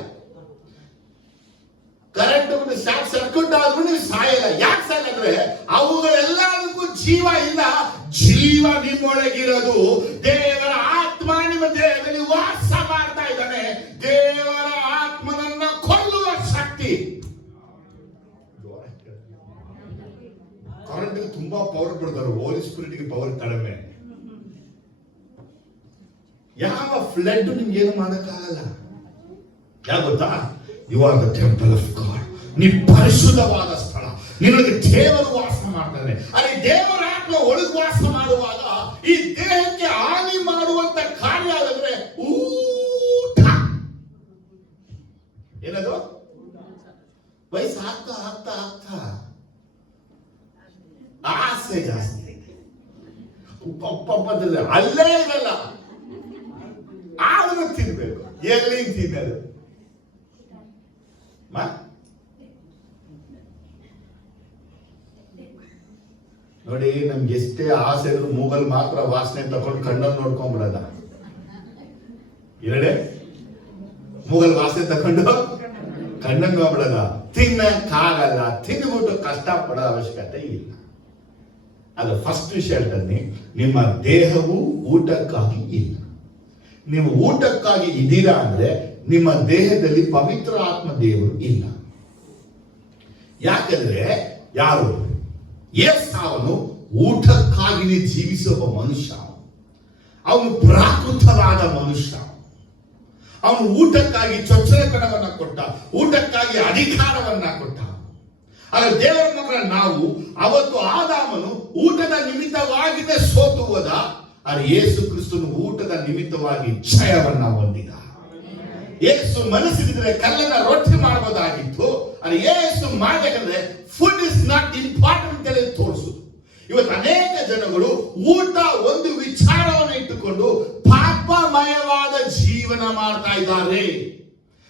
ಕರೆಂಟ್ ಶಾರ್ಟ್ ಸರ್ಕ್ಯೂಟ್ ಆದ್ರೂ ನೀವು ಸಾಯಲ್ಲ. ಯಾಕೆ ಸಾಯಲ್ಲ ಅಂದ್ರೆ ಅವುಗಳೆಲ್ಲದಕ್ಕೂ ಜೀವ ಇಲ್ಲ. ಜೀವ ನಿಮ್ಮೊಳಗಿರೋದು, ದೇವರ ಆತ್ಮ ನಿಮ್ಮ ದೇಹದಲ್ಲಿ ವಾಸ ಮಾಡ್ತಾ ಇದ್ದಾನೆ. ದೇವರ ಆತ್ಮನನ್ನ ಕೊಲ್ಲುವ ಶಕ್ತಿ. ಕರೆಂಟ್ ತುಂಬಾ ಪವರ್ ಬಿಡ್ತಾರೆ, ಹೋಲಿ ಸ್ಪಿರಿಟ್ಗೆ ಪವರ್ ಕಡಿಮೆ. ಯಾವ ಫ್ಲಡ್ ನಿಮ್ಗೆ ಏನು ಮಾಡಕ್ಕಾಗಲ್ಲ. ಯಾಕೆ ಗೊತ್ತಾ? You are the temple of God. ನೀ ಪರಿಶುದ್ಧವಾದ ಸ್ಥಳ, ನಿನಗೆ ದೇವರು ವಾಸ ಮಾಡ್ತಾನೆ. ಅಲ್ಲಿ ದೇವರ ಆತ್ಮ ಒಳಗೆ ವಾಸ ಮಾಡುವಾಗ ಈ ದೇಹಕ್ಕೆ ಹಾನಿ ಮಾಡುವಂತ ಕಾರ್ಯ ಆಗಿದ್ರೆ ಊಟ. ಏನದು? ವಯಸ್ಸು ಆಗ್ತಾ ಆಗ್ತಾ ಆಗ್ತಾ ಆಸೆ ಜಾಸ್ತಿ, ಅಲ್ಲೇ ಇರಲ್ಲ, ಆದ್ರೂ ತಿನ್ಬೇಕು. ಎಲ್ಲಿ ತಿನ್ನದು? ನೋಡಿ, ನಮ್ಗೆ ಎಷ್ಟೇ ಆಸೆ ಇದ್ರು ಮೂಗಲ್ ಮಾತ್ರ ವಾಸನೆ ತಗೊಂಡು ಕಣ್ಣಲ್ಲಿ ನೋಡ್ಕೊಂಡ್ಬಿಡದ. ಎರಡೇ ಮೂಗಲ್ ವಾಸನೆ ತಗೊಂಡು ಕಣ್ಣನ್ನು ನೋಡ್ಬಿಡದ. ತಿನ್ನಕ್ಕಾಗಲ್ಲ. ತಿಂದ್ಬಿಟ್ಟು ಕಷ್ಟ ಪಡೋ ಅವಶ್ಯಕತೆ ಇಲ್ಲ. ಅದು ಫಸ್ಟ್ ವಿಷಯ ಹೇಳ್ತೀನಿ. ನಿಮ್ಮ ದೇಹವು ಊಟಕ್ಕಾಗಿ ಇಲ್ಲ. ನೀವು ಊಟಕ್ಕಾಗಿ ಇದ್ದೀರಾ ಅಂದ್ರೆ ನಿಮ್ಮ ದೇಹದಲ್ಲಿ ಪವಿತ್ರ ಆತ್ಮ ದೇವರು ಇಲ್ಲ. ಯಾಕಂದ್ರೆ ಯಾರು ಏಸಾವನು ಊಟಕ್ಕಾಗಿ ಜೀವಿಸುವ ಮನುಷ್ಯ, ಅವನು ಪ್ರಾಕೃತವಾದ ಮನುಷ್ಯ. ಅವನು ಊಟಕ್ಕಾಗಿ ಚೊಚ್ಚಲತನವನ್ನ ಕೊಟ್ಟ, ಊಟಕ್ಕಾಗಿ ಅಧಿಕಾರವನ್ನ ಕೊಟ್ಟ. ಆದರೆ ದೇವರ ಮಕ್ಕಳ ನಾವು ಅವತ್ತು ಆದಾಮನು ಊಟದ ನಿಮಿತ್ತವಾಗಿಯೇ ಸೋತು ಹೋದ. ಆದರೆ ಯೇಸು ಕ್ರಿಸ್ತನು ಊಟದ ನಿಮಿತ್ತವಾಗಿ ಜಯವನ್ನ ಹೊಂದಿದ. ಯೇಸು ಮನಸ್ಸಿದ್ರೆ ಕಲ್ಲನ್ನ ರೊಟ್ಟಿ ಮಾಡಬಹುದಾಗಿತ್ತು. ಆದರೆ ಯೇಸು ಮಾಡಬೇಕಂದ್ರೆ ಫುಡ್ ಇಸ್ ನಾಟ್ ಇಂಪಾರ್ಟೆಂಟ್ ಅಂತ ತೋರಿಸುದು. ಇವತ್ತು ಅನೇಕ ಜನಗಳು ಊಟ ಒಂದು ವಿಚಾರವನ್ನು ಇಟ್ಟುಕೊಂಡು ಪಾಪಮಯವಾದ ಜೀವನ ಮಾಡ್ತಾ ಇದ್ದಾರೆ.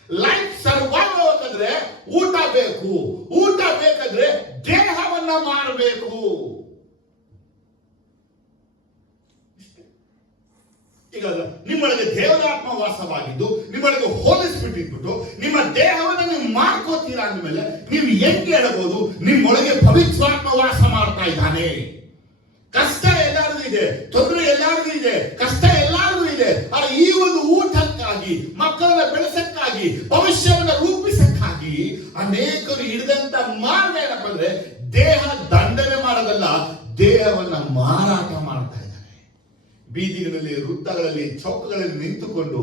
ಲೈಫ್ ಸರ್ವೈವ್ ಆಗಬೇಕಂದ್ರೆ ಊಟ ಬೇಕು, ಊಟ ಬೇಕಾದ್ರೆ ದೇಹವನ್ನ ಮಾಡಬೇಕು. ಈಗ ನಿಮ್ಮೊಳಗೆ ದೇವರಾತ್ಮ ವಾಸವಾಗಿದ್ದು ನಿಮ್ಮೊಳಗೆ ಹೋಲಿಸ್ಬಿಟ್ಟಿದ್ಬಿಟ್ಟು ನಿಮ್ಮ ದೇಹವನ್ನು ನೀವು ಮಾಡ್ಕೋತೀರಾ ಅಂದ್ಮೇಲೆ ನೀವು ಹೆಂಗೆ ಹೇಳಬಹುದು ನಿಮ್ಮೊಳಗೆ ಪವಿತ್ರಾತ್ಮ ವಾಸ ಮಾಡ್ತಾ ಇದ್ದಾನೆ? ಕಷ್ಟ ಎಲ್ಲರಿಗೂ ಇದೆ, ತೊಂದರೆ ಎಲ್ಲರಿಗೂ ಇದೆ, ಕಷ್ಟ ಎಲ್ಲರಿಗೂ ಇದೆ. ಆದರೆ ಈ ಒಂದು ಊಟಕ್ಕಾಗಿ, ಮಕ್ಕಳನ್ನ ಬೆಳೆಸಕ್ಕಾಗಿ, ಭವಿಷ್ಯವನ್ನು ರೂಪಿಸಕ್ಕಾಗಿ ಅನೇಕರು ಹಿಡಿದಂತ ಮಾರ್ಗ ಏನಪ್ಪ ಅಂದ್ರೆ ದೇಹ ದಂಡನೆ ಮಾಡೋದಲ್ಲ, ದೇಹವನ್ನ ಮಾರಾಟ ಮಾಡ್ತಾ ಇದ್ದಾರೆ. ಬೀದಿಗಳಲ್ಲಿ, ವೃತ್ತಗಳಲ್ಲಿ, ಚೌಕಗಳಲ್ಲಿ ನಿಂತುಕೊಂಡು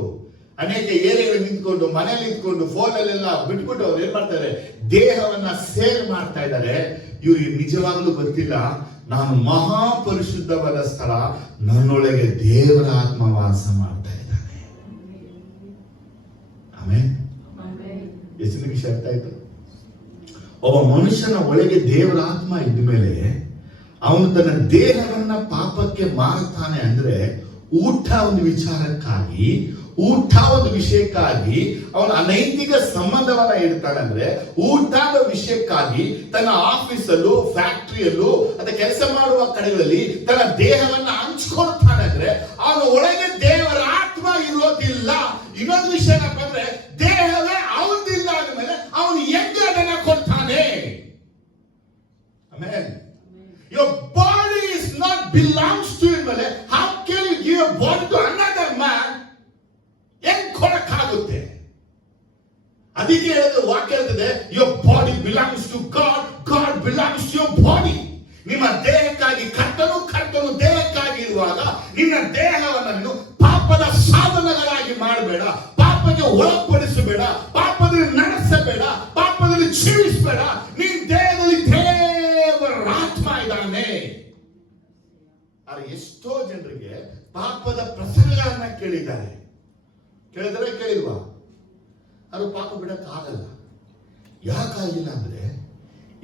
ಅನೇಕ ಏರಿಯಾಗಳು ನಿಂತ್ಕೊಂಡು ಮನೇಲಿ ನಿಂತ್ಕೊಂಡು ಫೋನಲ್ಲೆಲ್ಲ ಬಿಟ್ಬಿಟ್ಟು ಅವ್ರು ಏನ್ ಮಾಡ್ತಾರೆ, ದೇಹವನ್ನ ಸೇರ್ ಮಾಡ್ತಾ ಇದ್ದಾರೆ. ಇವ್ರಿಗೆ ನಿಜವಾಗ್ಲೂ ಗೊತ್ತಿಲ್ಲ, ನಾನು ಮಹಾಪರಿಶುದ್ಧವಾದ ಸ್ಥಳ, ನನ್ನೊಳಗೆ ದೇವರ ಆತ್ಮ ವಾಸ ಮಾಡ್ತಾ ಇದ್ದಾನೆ. ಆಮೇಲೆ ಎಷ್ಟು ನಿಮಿಷ ಅರ್ಥ ಆಯ್ತು? ಒಬ್ಬ ಮನುಷ್ಯನ ಒಳಗೆ ದೇವರ ಆತ್ಮ ಇದ್ದ ಮೇಲೆ ಅವನು ತನ್ನ ದೇಹವನ್ನ ಪಾಪಕ್ಕೆ ಮಾರುತ್ತಾನೆ. ಅಂದ್ರೆ ಊಟ ಒಂದು ವಿಚಾರಕ್ಕಾಗಿ, ಊಟ ಒಂದು ವಿಷಯಕ್ಕಾಗಿ ಅವನು ಅನೈತಿಕ ಸಂಬಂಧವನ್ನ ಇಡ್ತಾನೆ. ಅಂದ್ರೆ ಊಟದ ವಿಷಯಕ್ಕಾಗಿ ತನ್ನ ಆಫೀಸಲ್ಲೂ, ಫ್ಯಾಕ್ಟರಿಯಲ್ಲೂ ಅಥವಾ ಕೆಲಸ ಮಾಡುವ ಕಡೆಗಳಲ್ಲಿ ತನ್ನ ದೇಹವನ್ನ ಹಂಚ್ಕೊಳ್ತಾನೆ. ಅಂದ್ರೆ ಅವನ ಒಳಗೆ ದೇವರ ಆತ್ಮ ಇರೋದಿಲ್ಲ. ಇನ್ನೊಂದು ವಿಷಯ ಏನಪ್ಪ ಅಂದ್ರೆ, ದೇಹವೇ ಅವನಿಲ್ಲ ಅಂದ್ಮೇಲೆ ಅವನು ಹೆಂಗೆ ಅದನ್ನ ಕೊಡ್ತಾನೆ? ಆಮೇಲೆ your body is not belongs to you. ಮೇಲೆ how can you give your body to another man? ಹೆಂಗ್ ಕೊಡಕ್ಕಾಗುತ್ತೆ? ಅದಕ್ಕೆ ಹೇಳಿದ ವಾಕ್ಯ ಹೇಳ್ತದೆ, your body belongs to God, God belongs to your body. ನಿಮ್ಮ ದೇಹಕ್ಕಾಗಿ ಕರ್ತನು ದೇಹಕ್ಕಾಗಿ ಇರುವಾಗ ನಿನ್ನ ದೇಹವನ್ನು ನೀನು ಪಾಪದ ಸಾಧನಗಳಾಗಿ ಮಾಡಬೇಡ, ಪಾಪಕ್ಕೆ ಒಳಪಡಿಸಬೇಡ, ಪಾಪದಲ್ಲಿ ನಡೆಸಬೇಡ, ಪಾಪದಲ್ಲಿ ಜೀವಿಸಬೇಡ. ನಿನ್ನ ದೇಹದಲ್ಲಿ ದೇವರ ಆತ್ಮ ಇದ್ದಾನೆ. ಆದ್ರೆ ಎಷ್ಟೋ ಜನರಿಗೆ ಪಾಪದ ಪ್ರಸಂಗಗಳನ್ನ ಕೇಳಿದ್ದಾರೆ. ಕೇಳಿಲ್ವಾ? ಅದು ಪಾಪ ಬಿಡಕ್ಕಾಗಲ್ಲ. ಯಾಕಾಗಿಲ್ಲ ಅಂದ್ರೆ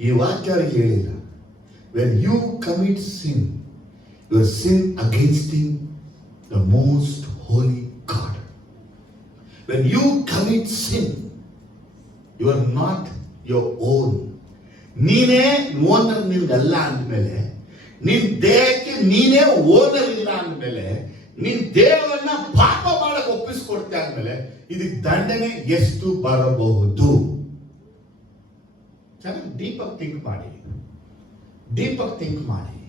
ಈ ವಾಕ್ಯ ಅವರಿಗೆ ಹೇಳಿಲ್ಲ. When you commit sin, you are sin against the most holy God. When you commit sin, you are not your own. ನೀನೇ ಓನರ್ ನಿನ್ಗಲ್ಲ ಅಂದ್ಮೇಲೆ, ನಿನ್ ದೇಹಕ್ಕೆ ನೀನೇ ಓನರ್ ಇಲ್ಲ ಅಂದ್ಮೇಲೆ, ನಿನ್ ದೇಹವನ್ನ ಪಾಪ ಮಾಡಕ್ ಒಪ್ಪಿಸ್ಕೊಡ್ತೆ ಅಂದ್ಮೇಲೆ ಇದಕ್ಕೆ ದಂಡನೆ ಎಷ್ಟು ಬರಬಹುದು? ಚೆನ್ನಾಗಿ ಡೀಪಾಗಿ ಥಿಂಕ್ ಮಾಡಿ.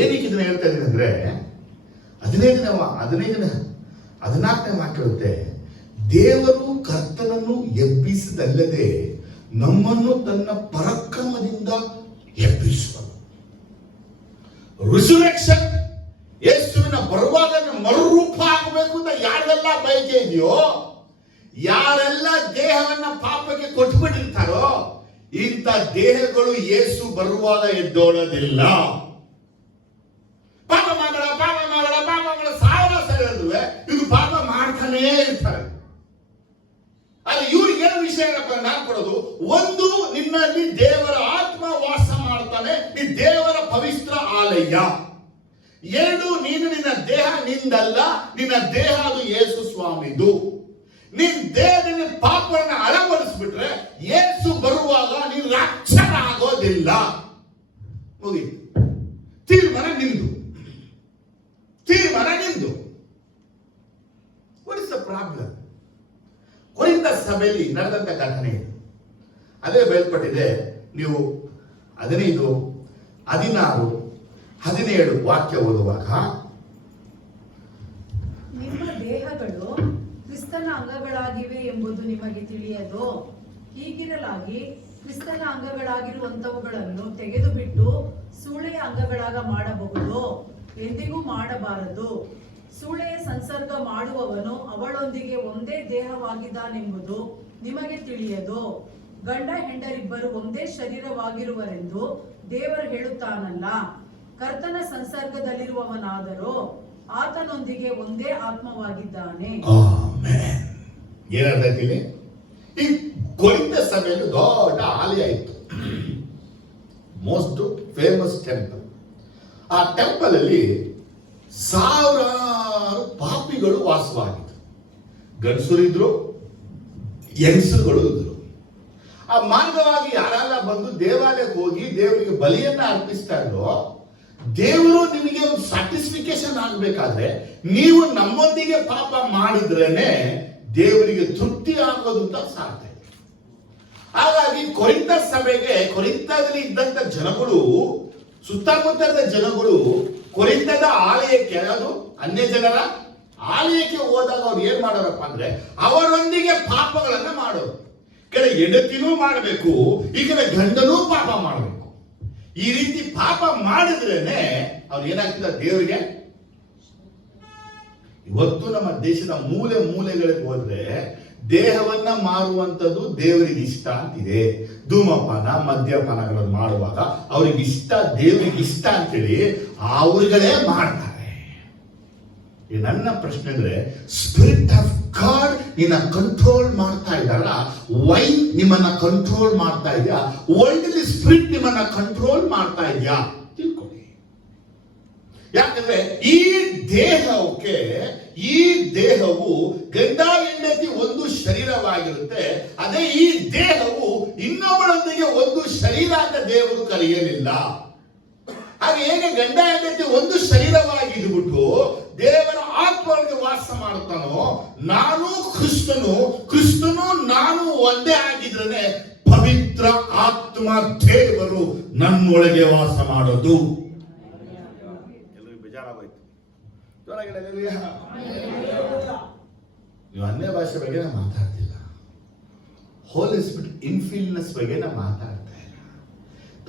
ಏನಕ್ಕೆ ಇದನ್ನ ಹೇಳ್ತಾ ಇದ್ದೀನಿ ಅಂದ್ರೆ, 14ನೇ ವಾಕ್ಯ ಹೇಳುತ್ತೆ, ದೇವರು ಕರ್ತನನ್ನು ಎಬ್ಬಿಸಿದಲ್ಲದೆ ನಮ್ಮನ್ನು ತನ್ನ ಪರಾಕ್ರಮದಿಂದ ಎಬ್ಬಿಸುವನು. ರಿಸರೆಕ್ಷನ್, ಯೇಸುವಿನ ಬರುವಾಗ ಮರುರೂಪ ಆಗಬೇಕು ಅಂತ ಯಾರೆಲ್ಲ ಬಯಕೆ ಇದೆಯೋ, ಯಾರೆಲ್ಲ ದೇಹವನ್ನ ಪಾಪಕ್ಕೆ ಕೊಟ್ಬಿಟ್ಟಿರ್ತಾರೋ, ಇಂಥ ದೇಹಗಳು ಯೇಸು ಬರುವಾಗ ಎದ್ದೋಳೋದಿಲ್ಲ. ಪಾಪ ಮಾಡಬೇಡ 1000 ಸರಿ ಹೇಳಿದ್ರೆ ಇದು ಪಾಪ ಮಾಡ್ತಾನೇ ಇರ್ತಾರೆ. ಅಲ್ಲಿ ಇವ್ರಿಗೆ ಏನು ವಿಷಯ ಏನಪ್ಪ ನಾನು ಕೊಡೋದು, ಒಂದು, ನಿನ್ನಲ್ಲಿ ದೇವರ ಆತ್ಮ ವಾಸ ಮಾಡ್ತಾನೆ, ನೀ ದೇವರ ಪವಿತ್ರ ಆಲಯ. 2, ನೀನು ನಿನ್ನ ದೇಹ ನಿಂದಲ್ಲ, ನಿನ್ನ ದೇಹ ಅದು ಯೇಸು ಸ್ವಾಮಿದು. ನಿನ್ ದೇಹದಲ್ಲಿ ಪಾಪವನ್ನು ಅಳವಡಿಸ್ಬಿಟ್ರೆ ಯೇಸು ಬರುವಾಗ ನೀನು ರಕ್ಷಣ ಆಗೋದಿಲ್ಲ. ಮುಗೀತು. ತೀರ್ಮಾನ ನಿಂದು. What is the problem? ಕೊರಿಂಥ ಸಭೆಯಲ್ಲಿ ನಡೆದಂತ ಘಟನೆ ಇದು. ಅದೇ ಬಯಲ್ಪಟ್ಟಿದೆ. ನೀವು 15, 16, 17 ವಾಕ್ಯ ಓದುವಾಗ, ನಿಮ್ಮ ದೇಹಗಳು ಕ್ರಿಸ್ತನ ಅಂಗಗಳಾಗಿವೆ ಎಂಬುದು ನಿಮಗೆ ತಿಳಿಯದು. ಹೀಗಿರಲಾಗಿ ಕ್ರಿಸ್ತನ ಅಂಗಗಳಾಗಿರುವಂತವುಗಳನ್ನು ತೆಗೆದು ಬಿಟ್ಟು ಸೂಳೆಯ ಅಂಗಗಳಾಗ ಮಾಡಬಹುದು, ಎಂದಿಗೂ ಮಾಡಬಾರದು. ಸೂಳೆಯ ಸಂಸರ್ಗ ಮಾಡುವವನು ಅವಳೊಂದಿಗೆ ಒಂದೇ ದೇಹವಾಗಿದ್ದಾನೆಂಬುದು ನಿಮಗೆ ತಿಳಿಯದು. ಗಂಡ ಹೆಂಡರಿಬ್ಬರು ಒಂದೇ ಶರೀರವಾಗಿರುವರೆಂದು ದೇವರು ಹೇಳುತ್ತಾನಲ್ಲ. ಕರ್ತನ ಸಂಸರ್ಗದಲ್ಲಿರುವವನಾದರೂ ಆತನೊಂದಿಗೆ ಒಂದೇ ಆತ್ಮವಾಗಿದ್ದಾನೆ. ಏನಂತೀನಿ, ಈ ಕೊರಿಂಥ ಸಭೆಯಲ್ಲಿ ದೊಡ್ಡ ಆಲಯ ಇತ್ತು, ಮೋಸ್ಟ್ ಫೇಮಸ್ ಟೆಂಪಲ್. ಆ ಟೆಂಪಲ್ ಅಲ್ಲಿ ಸಾವಿರಾರು ಪಾಪಿಗಳು ವಾಸವಾಗಿದ್ರು. ಗಂಡಸರಿದ್ರು, ಹೆಂಗಸರುಗಳು ಇದ್ರು. ಆ ಮಾರ್ಗವಾಗಿ ಯಾರೆಲ್ಲ ಬಂದು ದೇವಾಲಯಕ್ಕೆ ಹೋಗಿ ದೇವರಿಗೆ ಬಲಿಯನ್ನ ಅರ್ಪಿಸ್ತಾ ಇದ್ರು, ದೇವರು ನಿಮಗೆ ಒಂದು ಸ್ಯಾಟಿಸ್ಫಿಕೇಶನ್ ಆಗಬೇಕಾದ್ರೆ ನೀವು ನಮ್ಮೊಂದಿಗೆ ಪಾಪ ಮಾಡಿದ್ರೇನೆ ದೇವರಿಗೆ ತೃಪ್ತಿ ಆಗೋದು ಅಂತ ಸಾಧ್ಯ. ಹಾಗಾಗಿ ಕೊರಿಂಥ ಸಭೆಗೆ, ಕೊರಿಂಥದಲ್ಲಿ ಇದ್ದಂತ ಜನಗಳು, ಸುತ್ತಮುತ್ತದ ಜನಗಳು ಕೊರಿಂಥದ ಆಲಯಕ್ಕೆ, ಅದು ಅನ್ಯ ಜನರ ಆಲಯಕ್ಕೆ ಹೋದಾಗ ಅವ್ರು ಏನ್ ಮಾಡೋರಪ್ಪ ಅಂದ್ರೆ ಅವರೊಂದಿಗೆ ಪಾಪಗಳನ್ನ ಮಾಡೋರು. ಕೆಲ ಹೆಂಡತಿನೂ ಮಾಡಬೇಕು, ಈ ಕಡೆ ಗಂಡನೂ ಪಾಪ ಮಾಡಬೇಕು. ಈ ರೀತಿ ಪಾಪ ಮಾಡಿದ್ರೇನೆ ಅವ್ರು ಏನಾಗ್ತಿದ್ದಾರೆ, ದೇವರಿಗೆ ಇವತ್ತು ನಮ್ಮ ದೇಶದ ಮೂಲೆ ಮೂಲೆಗಳಿಗೆ ಹೋದ್ರೆ ದೇಹವನ್ನ ಮಾರುವಂಥದ್ದು ದೇವರಿಗೆ ಇಷ್ಟ ಅಂತಿದೆ. ಧೂಮಪಾನ ಮದ್ಯಪಾನಗಳನ್ನು ಮಾಡುವಾಗ ಅವ್ರಿಗೆ ಇಷ್ಟ, ದೇವರಿಗೆ ಇಷ್ಟ ಅಂತೇಳಿ ಅವ್ರುಗಳೇ ಮಾಡ್ತಾರೆ. ನನ್ನ ಪ್ರಶ್ನೆ ಅಂದ್ರೆ, ಸ್ಪಿರಿಟ್ ಆಫ್ ಗಾಡ್ ನಿನ್ನ ಕಂಟ್ರೋಲ್ ಮಾಡ್ತಾ ಇದ್ದಾರ, ವೈನ್ ನಿಮ್ಮನ್ನ ಕಂಟ್ರೋಲ್ ಮಾಡ್ತಾ ಇದೆಯಾ, ವರ್ಲ್ಡ್ಲಿ ಸ್ಪಿರಿಟ್ ನಿಮ್ಮನ್ನ ಕಂಟ್ರೋಲ್ ಮಾಡ್ತಾ ಇದೆಯಾ ತಿಳ್ಕೊಳ್ಳಿ. ಯಾಕಂದ್ರೆ ಈ ದೇಹವು ಗಂಡ ಹೆಂಡತಿ ಒಂದು ಶರೀರವಾಗಿರುತ್ತೆ. ಅದೇ ಈ ದೇಹವು ಇನ್ನೊಬ್ಬರೊಂದಿಗೆ ಒಂದು ಶರೀರ ಅಂತ ದೇವರು ಕರೆಯಲಿಲ್ಲ. ಹಾಗೆ ಹೇಗೆ ಗಂಡ ಹೆಂಡತಿ ಒಂದು ಶರೀರವಾಗಿ ಇದ್ಬಿಟ್ಟು ದೇವರ ಆತ್ಮವಾಗಿ ವಾಸ ಮಾಡುತ್ತಾನೋ, ನಾನು ಕ್ರಿಸ್ತನು ನಾನು ಒಂದೇ ಆಗಿದ್ರೆ ಪವಿತ್ರ ಆತ್ಮ ದೇವರು ನನ್ನೊಳಗೆ ವಾಸ ಮಾಡೋದು. ಎಲ್ಲರಿಗೂ ಬೇಜಾರಾಗೋಯ್ತು. ನೀವು ಅನ್ಯ ಭಾಷೆ ಬಗ್ಗೆ ನಾನು ಮಾತಾಡ್ತಿಲ್ಲ, ಹೋಲಿ ಸ್ಪಿರಿಟ್ ಇನ್ಫಿಲ್ನೆಸ್ ಬಗ್ಗೆ ನಾನು ಮಾತಾಡ್ತಾ ಇಲ್ಲ.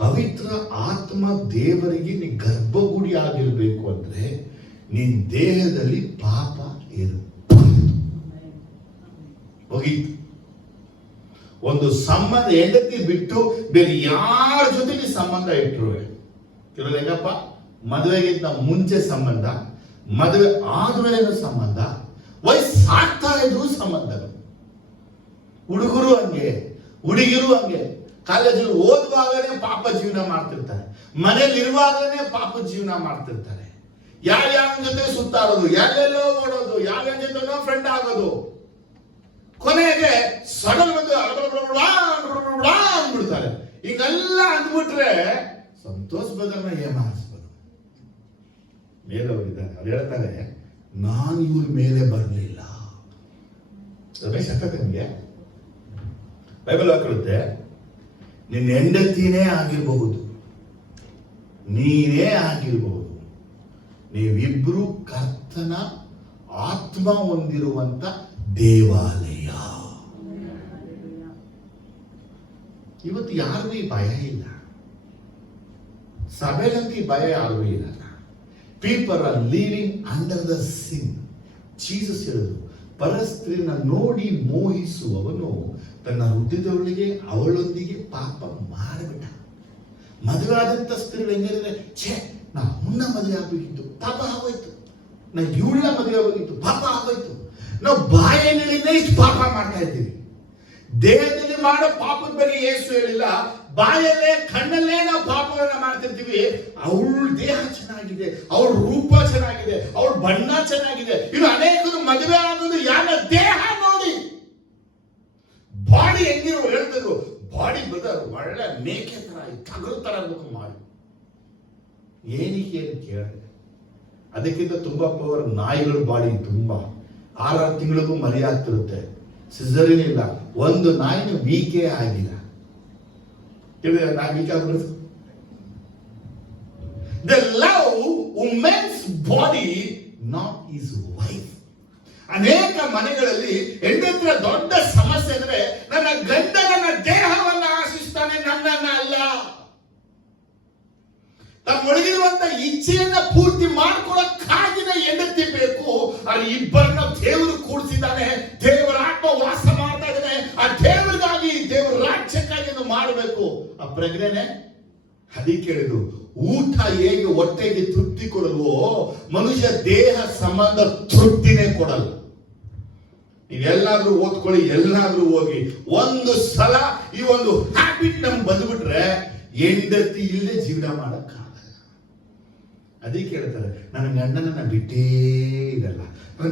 ಪವಿತ್ರ ಆತ್ಮ ದೇವರಿಗೆ ನೀ ಗರ್ಭಗುಡಿ ಆಗಿರ್ಬೇಕು ಅಂದ್ರೆ ನಿನ್ ದೇಹದಲ್ಲಿ ಪಾಪ ಹೋಗಿತ್ತು. ಒಂದು ಸಂಬಂಧ ಹೆಂಡತಿ ಬಿಟ್ಟು ಬೇರೆ ಯಾರ ಜೊತೆಗೆ ಸಂಬಂಧ ಇಟ್ಟರು, ಕೆಲವು ಹೆಂಗಪ್ಪ, ಮದುವೆಗಿಂತ ಮುಂಚೆ ಸಂಬಂಧ, ಮದುವೆ ಆದ್ಮೇಲೆ ಸಂಬಂಧ, ವಯಸ್ಸಾಗ್ತಾ ಇದ್ರು ಸಂಬಂಧಗಳು. ಹುಡುಗರು ಹಂಗೆ, ಹುಡುಗಿರು ಹಂಗೆ. ಕಾಲೇಜಲ್ಲಿ ಓದುವಾಗಲೇ ಪಾಪ ಜೀವನ ಮಾಡ್ತಿರ್ತಾರೆ, ಮನೇಲಿ ಇರುವಾಗಲೇ ಪಾಪ ಜೀವನ ಮಾಡ್ತಿರ್ತಾರೆ. ಯಾರ್ಯಾರ ಜೊತೆ ಸುತ್ತಾಡೋದು, ಯಾರೆಲ್ಲೋ ಓಡೋದು, ಯಾರ್ಯಾರ ಜೊತೆ ಫ್ರೆಂಡ್ ಆಗೋದು, ಕೊನೆಗೆ ಸಡಲ್ ಬಂದು ಅಂದ್ಬಿಡ್ತಾರೆ. ಹಿಂಗೆಲ್ಲ ಅಂದ್ಬಿಟ್ರೆ ಸಂತೋಷ್ ಬದಲ್ನ ಏಮಾರಿಸ್ಬೋದು. ಮೇಲವರಿದ್ದಾರೆ, ಅವ್ರು ಹೇಳ್ತಾರೆ, ನಾನು ಇವ್ರ ಮೇಲೆ ಬರಲಿಲ್ಲ. ರಮೇಶ್ ಅಕ್ಕ ನಿಮಗೆ ಬೈಬಲ್ ಹಾಕಿರುತ್ತೆ, ನಿನ್ನ ಹೆಂಡತಿನೇ ಆಗಿರಬಹುದು, ನೀನೇ ಆಗಿರಬಹುದು, ನೀವಿಬ್ರು ಕರ್ತನ ಆತ್ಮ ಹೊಂದಿರುವಂತ ದೇವಾಲಯ. ಇವತ್ತು ಯಾರಿಗೂ ಈ ಭಯ ಇಲ್ಲ, ಸಭೆಗಂತೂ ಈ ಭಯ ಯಾರಿಗೂ ಇರಲ್ಲ. People are living under the sin. Jesus ಹೇಳಿದ್ರು, ಪರಸ್ತ್ರೀನ ನೋಡಿ ಮೋಹಿಸುವವನು ತನ್ನ ಹೃದಯದೊಳಗೆ ಅವಳೊಂದಿಗೆ ಪಾಪ ಮಾಡಿಬಿಟ್ಟ. ಮದುವೆ ಆದಂತ ಸ್ತ್ರೀಗಳು ಹೆಂಗಿದ್ರೆ, ಛೇ ನಾ ಮುನ್ನ ಮದುವೆ ಆಗ್ಬೇಕಿತ್ತು, ಪಾಪ ಆಗೋಯ್ತು, ನಾ ಇವಳ ಮದುವೆ ಆಗೋಗಿತ್ತು, ಪಾಪ ಆಗೋಯ್ತು. ನಾವು ಬಾಯಲ್ಲಿನೇ ಇಷ್ಟು ಪಾಪ ಮಾಡ್ತಾ ಇದ್ದೀವಿ. ದೇಹದಲ್ಲಿ ಮಾಡೋ ಪಾಪದ ಬಗ್ಗೆ ಯೇಸು ಹೇಳಿಲ್ಲ, ಬಾಯಲ್ಲೇ ಕಣ್ಣಲ್ಲೇ ನಾವು ಪಾಪಗಳನ್ನ ಮಾಡ್ತಿರ್ತೀವಿ. ಅವಳ ದೇಹ ಚೆನ್ನಾಗಿದೆ, ಅವಳ ರೂಪ ಚೆನ್ನಾಗಿದೆ, ಅವಳ ಬಣ್ಣ ಚೆನ್ನಾಗಿದೆ. ಇನ್ನು ಅನೇಕರು ಮದುವೆ ಆಗೋದು ಯಾರ ದೇಹ ನೋಡಿ. ಬಾಡಿ ಹೆಂಗಿರೋ ಹೇಳ್ತಿದ್ರು, ಬಾಡಿ ಬ್ರದರ್ ಒಳ್ಳೆ ಮೇಕೆ ತರ ಟಗರು ತರ ಮಾಡಿ. ಏನಕ್ಕೆ ಕೇಳಿದೆ, ಅದಕ್ಕಿಂತ ತುಂಬಾ ಪವರ್ ನಾಯಿಗಳು ಬಾಡಿ ತುಂಬಾ 6 ತಿಂಗಳಿಗೂ ಮರಿ ಆಗ್ತಿರುತ್ತೆ. ಸಿಸರಿನ್ ಇಲ್ಲ, ಒಂದು ನಾಯಿನ ವೀಕೆ ಆಗಿಲ್ಲ. They love woman's body, not his wife. ಅನೇಕ ಮನೆಗಳಲ್ಲಿ ಹೆಂಡತಿಯ ದೊಡ್ಡ ಸಮಸ್ಯೆ ಅಂದ್ರೆ, ನನ್ನ ಗಂಡ ನನ್ನ ದೇಹವನ್ನ ಆಶಿಸ್ತಾನೆ, ನನ್ನನ್ನ ಅಲ್ಲ. ತಮ್ಮೊಳಗಿರುವಂತ ಇಚ್ಛೆಯನ್ನ ಪೂರ್ತಿ ಮಾಡ್ಕೊಳಕ್ಕಾಗಿನ ಹೆಂಡತಿ ಬೇಕು. ಅಲ್ಲಿ ಇಬ್ಬರನ್ನ ದೇವರು ಕೂಡಿಸಿದ್ದಾನೆ, ದೇವರ ಆತ್ಮ ವಾಸ ಮಾಡ್ತಾ ಇದ್ದಾನೆ. ಆ ದೇವರಿಗಾಗಿ, ದೇವರ ರಾಜ್ಯಕ್ಕಾಗಿ ಮಾಡಬೇಕು. ಆ ಪ್ರಜ್ಞೆನೆ ಅದಕ್ಕೆ ಹೇಳಿದ್ರು, ಊಟ ಹೇಗೆ ಹೊಟ್ಟೆಗೆ ತೃಪ್ತಿ ಕೊಡಲ್ವೋ, ಮನುಷ್ಯ ದೇಹ ಸಂಬಂಧ ತೃಪ್ತಿನೇ ಕೊಡಲ್ಲ. ನೀವೆಲ್ಲಾದ್ರೂ ಓದ್ಕೊಳ್ಳಿ, ಎಲ್ಲಾದ್ರೂ ಹೋಗಿ, ಒಂದು ಸಲ ಈ ಒಂದು ಹ್ಯಾಬಿಟ್ ನಮ್ಗೆ ಬಂದ್ಬಿಟ್ರೆ ಹೆಂಡತಿ ಇಲ್ಲದೆ ಜೀವನ ಮಾಡಕ್ಕಾಗಲ್ಲ. ಅದಕ್ಕೆ ಹೇಳ್ತಾರೆ, ನನ್ನ ಗಂಡನ ಬಿಟ್ಟೇ ಇರಲ್ಲ.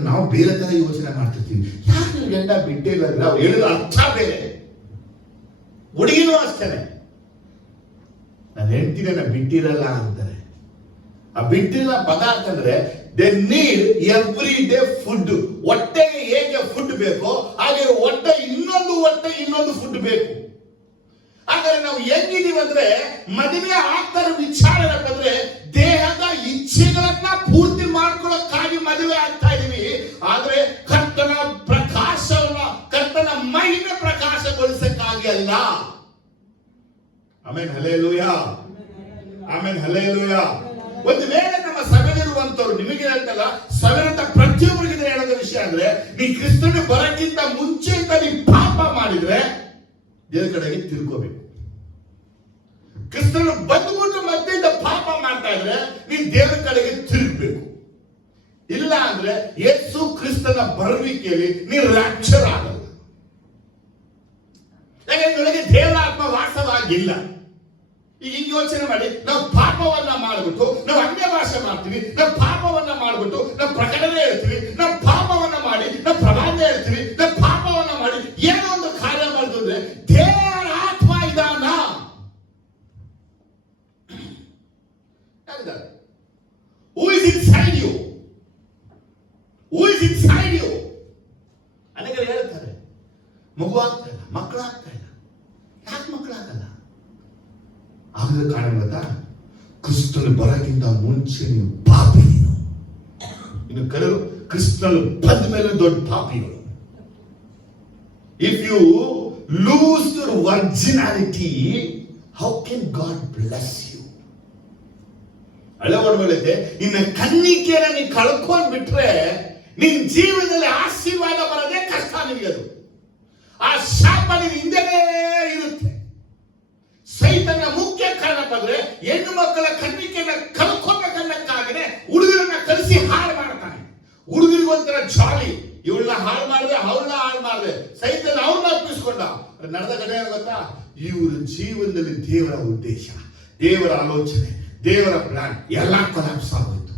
ನಾವು ಬೇರೆ ತರ ಯೋಚನೆ ಮಾಡ್ತಿರ್ತೀವಿ, ಯಾಕೆ ಗಂಡ ಬಿಟ್ಟೇ ಇಲ್ಲ ಅಂದ್ರೆ ಅವ್ರು ಹೇಳಿದ ಅರ್ಥ ಬೇರೆ. ಹುಡುಗಿನೂ ಅಷ್ಟೇನೆ, ನನ್ನ ಹೆಂಡತಿನ ಬಿಟ್ಟಿರಲ್ಲ ಅಂತಾರೆ. ಆ ಬಿಟ್ಟಿಲ್ಲ ಪದ ಅಂತಂದ್ರೆ they need every day food. ಹೊಟ್ಟೆಗೆ ಹೇಗೆ ಫುಡ್ ಬೇಕೋ ಹಾಗೆ ಇನ್ನೊಂದು ಫುಡ್ ಬೇಕು. ಹಾಗಾದ್ರೆ ನಾವು ಹೆಂಗಿದೀವಿ ಅಂದ್ರೆ, ಮದುವೆ ಆಗ್ತಾರ ವಿಚಾರ ಬಂದ್ರೆ ದೇಹದ ಇಚ್ಛೆಗಳನ್ನ ಪೂರ್ತಿ ಮಾಡ್ಕೊಳ್ಳೋಕ್ಕಾಗಿ ಮದುವೆ ಆಗ್ತಾ ಇದೀವಿ. ಆದ್ರೆ ಕರ್ತನ ಪ್ರಕಾಶವನ್ನ, ಕರ್ತನ ಮಹಿಮೆ ಪ್ರಕಾಶಗೊಳಿಸಕ್ಕಾಗಿ ಅಲ್ಲ. Amen, hallelujah, amen, hallelujah. ಒಂದು ವೇಳೆ ನಮ್ಮ ಸಭೆಯಲ್ಲಿರುವಂತವ್ರು, ನಿಮಗೆ ಹೇಳ್ತಲ್ಲ, ಸಭೆಯಂತ ಪ್ರತಿಯೊಬ್ಬರಿಗೆ ಹೇಳಿದ ವಿಷಯ ಅಂದ್ರೆ, ನೀ ಕ್ರಿಸ್ತನ ಬರಕ್ಕಿಂತ ಮುಂಚೆ ಅಂತ ನೀ ಪಾಪ ಮಾಡಿದ್ರೆ ದೇವರ ಕಡೆಗೆ ತಿರ್ಕೋಬೇಕು. ಕ್ರಿಸ್ತನ ಬಂದ್ಬಿಟ್ಟು ಮತ್ತೆ ಪಾಪ ಮಾಡ್ತಾ ಇದ್ರೆ ನೀನ್ ದೇವರ ಕಡೆಗೆ ತಿರುಗಬೇಕು. ಇಲ್ಲ ಅಂದ್ರೆ ಯೇಸು ಕ್ರಿಸ್ತನ ಬರುವಿಕೆಯಲ್ಲಿ ನೀನು ರ್ಯಾಪ್ಚರ್ ಆಗಲ್ಲ. ಯಾಕಂದ್ರೆ ದೇವರ ಆತ್ಮ ವಾಸವಾಗಿಲ್ಲ. ಈಗ ಹಿಂಗೆ ಯೋಚನೆ ಮಾಡಿ, ನಾವು ಪಾಪವನ್ನ ಮಾಡ್ಬಿಟ್ಟು ನಾವು ಅನ್ಯ ಭಾಷೆ ಮಾಡ್ತೀವಿ, ನಾವು ಪಾಪವನ್ನ ಮಾಡ್ಬಿಟ್ಟು ನಾವು ಪ್ರಕಟಣೆ ಹೇಳ್ತೀವಿ, ನಾವು ಪಾಪವನ್ನ ಮಾಡಿ ನಾವು ಪ್ರಬಂಧ ಹೇಳ್ತೀವಿ, ನಾವು ಪಾಪವನ್ನ ಮಾಡಿ ಏನೋ ಒಂದು ಕಾರ್ಯ ಮಾಡಿದ್ರೆ ದೇವರ ಆತ್ಮ ಇದಾನ? Who is inside you? Who is inside you? ಅನೇಕರು ಹೇಳ್ತಾರೆ ಮಗು ಆಗ್ತಾ ಇಲ್ಲ, ಮಕ್ಕಳಾಗ್ತಾ ಇಲ್ಲ. ಯಾಕೆ ಮಕ್ಕಳಾಗಲ್ಲ? ಆಗದ ಕಾರಣ ಗೊತ್ತಾ? ಕ್ರಿಸ್ತನು ಬರಕ್ಕಿಂತ ಮುಂಚೆ ನೀವು ಪಾಪಿ. ಇನ್ನು ಕೆಲವರು ಕ್ರಿಸ್ತನು ಬಂದ ಮೇಲೆ ದೊಡ್ಡ ಪಾಪಿಗಳು. If you lose your virginity, how can God bless you? ಹಳೆ ಒಡಬಳತೆ ನಿನ್ನ ಕನ್ನಿಕೆಯನ್ನು ನೀ ಕಳ್ಕೊಂಡ್ ಬಿಟ್ರೆ ನಿನ್ ಜೀವನದಲ್ಲಿ ಆಶೀರ್ವಾದ ಬರೋದೇ ಕಷ್ಟ. ನಿನಗದು ಆ ಶಾಪ ನಿನ್ನ ಹಿಂದೆನೇ ಇರುತ್ತೆ. ಸೈತನ ಮುಖ್ಯ ಕಾರಣ ಬಂದ್ರೆ ಹೆಣ್ಣು ಮಕ್ಕಳ ಕನ್ನಿಕೆಯನ್ನ ಕಳ್ಕೊಬೇಕನ್ನಕ್ಕಾಗನೆ ಹುಡುಗರನ್ನ ಕಳಿಸಿ ಹಾಳು ಮಾಡ್ತಾನೆ. ಹುಡುಗರಿಗೊಂಥರ ಜಾಲಿ, ಇವಳನ್ನ ಹಾಳು ಮಾಡಿದೆ, ಅವಳನ್ನ ಹಾಳು ಮಾಡಿದೆ, ಸೈತನ ಅವ್ರನ್ನ ಅರ್ಪಿಸ್ಕೊಂಡ. ನಡೆದ ಘಟನೆ ಗೊತ್ತಾ? ಇವ್ರ ಜೀವನದಲ್ಲಿ ದೇವರ ಉದ್ದೇಶ, ದೇವರ ಆಲೋಚನೆ, ದೇವರ ಪ್ಲಾನ್ ಎಲ್ಲ ಕೊಲಾಪ್ಸ್ ಆಗೋಯ್ತು.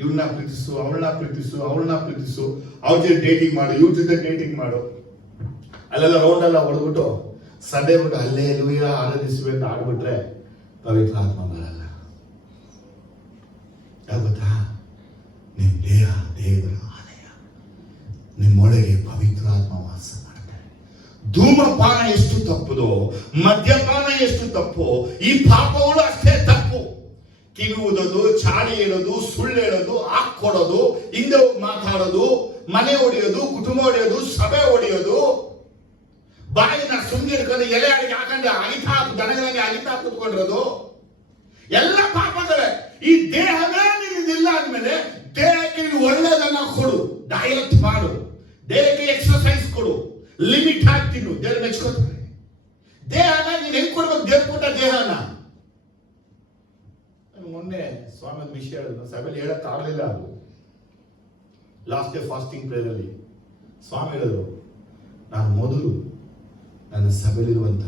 ಇವ್ರನ್ನ ಪ್ರೀತಿಸು, ಅವಳನ್ನ ಪ್ರೀತಿಸು, ಅವಳನ್ನ ಪ್ರೀತಿಸು, ಅವ್ರ ಜೊತೆ ಡೇಟಿಂಗ್ ಮಾಡು, ಇವ್ರ ಜೊತೆ ಡೇಟಿಂಗ್ ಮಾಡು, ಅಲ್ಲೆಲ್ಲ ರೌಂಡ್ ಎಲ್ಲ ಹೊಡೆದ್ಬಿಟ್ಟು ಸಂಡೇ ಬಿಟ್ಟು ಅಲ್ಲೇ ಲೂಯ ಆರಾಧಿಸಬೇಕು ಆಡ್ಬಿಟ್ರೆ ಪವಿತ್ರ ಆತ್ಮ ಬರಲ್ಲ. ಗೊತ್ತಾ? ನಿಮ್ ದೇಹ ದೇವರ ಆಲಯ, ನಿಮ್ಮೊಳಗೆ ಪವಿತ್ರ ಆತ್ಮ ವಾಸ ಮಾಡ್ತಾರೆ. ಧೂಮಪಾನ ಎಷ್ಟು ತಪ್ಪುದೋ, ಮದ್ಯಪಾನ ಎಷ್ಟು ತಪ್ಪು, ಈ ಪಾಪಗಳು ಅಷ್ಟೇ ತಪ್ಪು. ಕಿರುವುದದು, ಚಾಡಿ ಹೇಳೋದು, ಸುಳ್ಳು ಹೇಳೋದು, ಹಾಕೊಡೋದು, ಹಿಂದೆ ಮಾತಾಡೋದು, ಮನೆ ಹೊಡೆಯೋದು, ಕುಟುಂಬ ಹೊಡೆಯೋದು, ಸಭೆ ಹೊಡೆಯೋದು, ಬಾಯಿನ ಸುಂಗಿ ಹಿಡ್ಕೊಂಡು ಎಲೆ ಅಡಿಗೆ ಹಾಕೊಂಡು ಅಗಿತಾ ದನಗಳಿಗೆ ಅಗಿತಾ ಕೂತ್ಕೊಂಡಿರೋದು ಎಲ್ಲ ಪಾಪಗಳೇ. ಈ ದೇಹವೇ ನಿನ್ನದಿಲ್ಲ ಅಂದ್ಮೇಲೆ ದೇಹಕ್ಕೆ ನೀನು ಒಳ್ಳೆದನ್ನ ಕೊಡು, ಡಯಟ್ ಮಾಡು, ದೇಹಕ್ಕೆ ಎಕ್ಸರ್ಸೈಸ್ ಕೊಡು, ಲಿಮಿಟ್ ಆಗಿ ತಿನ್ನು, ದೇವ್ರ ಮೆಚ್ಕೋತಾರೆ. ದೇಹನ ನೀನು ಹೆಂಗ್ ಕೊಡ್ಬೇಕು? ದೇವ್ರ ಕೊಟ್ಟ ದೇಹನ. ಮೊನ್ನೆ ಸ್ವಾಮಿ ವಿಷಯ ಸಭೆಯಲ್ಲಿ ಹೇಳಕ್ ಆಗಲಿಲ್ಲ. ಅದು ಲಾಸ್ಟ್ ಡೇ ಫಾಸ್ಟಿಂಗ್ ಪ್ರೇಯರ್ ಅಲ್ಲಿ ಸ್ವಾಮಿ ಹೇಳಿದ್ರು, ನಾನು ಮೊದಲು ನನ್ನ ಸಭೆಯಲ್ಲಿರುವಂತ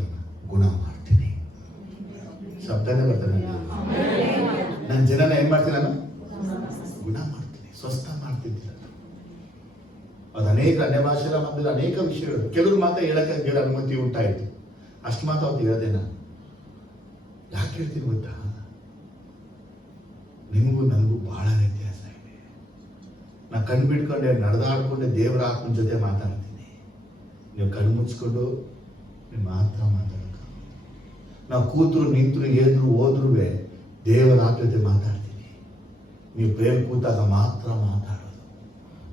ಗುಣ ಮಾಡ್ತೀನಿ. ಶಬ್ದನೇ ಬರ್ತಾನೆ. ನನ್ನ ಜನನ ಏನ್ ಮಾಡ್ತೀನಿ? ನಾನು ಗುಣ ಮಾಡ್ತೀನಿ, ಸ್ವಸ್ಥ ಮಾಡ್ತಿದ್ದೀನಿ. ಅದು ಅನೇಕ ಅನ್ಯ ಭಾಷೆಲ್ಲ ಬಂದಿಲ್ಲ, ಅನೇಕ ವಿಷಯಗಳು. ಕೆಲವರು ಮಾತ್ರ ಹೇಳಕ್ಕೆ ದೇವರ ಅನುಮತಿ ಉಂಟಾಯ್ತು, ಅಷ್ಟು ಮಾತ್ರ ಅವ್ರು ಹೇಳದೇನ. ಯಾಕೆ ಹೇಳ್ತೀನಿ ಗೊತ್ತಾ? ನಿಮಗೂ ನನಗೂ ಬಹಳ ವ್ಯತ್ಯಾಸ ಇದೆ. ನಾ ಕಣ್ಣು ಬಿಟ್ಕೊಂಡೆ ನಡೆದಾಡ್ಕೊಂಡೆ ದೇವರ ಆತ್ಮನ ಜೊತೆ ಮಾತಾಡ್ತೀನಿ. ನೀವು ಕಣ್ಣು ಮುಚ್ಕೊಂಡು ನೀವು ಮಾತ್ರ ಮಾತಾಡಕ. ನಾವು ಕೂತರು ನಿಂತರು ಎದ್ರು ಹೋದ್ರು ದೇವರ ಆತ್ಮ ಜೊತೆ ಮಾತಾಡ್ತೀನಿ. ನೀವು ಪ್ರೇಮ್ ಕೂತಾಗ ಮಾತ್ರ ಮಾತಾಡೋದು.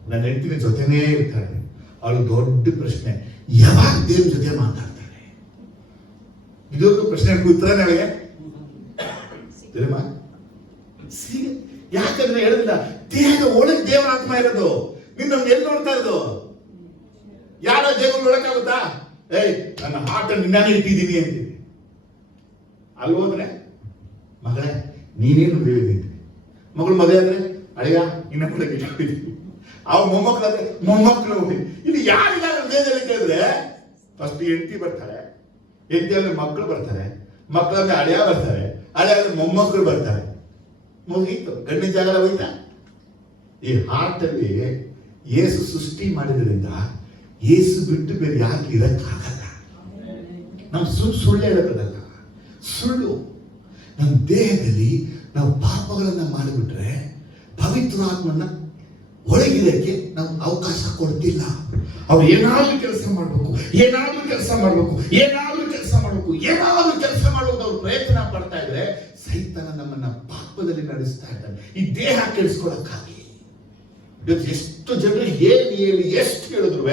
ನನ್ನ ಹೆಂಡತಿನ ಜೊತೆನೇ ಇರ್ತಾಳೆ. ಅವಳು ದೊಡ್ಡ ಪ್ರಶ್ನೆ, ಯಾವಾಗ ದೇವ್ರ ಜೊತೆ ಮಾತಾಡ್ತಾಳೆ? ಇದೊಂದು ಪ್ರಶ್ನೆ ಉತ್ತರ ನನಗೆ ತಿಳಿಮ. ಯಾಕಂದ್ರೆ ಹೇಳಿಲ್ಲ, ದೇಹದ ಒಳಗೆ ದೇವರ ಆತ್ಮ ಇರೋದು. ನೀನ್ ನಮ್ಗೆ ಎಲ್ಲಿ ನೋಡ್ತಾ ಇರೋದು? ಯಾರ ದೇವರು ನೋಡಕ್ಕಾಗುತ್ತಾ? ಏಯ್, ನನ್ನ ಹಾರ್ಟ್ ನಿನ್ನಾನೇ ಇಟ್ಟಿದ್ದೀನಿ ಅಂತೀನಿ. ಅಲ್ಲಿ ಹೋದ್ರೆ ಮಗಳೇ ನೀನೇನು ಹೇಳಿದ್ದೀನಿ, ಮಗಳು ಮದುವೆ ಆದ್ರೆ ಅಳಿಯ ಇನ್ನ ಕೂಡ ಇಟ್ಟಿದ್ದೀನಿ, ಅವ ಮೊಮ್ಮಕ್ಕಳಾದ್ರೆ ಮೊಮ್ಮಕ್ಕಳು. ಇಲ್ಲಿ ಯಾರಿಗಾರ ಹೃದಯದಲ್ಲಿ ಕೇಳಿದ್ರೆ ಫಸ್ಟ್ ಹೆಂಡತಿ ಬರ್ತಾರೆ, ಹೆಂಡತಿಯಲ್ಲಿ ಮಕ್ಕಳು ಬರ್ತಾರೆ, ಮಕ್ಕಳಂದ್ರೆ ಅಳಿಯ ಬರ್ತಾರೆ, ಅಳಿಯ ಮೊಮ್ಮಕ್ಕಳು ಬರ್ತಾರೆ. ಮುಗೀತು, ಗಂಡಿನ ಜಾಗ ಹೋಯ್ತಾ? ಈ ಹಾರ್ಟ್ ಅಲ್ಲಿ ಯೇಸು ಸೃಷ್ಟಿ ಮಾಡಿದ್ರಿಂದ ಯೇಸು ಬಿಟ್ಟು ಬೇರೆ ಯಾಕೆ ಇರಕ್ಕಾಗಲ್ಲ. ನಾವು ಸುಳ್ಳು ಹೇಳೋದಲ್ಲ, ಸುಳ್ಳು. ನಮ್ಮ ದೇಹದಲ್ಲಿ ನಾವು ಪಾಪಗಳನ್ನ ಮಾಡಿಬಿಟ್ರೆ ಪವಿತ್ರಾತ್ಮನ ಒಳಗಿರಕ್ಕೆ ನಾವು ಅವಕಾಶ ಕೊಡ್ತಿಲ್ಲ. ಅವ್ರು ಏನಾದ್ರೂ ಕೆಲಸ ಮಾಡ್ಬೇಕು, ಏನಾದ್ರೂ ಕೆಲಸ ಮಾಡ್ಬೇಕು, ಏನಾದ್ರೂ ಕೆಲಸ ಮಾಡ್ಬೇಕು, ಏನಾದ್ರೂ ಕೆಲಸ ಮಾಡುವುದು ಅವ್ರು ಪ್ರಯತ್ನ ಪಡ್ತಾ ಇದ್ರೆ ಸೈತಾನ ನಮ್ಮನ್ನ ಪಾಪದಲ್ಲಿ ನಡೆಸ್ತಾ ಇದ್ದಾನೆ. ಈ ದೇಹ ಕೆಡಿಸ್ಕೊಳಕ್ಕಾಗಿ ಎಷ್ಟು ಜನರು ಹೇಳಿ ಎಷ್ಟು ಹೇಳಿದ್ರು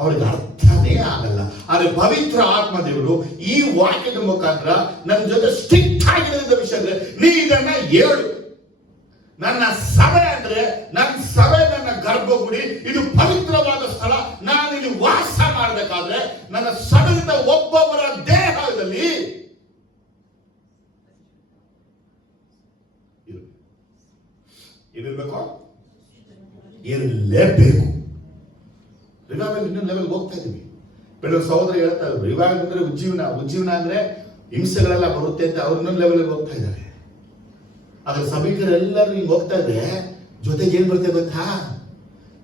ಅವ್ರಿಗೆ ಅರ್ಥನೇ ಆಗಲ್ಲ. ಆದ್ರೆ ಪವಿತ್ರ ಆತ್ಮ ದೇವರು ಈ ವಾಕ್ಯದ ಮುಖಾಂತರ ನನ್ನ ಜೊತೆ ಸ್ಟ್ರಿಕ್ಟ್ ಆಗಿರೋದ್ರ ವಿಷಯ ಅಂದ್ರೆ, ನೀ ಇದನ್ನ ಹೇಳು, ನನ್ನ ಸಭೆ ಅಂದ್ರೆ ನನ್ನ ಸಭೆ ನನ್ನ ಗರ್ಭಗುಡಿ, ಇದು ಪವಿತ್ರವಾದ ಸ್ಥಳ. ನಾನು ಇಲ್ಲಿ ವಾಸ ಮಾಡಬೇಕಾದ್ರೆ ನನ್ನ ಸಭೆಯಿಂದ ಒಬ್ಬೊಬ್ಬರ ದೇಹದಲ್ಲಿ ಏನಿರ್ಬೇಕು, ಇರಲೇಬೇಕು. ರಿವೈವಲ್ ಇನ್ನೊಂದು ಲೆವೆಲ್ ಹೋಗ್ತಾ ಇದೀವಿ. ಬೆಳಗ್ಗೆ ಸಹೋದರ ಹೇಳ್ತಾ ಇದ್ರು, ರಿವೈವಲ್ ಅಂದ್ರೆ ಉಜ್ಜೀವನ ಅಂದ್ರೆ ಹಿಂಸೆಗಳೆಲ್ಲ ಬರುತ್ತೆ ಅಂತ ಅವ್ರು ಇನ್ನೊಂದು ಲೆವೆಲ್ ಹೋಗ್ತಾ ಇದ್ದಾರೆ. ಆದ್ರೆ ಸಭಿಕರೆಲ್ಲರೂ ಹಿಂಗ್ ಹೋಗ್ತಾ ಇದ್ರೆ ಜೊತೆಗೆ ಏನ್ ಬರ್ತದೆ ಗೊತ್ತಾ,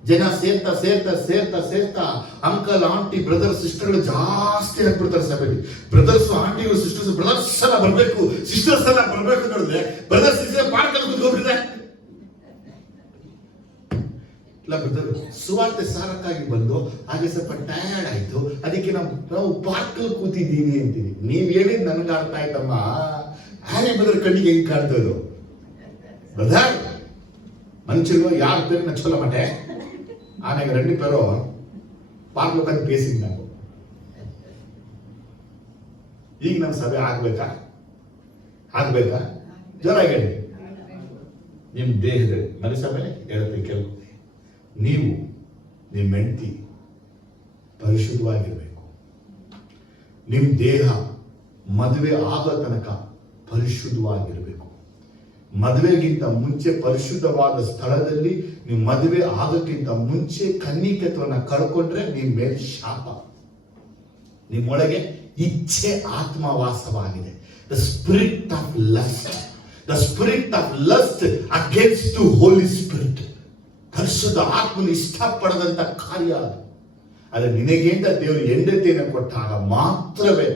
ಜನ ಸೇರ್ತಾ ಸೇರ್ತಾ ಸೇರ್ತಾ ಸೇರ್ತಾ ಅಂಕಲ್ ಆಂಟಿ ಬ್ರದರ್ ಸಿಸ್ಟರ್ಗಳು ಜಾಸ್ತಿ ಆಗ್ಬಿಡ್ತಾರೆ ಸಭೆಯಲ್ಲಿ. ಬ್ರದರ್ಸ್ ಆಂಟಿಗಳು ಸಿಸ್ಟರ್ಸ್, ಬ್ರದರ್ಸ್ ಎಲ್ಲ ಬರ್ಬೇಕು, ಸಿಸ್ಟರ್ಸ್ ಎಲ್ಲ ಬರ್ಬೇಕು ನೋಡಿದ್ರೆ ಬ್ರದರ್ಸ್ ಸಿಸ್ಟರ್ ಪಾರ್ಕ್ ಕೂತ್ಕೊಂಡ್ಬಿಟ್ಟಿದೆ. ಇಲ್ಲ ಬ್ರದರ್ ಸುವಾರ್ತೆ ಸಾರಕ್ಕಾಗಿ ಬಂದು ಹಾಗೆ ಸ್ವಲ್ಪ ಟಯರ್ಡ್ ಆಯ್ತು, ಅದಕ್ಕೆ ನಾವು ಪಾರ್ಕ್ ಕೂತಿದ್ದೀವಿ ಅಂತೀವಿ. ನೀವ್ ಹೇಳಿದ್ ನನ್ಗೆ ಅರ್ಥ ಆಯ್ತಮ್ಮ. ಹಾಗೆ ಬ್ರದರ್ ಕಣ್ಣಿಗೆ ಹೆಂಗ್ ಕಾಣ್ತದು ಬ್ರದರ್? ಮನುಷ್ಯರು ಯಾರ பேர் சொல்ல மாட்டேன், ஆனா எங்க 2 பேரும் பார்க்ல உட்காந்து பேசிஇருந்தாங்க. ಈಗ ನಮ್ಮ ಸಭೆ ಆಗ್ಬೇಕಾ ಜೋರಾಗಿ ಹೇಳಿ. ನಿಮ್ ದೇಹದ ಮನೆ ಸಭೆ ಹೇಳುತ್ತೆ ಕೆಲವು, ನೀವು ನಿಮ್ಮ ಹೆಂಡತಿ ಪರಿಶುದ್ಧವಾಗಿರ್ಬೇಕು. ನಿಮ್ ದೇಹ ಮದುವೆ ಆಗೋ ತನಕ ಪರಿಶುದ್ಧವಾಗಿರ್ಬೇಕು. ಮದುವೆಗಿಂತ ಮುಂಚೆ ಪರಿಶುದ್ಧವಾದ ಸ್ಥಳದಲ್ಲಿ ನೀವು ಮದುವೆ ಆಗೋಕ್ಕಿಂತ ಮುಂಚೆ ಕನ್ನಿಕತ್ವನ ಕಳ್ಕೊಂಡ್ರೆ ನಿಮ್ ಮೇಲೆ ಶಾಪ. ನಿಮ್ಮೊಳಗೆ ಇಚ್ಛೆ ಆತ್ಮವಾಸವಾಗಿದೆ. The spirit of lust against to Holy Spirit. ಪರಿಶುದ್ಧ ಆತ್ಮನ ಇಷ್ಟಪಡದಂತ ಕಾರ್ಯ ಅದು. ಆದ್ರೆ ನಿನಗೆ ಅಂತ ದೇವರು ಹೆಂಡತಿಯನ್ನು ಕೊಟ್ಟಾಗ ಮಾತ್ರವೇ.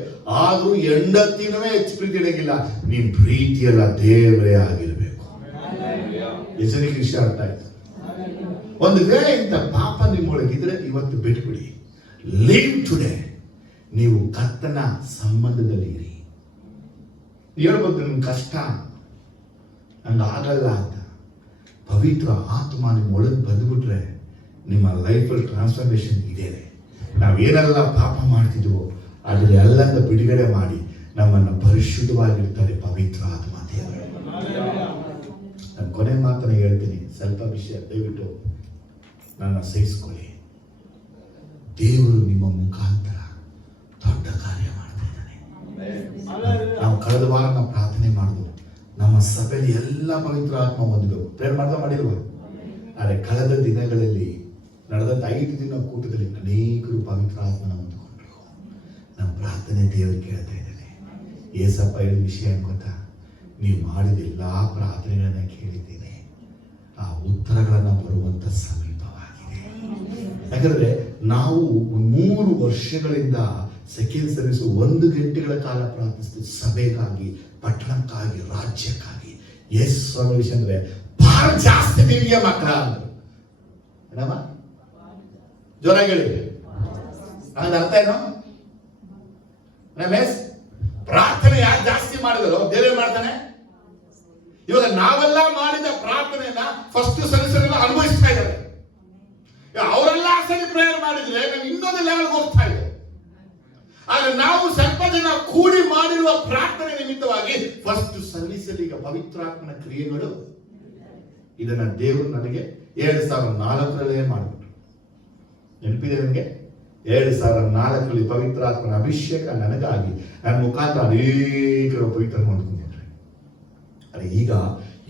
ಆದ್ರೂ ಹೆಂಡತಿನವೇ ಹೆಚ್ಚು ಪ್ರೀತಿ ಇಡಂಗಿಲ್ಲ, ನಿನ್ ಪ್ರೀತಿಯೆಲ್ಲ ದೇವರೇ ಆಗಿರ್ಬೇಕು. ಹೆಸರಿಗೆ ವಿಷಯ ಅರ್ಥ ಆಯ್ತು. ಒಂದು ವೇಳೆ ಇಂಥ ಪಾಪ ನಿಮ್ಮೊಳಗಿದ್ರೆ ಇವತ್ತು ಬಿಟ್ಬಿಡಿ. Leave today. ನೀವು ಕರ್ತನ ಸಂಬಂಧದಲ್ಲಿ ಇರಿ. ಹೇಳ್ಬೋದು ನಿಮ್ ಕಷ್ಟ ಹಂಗಾಗಲ್ಲ ಅಂತ. ಪವಿತ್ರ ಆತ್ಮ ನಿಮ್ಮ ಒಳಗೆ ಬಂದ್ಬಿಟ್ರೆ ನಿಮ್ಮ ಲೈಫಲ್ಲಿ ಟ್ರಾನ್ಸ್ಫಾರ್ಮೇಶನ್ ಇದೆ. ನಾವೇನೆಲ್ಲ ಪಾಪ ಮಾಡ್ತಿದ್ವೋ ಅದ್ರ ಎಲ್ಲದ ಬಿಡುಗಡೆ ಮಾಡಿ ನಮ್ಮನ್ನು ಪರಿಶುದ್ಧವಾಗಿರ್ತಾರೆ ಪವಿತ್ರ ಆತ್ಮ ದೇವರು. ನಾನು ಕೊನೆ ಮಾತನ್ನ ಹೇಳ್ತೀನಿ, ಸ್ವಲ್ಪ ವಿಷಯ ದಯವಿಟ್ಟು ನನ್ನ ಸಹಿಸ್ಕೊಳ್ಳಿ. ದೇವರು ನಿಮ್ಮ ಮುಖಾಂತರ ದೊಡ್ಡ ಕಾರ್ಯ ಮಾಡ್ತಾ ಇದ್ದಾನೆ. ನಾವು ಕಳೆದ ವಾರ ನಾವು ಪ್ರಾರ್ಥನೆ ಮಾಡಿದ್ವು, ನಮ್ಮ ಸಭೆಯಲ್ಲಿ ಎಲ್ಲ ಪವಿತ್ರ ಆತ್ಮ ಹೊಂದಬೇಕು. ಪ್ರೇರ್ ಮಾಡಿಲ್ವ? ಆದರೆ ಕಳೆದ ದಿನಗಳಲ್ಲಿ ನಡೆದಂತ 5 ದಿನ ಕೂಟದಲ್ಲಿ ಅನೇಕರು ಪವಿತ್ರ ಆತ್ಮನ ಹೊಂದಿಕೊಂಡ್ರು. ನಮ್ಮ ಪ್ರಾರ್ಥನೆ ದೇವರು ಕೇಳ್ತಾ ಇದ್ದಾನೆ. ಏಸಪ್ಪ ಹೇಳಿದ ವಿಷಯ ಏನು ಗೊತ್ತಾ? ನೀವು ಮಾಡಿದ ಎಲ್ಲಾ ಪ್ರಾರ್ಥನೆಗಳನ್ನ ಕೇಳಿದ್ದೇನೆ, ಆ ಉತ್ತರಗಳನ್ನ ಬರುವಂತ ಸಮೀಪವಾಗಿದೆ. ಯಾಕಂದ್ರೆ ನಾವು 3 ವರ್ಷಗಳಿಂದ ಸೆಕೆಂಡ್ ಸರ್ವಿಸ್ 1 ಗಂಟೆಗಳ ಕಾಲ ಪ್ರಾರ್ಥಿಸ್ತೀವಿ, ಸಭೆಗಾಗಿ, ಪಟ್ಟಣಕ್ಕಾಗಿ, ರಾಜ್ಯಕ್ಕಾಗಿ. ಎಸ್ ಸ್ವಾಮಿ ವಿಷಯ ಅಂದ್ರೆ ಬಹಳ ಜಾಸ್ತಿ ನಿಮಗೆ ಮಕ್ಕಳ ಅಂದ್ರು. ಏನಮ್ಮ ಜೋರಾಗಿ ಹೇಳಿ, ಅದ್ರ ಅರ್ಥ ಏನು? ರಮೇಶ್, ಪ್ರಾರ್ಥನೆ ಯಾರು ಜಾಸ್ತಿ ಮಾಡಿದ್ರು ದೇವರೇ ಮಾಡ್ತಾನೆ. ಇವಾಗ ನಾವೆಲ್ಲ ಮಾಡಿದ ಪ್ರಾರ್ಥನೆಯನ್ನ ಫಸ್ಟ್ ಸದಸ್ಯರೆಲ್ಲ ಅನುಭವಿಸ್ತಾ ಇದ್ದಾರೆ. ಅವರೆಲ್ಲ ಸರಿ ಪ್ರೇಯರ್ ಮಾಡಿದ್ರೆ ನಾವು ಇನ್ನೊಂದು ಲೆವೆಲ್ ಹೋಗ್ತಾ ಇದೆ. ಆದ್ರೆ ನಾವು ಸ್ವಲ್ಪ ಜನ ಕೂಡಿ ಮಾಡಿರುವ ಪ್ರಾರ್ಥನೆ ನಿಮಿತ್ತವಾಗಿ ಫಸ್ಟ್ ಸರ್ವಿಸ್ ಅಲ್ಲಿ ಈಗ ಪವಿತ್ರಾತ್ಮನ ಕ್ರಿಯೆಗಳು. ಇದನ್ನ ದೇವರು ನನಗೆ 2004 ಮಾಡಿಬಿಟ್ರು. ನೆನಪಿದೆ ನನಗೆ? 2004 ಪವಿತ್ರಾತ್ಮನ ಅಭಿಷೇಕ ನನಗಾಗಿ ನನ್ನ ಮುಖಾಂತರ ಅನೇಕರು ಪವಿತ್ರ ಮಾಡ್ಕೊಂಡ್ಬಿಟ್ರೆ. ಅರೆ ಈಗ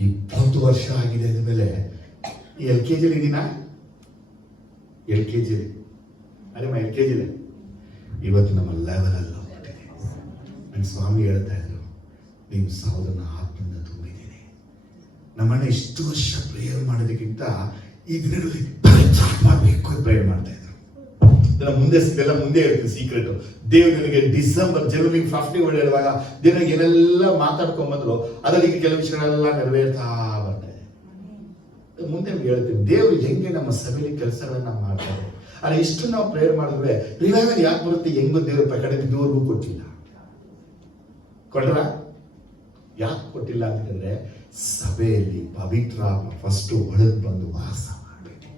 20 ವರ್ಷ ಆಗಿದೆ ಅಂದಮೇಲೆ LKG ಇದೀನ LKG ಅರೆ LKG ಇವತ್ತು ನಮ್ಮ ಲೆವೆಲ್ ಅಲ್ಲಿ ಹೋಗ್ಬಿಟ್ಟಿದೆ. ನನ್ನ ಸ್ವಾಮಿ ಹೇಳ್ತಾ ಇದ್ರು, ನಿಮ್ಮ ಸಹೋದರನ ಆತ್ಮದಿಂದ ತುಂಬಿದ್ದೀನಿ. ನಮ್ಮನ್ನ ಇಷ್ಟು ವರ್ಷ ಪ್ರೇಯರ್ ಮಾಡೋದಕ್ಕಿಂತ ಈ ದಿನಗಳಲ್ಲಿ ಬೇಕು ಪ್ರೇಯರ್ ಮಾಡ್ತಾ ಇದ್ರು. ಮುಂದೆ ಸಿಗಲ್ಲ, ಮುಂದೆ ಇರುತ್ತೆ ಸೀಕ್ರೆಟ್. ದೇವ್ರು ನನಗೆ ಜನವರಿ 50 ಹೇಳುವಾಗ ದೇವ್ರಿಗೆ ಏನೆಲ್ಲ ಮಾತಾಡ್ಕೊಂಡ್ ಬಂದ್ರು, ಅದರಲ್ಲಿ ಕೆಲವು ವಿಷಯಗಳೆಲ್ಲ ನೆರವೇರ್ತಾ ಬರ್ತಾ ಇದೆ. ಮುಂದೆ ಹೇಳ್ತೀವಿ ದೇವ್ರು ಹೆಂಗೆ ನಮ್ಮ ಸಭೆಯಲ್ಲಿ ಕೆಲಸಗಳನ್ನ ಮಾಡ್ತಾರೆ. ಆದ್ರೆ ಇಷ್ಟು ನಾವು ಪ್ರೇಯರ್ ಮಾಡಿದ್ರೆ ರಿವೈವಲ್ ಯಾಕೆ ಬರುತ್ತೆ? ಹೆಂಗೋ ದೇವ್ರ ಪ್ರಕಟಣೆ ಇದುವರೆಗೂ ಕೊಟ್ಟಿಲ್ಲ. ಕೊಡ್ರ ಯಾಕೆ ಕೊಟ್ಟಿಲ್ಲ ಅಂತಂದ್ರೆ ಸಭೆಯಲ್ಲಿ ಪವಿತ್ರ ಫಸ್ಟ್ ಒಳಗೆ ಬಂದು ವಾಸ ಮಾಡಬೇಕು.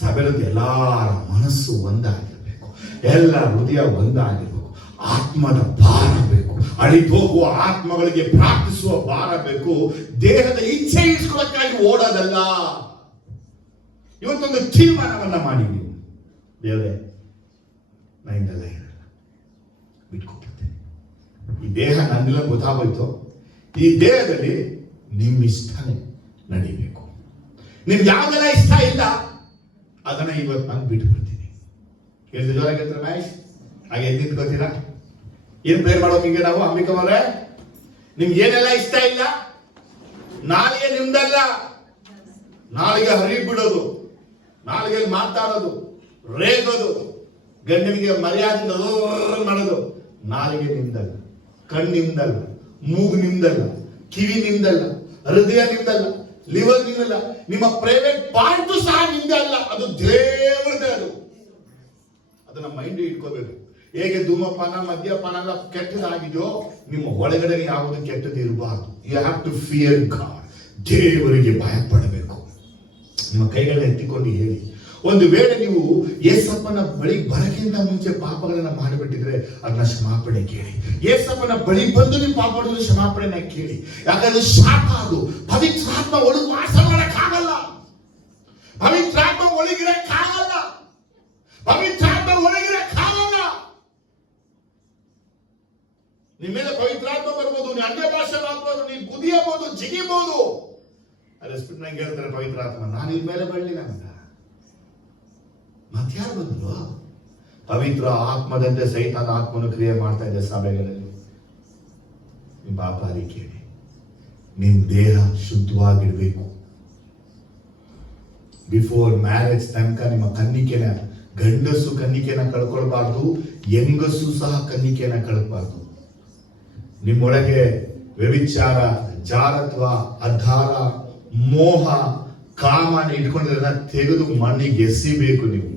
ಸಭೆಯಲ್ಲಿ ಎಲ್ಲರ ಮನಸ್ಸು ಒಂದಾಗಿರ್ಬೇಕು, ಎಲ್ಲ ಹೃದಯ ಒಂದಾಗಿರ್ಬೇಕು, ಆತ್ಮದ ಭಾರ ಬೇಕು. ಅಳಿದೋಗುವ ಆತ್ಮಗಳಿಗೆ ಪ್ರಾರ್ಥಿಸುವ ಭಾರ ಬೇಕು. ದೇಹದ ಇಚ್ಛೆ ಇಸ್ಕೊಳ್ಳೋಕ್ಕಾಗಿ ಓಡೋದಲ್ಲ. ಇವತ್ತೊಂದು ತೀರ್ಮಾನವನ್ನ ಮಾಡಿ ನೀವು, ದೇವರೇ ನೈಂದೆಲ್ಲ ಇರಲ್ಲ, ಬಿಟ್ಕೊಡ್ತೇನೆ. ಈ ದೇಹ ನಂದಿಲ್ಲ ಗೊತ್ತಾಗೋಯ್ತು. ಈ ದೇಹದಲ್ಲಿ ನಿಮ್ಮ ಇಷ್ಟನೇ ನಡಿಬೇಕು. ನಿಮ್ಗೆ ಯಾವ್ದೆಲ್ಲ ಇಷ್ಟ ಇಲ್ಲ ಅದನ್ನ ಇವತ್ತು ನಾನು ಬಿಟ್ಬಿಡ್ತೀನಿ. ಎಷ್ಟು ಜೋರಾಗಿರ್ತಾರೆ ಮಹೇಶ್? ಹಾಗೆ ಎದ್ದು ನಿಂತ್ಕೋತೀರಾ? ಏನ್ ಪ್ರೇರ್ ಮಾಡೋಕೆ ನಾವು ಅಂಬಿಕವರೇ? ನಿಮ್ಗೆ ಏನೆಲ್ಲ ಇಷ್ಟ ಇಲ್ಲ, ನಾಳೆಗೆ ನಿಮ್ದಲ್ಲ. ನಾಳೆಗೆ ಹರಿ ಬಿಡೋದು, ನಾಳೆಗೆ ಮಾತಾಡೋದು, ರೇಗೋದು, ಗಂಡನಿಗೆ ಮರ್ಯಾದೆ ಮಾಡೋದು ನಾಳೆಗೆ ನಿಮ್ದಲ್ಲ, ಕಣ್ಣು ನಿಮ್ದಲ್ಲ, ಮೂಗು ನಿಮ್ದಲ್ಲ, ಕಿವಿ ನಿಮ್ದಲ್ಲ, ಹೃದಯ ನಿಮ್ದಲ್ಲ, ಲಿವರ್ ನಿಮ್ದಲ್ಲ, ನಿಮ್ಮ ಪ್ರೈವೇಟ್ ಪಾರ್ಟ್ ಸಹ ನಿಮ್ದೆ ಅಲ್ಲ. ಅದು ದೇವರದೇ. ಅದನ್ನ ಮೈಂಡ್ ಇಟ್ಕೋಬೇಕು. ಹೇಗೆ ಧೂಮಪಾನ ಮದ್ಯಪಾನ ಎಲ್ಲ ಕೆಟ್ಟದಾಗಿದೆಯೋ, ನಿಮ್ಮ ಒಳಗಡೆ ಯಾವುದು ಕೆಟ್ಟದ್ದು ಇರಬಾರ್ದು. You have to fear God. ದೇವರಿಗೆ ಭಯ ಪಡಬೇಕು. ನಿಮ್ಮ ಕೈಗಳನ್ನ ಎತ್ತಿಕೊಂಡು ಹೇಳಿ, ಒಂದು ವೇಳೆ ನೀವು ಯೇಸಪ್ಪನ ಬಳಿ ಬರಕ್ಕಿಂತ ಮುಂಚೆ ಪಾಪಗಳನ್ನ ಮಾಡಿಬಿಟ್ಟಿದ್ರೆ ಅದನ್ನ ಕ್ಷಮಾಪಣೆ ಕೇಳಿ. ಯೇಸಪ್ಪನ ಬಳಿ ಬಂದು ನೀವು ಪಾಪ ಮಾಡಿದ್ರೆ ಕ್ಷಮಾಪಣೆನ ಕೇಳಿ. ಯಾಕಂದ್ರೆ ಶಾಪ ಅದು. ಪವಿತ್ರಾತ್ಮ ಒಳಗೆ ವಾಸ ಮಾಡಕ್ಕಾಗಲ್ಲ. ಪವಿತ್ರಾತ್ಮ ಒಳಗಿರಕ್ಕಾಗಲ್ಲ. ಪವಿತ್ರಾತ್ಮ ಒಳಗಿರಕ್ಕಾಗಲ್ಲ. ನಿಮ್ಮ ಮೇಲೆ ಪವಿತ್ರಾತ್ಮ ಬರ್ಬೋದು, ನೀವು ಅನ್ಯ ಭಾಷೆ ಮಾತಾಡ್ಬೋದು, ನೀವು ಕುದಿಯಬಹುದು, ಜಿಗಿಬಹುದು. ರೆಸ್ಪೆಕ್ಟ್ ನಂಗೆ ಹೇಳ್ತಾರೆ ಪವಿತ್ರಾತ್ಮ, ನಾನು ಇನ್ ಮೇಲೆ ಬರಲಿಲ್ಲ ಅಂತ. ಮತ್ಯಾರು ಬಂದ್ರು? ಪವಿತ್ರ ಆತ್ಮದಂತೆ ಸೈತಾನ ಆತ್ಮನು ಕ್ರಿಯೆ ಮಾಡ್ತಾ ಇದೆ ಸಭೆಗಳಲ್ಲಿ. ನಿಮ್ಮ ಪಾಪ ಕೇಳಿ, ನಿಮ್ ದೇಹ ಶುದ್ಧವಾಗಿರ್ಬೇಕು. ಬಿಫೋರ್ ಮ್ಯಾರೇಜ್ ತನಕ ನಿಮ್ಮ ಕನ್ನಿಕೆನ, ಗಂಡಸು ಕನ್ನಿಕೆನ ಕಳ್ಕೊಳ್ಬಾರ್ದು, ಹೆಂಗಸು ಸಹ ಕನ್ನಿಕೆನ ಕಳ್ಬಾರ್ದು. ನಿಮ್ಮೊಳಗೆ ವ್ಯಭಿಚಾರ, ಜಾರತ್ವ, ಅಧಾರ, ಮೋಹ, ಕಾಮನ ಇಟ್ಕೊಂಡಿರೋದನ್ನ ತೆಗೆದು ಮಣ್ಣಿಗೆ ಎಸಿಬೇಕು. ನೀವು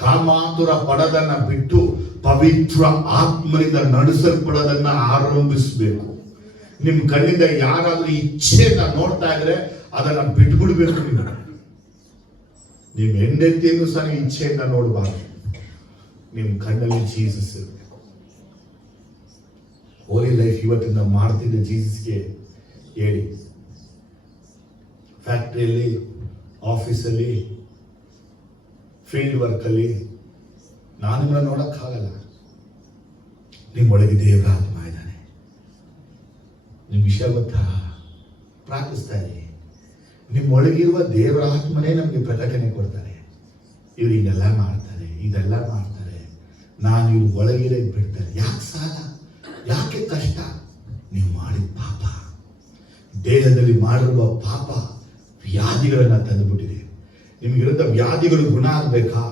ಕಾಮಾತುರ ಪಡೋದನ್ನ ಬಿಟ್ಟು ಪವಿತ್ರ ಆತ್ಮನಿಂದ ನಡೆಸಲ್ಪಡೋದನ್ನ ಆರಂಭಿಸಬೇಕು. ನಿಮ್ ಕಣ್ಣಿಂದ ಯಾರಾದ್ರೂ ಇಚ್ಛೆನ ನೋಡ್ತಾ ಇದ್ರೆ ಅದನ್ನ ಬಿಟ್ಬಿಡ್ಬೇಕು. ನಿಮ್ ಹೆಂಡತಿಯನ್ನು ಸಹ ಇಚ್ಛೆಯಿಂದ ನೋಡಬಾರ್ದು. ನಿಮ್ ಕಣ್ಣಲ್ಲಿ ಜೀಸಸ್ ಇರಬೇಕು. ಹೋಲಿ ಲೈಫ್ ಇವತ್ತಿಂದ ಮಾಡ್ತಿದ್ದ ಜೀಸಸ್ಗೆ ಹೇಳಿ. ಫ್ಯಾಕ್ಟ್ರಿಯಲ್ಲಿ, ಆಫೀಸಲ್ಲಿ, ಫೀಲ್ಡ್ ವರ್ಕಲ್ಲಿ ನಾನು ನಿಮ್ಮನ್ನ ನೋಡಕ್ಕಾಗಲ್ಲ. ನಿಮ್ಮೊಳಗೆ ದೇವರ ಆತ್ಮ ಇದ್ದಾನೆ. ನಿಮ್ ವಿಷಯ ಗೊತ್ತಾ? ಪ್ರಾರ್ಥಿಸ್ತಾ ಇರಿ. ನಿಮ್ಮೊಳಗಿರುವ ದೇವರ ಆತ್ಮನೇ ನಮಗೆ ಪ್ರಕಟಣೆ ಕೊಡ್ತಾರೆ. ಇವ್ರು ಇದೆಲ್ಲ ಮಾಡ್ತಾರೆ, ಇದೆಲ್ಲ ಮಾಡ್ತಾರೆ, ನಾನು ಇವ್ರು ಒಳಗಿರೇ ಬಿಡ್ತಾರೆ. ಯಾಕೆ ಸಾಲ, ಯಾಕೆ ಕಷ್ಟ? ನೀವು ಮಾಡಿದ ಪಾಪ, ದೇಹದಲ್ಲಿ ಮಾಡಿರುವ ಪಾಪ ವ್ಯಾಧಿಗಳನ್ನ ತಂದುಬಿಟ್ಟಿದೆ. ನಿಮಗಿರೋ ವ್ಯಾಧಿಗಳು ಗುಣ ಆಗ್ಬೇಕಾ?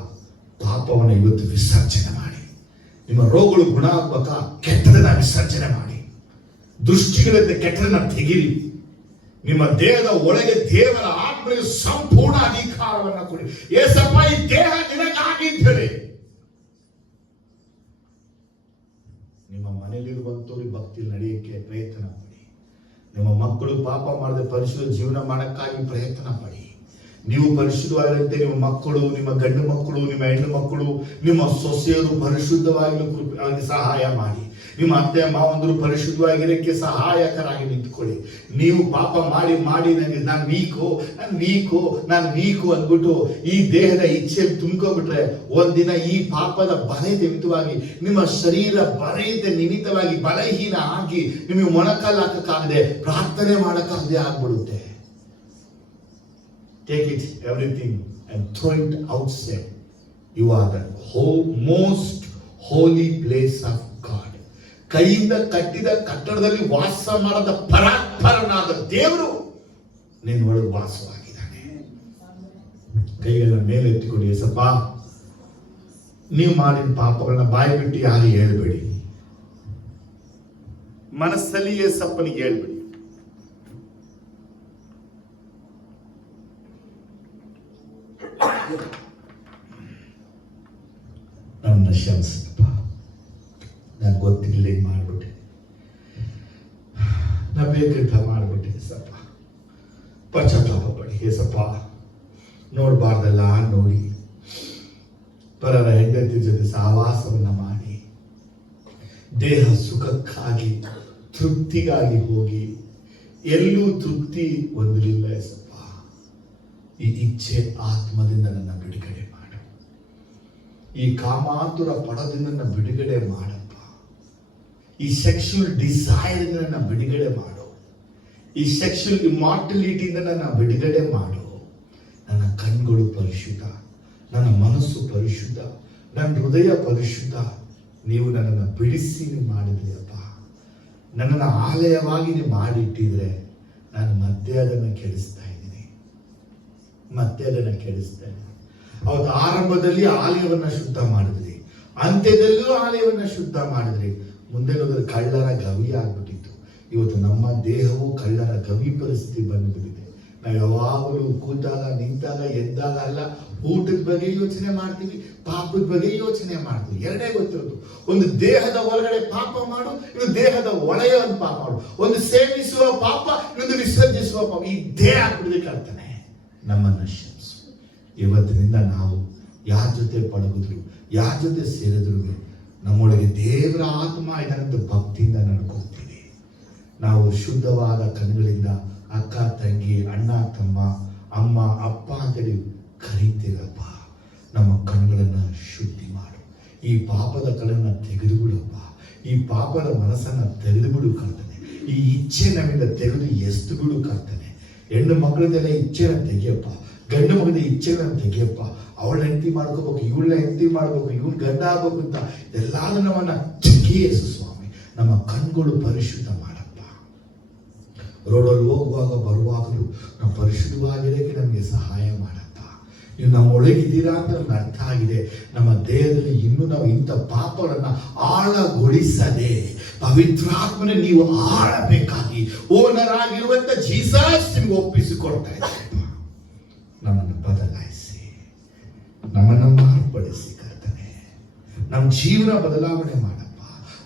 ಪಾಪವನ್ನು ಇವತ್ತು ವಿಸರ್ಜನೆ ಮಾಡಿ. ನಿಮ್ಮ ರೋಗಗಳು ಗುಣ ಆಗ್ಬೇಕಾ? ಕೆಟ್ಟದನ್ನ ವಿಸರ್ಜನೆ ಮಾಡಿ. ದೃಷ್ಟಿಗಳಿಂದ ಕೆಟ್ಟದನ್ನ ತೆಗಿರಿ. ನಿಮ್ಮ ದೇಹದ ಒಳಗೆ ದೇವರ ಆತ್ಮನಿಗೆ ಸಂಪೂರ್ಣ ಅಧಿಕಾರವನ್ನ ಕೊಡಿ. ಏಸಪ್ಪ, ಈ ದೇಹ ನಿನಗಾಗಿದ್ದರೆ. ನಿಮ್ಮ ಮನೆಯಲ್ಲಿರುವಂತವ್ರಿಗೆ ಭಕ್ತಿ ನಡೆಯಕ್ಕೆ ಪ್ರಯತ್ನ ಪಡಿ. ನಿಮ್ಮ ಮಕ್ಕಳು ಪಾಪ ಮಾಡದೆ ಪರಿಶುದ್ಧ ಜೀವನ ಮಾಡಕ್ಕಾಗಿ ಪ್ರಯತ್ನ ಪಡಿ. ನೀವು ಪರಿಶುದ್ಧವಾಗಿರುತ್ತೆ. ನಿಮ್ಮ ಮಕ್ಕಳು, ನಿಮ್ಮ ಗಂಡು ಮಕ್ಕಳು, ನಿಮ್ಮ ಹೆಣ್ಣು ಮಕ್ಕಳು, ನಿಮ್ಮ ಸೊಸೆಯರು ಪರಿಶುದ್ಧವಾಗಿ ಸಹಾಯ ಮಾಡಿ. ನಿಮ್ಮ ಅತ್ತೆ ಮಾವಂದರು ಪರಿಶುದ್ಧವಾಗಿರಕ್ಕೆ ಸಹಾಯಕರಾಗಿ ನಿಂತ್ಕೊಳ್ಳಿ. ನೀವು ಪಾಪ ಮಾಡಿ ಮಾಡಿ ನಾನು ವೀಕು ಅಂದ್ಬಿಟ್ಟು ಈ ದೇಹದ ಇಚ್ಛೆ ತುಂಬ್ಕೊಬಿಟ್ರೆ ಒಂದಿನ ಈ ಪಾಪದ ಬಲದ ನಿಮಿತ್ತವಾಗಿ ನಿಮ್ಮ ಶರೀರ ನಿಮಿತ್ತವಾಗಿ ಬಲಹೀನ ಆಗಿ ನಿಮಗೆ ಮೊಣಕಾಲು ಹಾಕಕ್ಕಾಗದೆ, ಪ್ರಾರ್ಥನೆ ಮಾಡಕ್ಕಾಗದೆ ಆಗ್ಬಿಡುತ್ತೆ. Take it, everything, and throw it outside. You are the most holy place of God. ಕೈಯಿಂದ ಕಟ್ಟಿದ ಕಟ್ಟಡದಲ್ಲಿ ವಾಸ ಮಾಡದ ಪರಾತ್ಪರನಾದ ದೇವರು ನಿನ್ನೊಳಗೆ ವಾಸವಾಗಿದ್ದಾನೆ. ಕೈಗಳ ಮೇಲೆ ಎತ್ತಿಕೊಡಿ. ಏಸಪ್ಪ, ನೀವು ಮಾಡಿದ ಪಾಪಗಳನ್ನ ಬಾಯಿ ಬಿಟ್ಟು ಯಾರು ಹೇಳ್ಬೇಡಿ. ಮನಸ್ಸಲ್ಲಿ ಏಸಪ್ಪನಿಗೆ ಹೇಳ್ಬೇಡಿ. ನನ್ನ ಕ್ಷಮಿಸಪ್ಪ, ನಾನು ಗೊತ್ತಿಲ್ಲ ಮಾಡ್ಬಿಟ್ಟೆ, ನಾ ಬೇಕಂತ ಮಾಡ್ಬಿಟ್ಟೆ. ಏಸಪ್ಪ, ಪಶ್ಚಾತ್ತಾಪ ಪಡಿ. ಏಸಪ್ಪ, ನೋಡ್ಬಾರ್ದಲ್ಲ ನೋಡಿ, ಪರರ ಹೆಂಡತಿ ಜೊತೆ ಸಹವಾಸವನ್ನ ಮಾಡಿ, ದೇಹ ಸುಖಕ್ಕಾಗಿ ತೃಪ್ತಿಗಾಗಿ ಹೋಗಿ ಎಲ್ಲೂ ತೃಪ್ತಿ ಹೊಂದಲಿಲ್ಲ ಯೇಸಪ್ಪ. ಈ ಇಚ್ಛೆ ಆತ್ಮದಿಂದ ನನ್ನ ಬಿಡುಗಡೆ ಮಾಡು. ಈ ಕಾಮಾತುರ ಪಡದಿಂದ ನನ್ನ ಬಿಡುಗಡೆ ಮಾಡಪ್ಪ. ಈ ಸೆಕ್ಷುವಲ್ ಡಿಸೈರ್ ನನ್ನ ಬಿಡುಗಡೆ ಮಾಡು. ಈ ಸೆಕ್ಷುವಲ್ ಇಮಾರ್ಟಲಿಟಿಯಿಂದ ನನ್ನ ಬಿಡುಗಡೆ ಮಾಡು. ನನ್ನ ಕಣ್ಗಳು ಪರಿಶುದ್ಧ, ನನ್ನ ಮನಸ್ಸು ಪರಿಶುದ್ಧ, ನನ್ನ ಹೃದಯ ಪರಿಶುದ್ಧ. ನೀವು ನನ್ನನ್ನು ಬಿಡಿಸಿ ನೀವು ಮಾಡಿದ್ರಿ ಅಪ್ಪ. ನನ್ನನ್ನು ಆಲಯವಾಗಿ ನೀವು ಮಾಡಿಟ್ಟಿದ್ರೆ ನಾನು ಮತ್ತೆ ಅದನ್ನು ಕೆಡಿಸ್ತಾ ಇದ್ದೀನಿ. ಅವತ್ತು ಆರಂಭದಲ್ಲಿ ಆಲಯವನ್ನು ಶುದ್ಧ ಮಾಡಿದ್ರಿ, ಅಂತ್ಯದಲ್ಲೂ ಆಲಯವನ್ನು ಶುದ್ಧ ಮಾಡಿದ್ರಿ. ಮುಂದೆ ಹೋದ್ರೆ ಕಳ್ಳರ ಗವಿ ಆಗ್ಬಿಟ್ಟಿತ್ತು. ಇವತ್ತು ನಮ್ಮ ದೇಹವು ಕಳ್ಳರ ಗವಿ ಪರಿಸ್ಥಿತಿ ಬಂದ್ಬಿಟ್ಟಿದೆ. ನಾವು ಯಾವಾಗಲೂ ಕೂತಾಗ, ನಿಂತಾಗ, ಎದ್ದಾಗ ಅಲ್ಲ, ಊಟದ ಬಗ್ಗೆ ಯೋಚನೆ ಮಾಡ್ತೀವಿ, ಪಾಪದ ಬಗ್ಗೆ ಯೋಚನೆ ಮಾಡ್ತೀವಿ. ಎರಡೇ ಗೊತ್ತಿರೋದು, ಒಂದು ದೇಹದ ಒಳಗಡೆ ಪಾಪ ಮಾಡು, ಇನ್ನು ದೇಹದ ಒಳಗೆ ಒಂದು ಪಾಪ ಮಾಡು. ಒಂದು ಸೇವಿಸುವ ಪಾಪ, ಇನ್ನೊಂದು ವಿಸರ್ಜಿಸುವ ಪಾಪ. ಈ ದೇಹ ಆಗ್ಬಿಡದೆ ಕಳ್ತಾನೆ. ನಮ್ಮನ್ನು ಕ್ಷಮಿಸು. ಇವತ್ತಿನಿಂದ ನಾವು ಯಾರ ಜೊತೆ ಪಳಗಿದ್ರು, ಯಾರ ಜೊತೆ ಸೇರಿದ್ರು ನಮ್ಮೊಳಗೆ ದೇವರ ಆತ್ಮ ಇದರಂತ ಭಕ್ತಿಯಿಂದ ನಡ್ಕೊಳ್ತೀವಿ. ನಾವು ಶುದ್ಧವಾದ ಕಣ್ಣುಗಳಿಂದ ಅಕ್ಕ ತಂಗಿ, ಅಣ್ಣ ತಮ್ಮ, ಅಮ್ಮ ಅಪ್ಪ ಅಂತೇಳಿ ಕರೀತೀರಪ್ಪ. ನಮ್ಮ ಕಣ್ಣುಗಳನ್ನು ಶುದ್ಧಿ ಮಾಡು. ಈ ಪಾಪದ ಕಣ್ಣನ್ನು ತೆಗೆದುಬಿಡಪ್ಪ. ಈ ಪಾಪದ ಮನಸ್ಸನ್ನು ತೆಗೆದುಬಿಡು ಕರ್ತನೆ. ಈ ಇಚ್ಛೆ ನಮ್ಮಿಂದ ತೆಗೆದು ಎಸ್ತು ಬಿಡು ಕರ್ತನೆ. ಹೆಣ್ಣು ಮಕ್ಕಳದೆಲ್ಲ ಇಚ್ಛೆನ ತೆಗಿಯಪ್ಪ, ಗಂಡು ಮಗದ ಇಚ್ಛೆನ ತೆಗಿಯಪ್ಪ. ಅವಳ ಹೆಂಡತಿ ಮಾಡ್ಕೋಬೇಕು, ಇವಳನ್ನ ಹೆಂಡತಿ ಮಾಡ್ಬೇಕು, ಇವಳು ಗಂಡ ಆಗ್ಬೇಕು ಅಂತ ಎಲ್ಲಾದ್ರೂ ನಮ್ಮನ್ನ ತೆಗಿಯೇಸು ಸ್ವಾಮಿ. ನಮ್ಮ ಕಣ್ಗಳು ಪರಿಶುದ್ಧ ಮಾಡಪ್ಪ. ರೋಡಲ್ಲಿ ಹೋಗುವಾಗ ಬರುವಾಗಲೂ ನಾವು ಪರಿಶುದ್ಧವಾಗಿರೋಕ್ಕೆ ನಮಗೆ ಸಹಾಯ ಮಾಡಪ್ಪ. ನೀವು ನಮ್ಮ ಒಳಗಿದ್ದೀರಾ ಅಂತ ನಮ್ಗೆ ಅರ್ಥ ಆಗಿದೆ. ನಮ್ಮ ದೇಹದಲ್ಲಿ ಇನ್ನೂ ನಾವು ಇಂಥ ಪಾಪಗಳನ್ನ ಆಳಗೊಳಿಸದೆ ಪವಿತ್ರಾತ್ಮನೆ ನೀವು ಆಳಬೇಕಾಗಿ ಓನರ್ ಆಗಿರುವಂತ ಜೀಸಸ್ ನಿಮ್ಗೆ ಒಪ್ಪಿಸಿಕೊಡ್ತಾ ಇದ್ದಾರೆ. ನಮ್ಮನ್ನು ಬದಲಾಯಿಸಿ, ನಮ್ಮನ್ನು ಮಾರ್ಪಡಿಸಿ ಕರ್ತನೆ. ನಮ್ಮ ಜೀವನ ಬದಲಾವಣೆ ಮಾಡಪ್ಪ.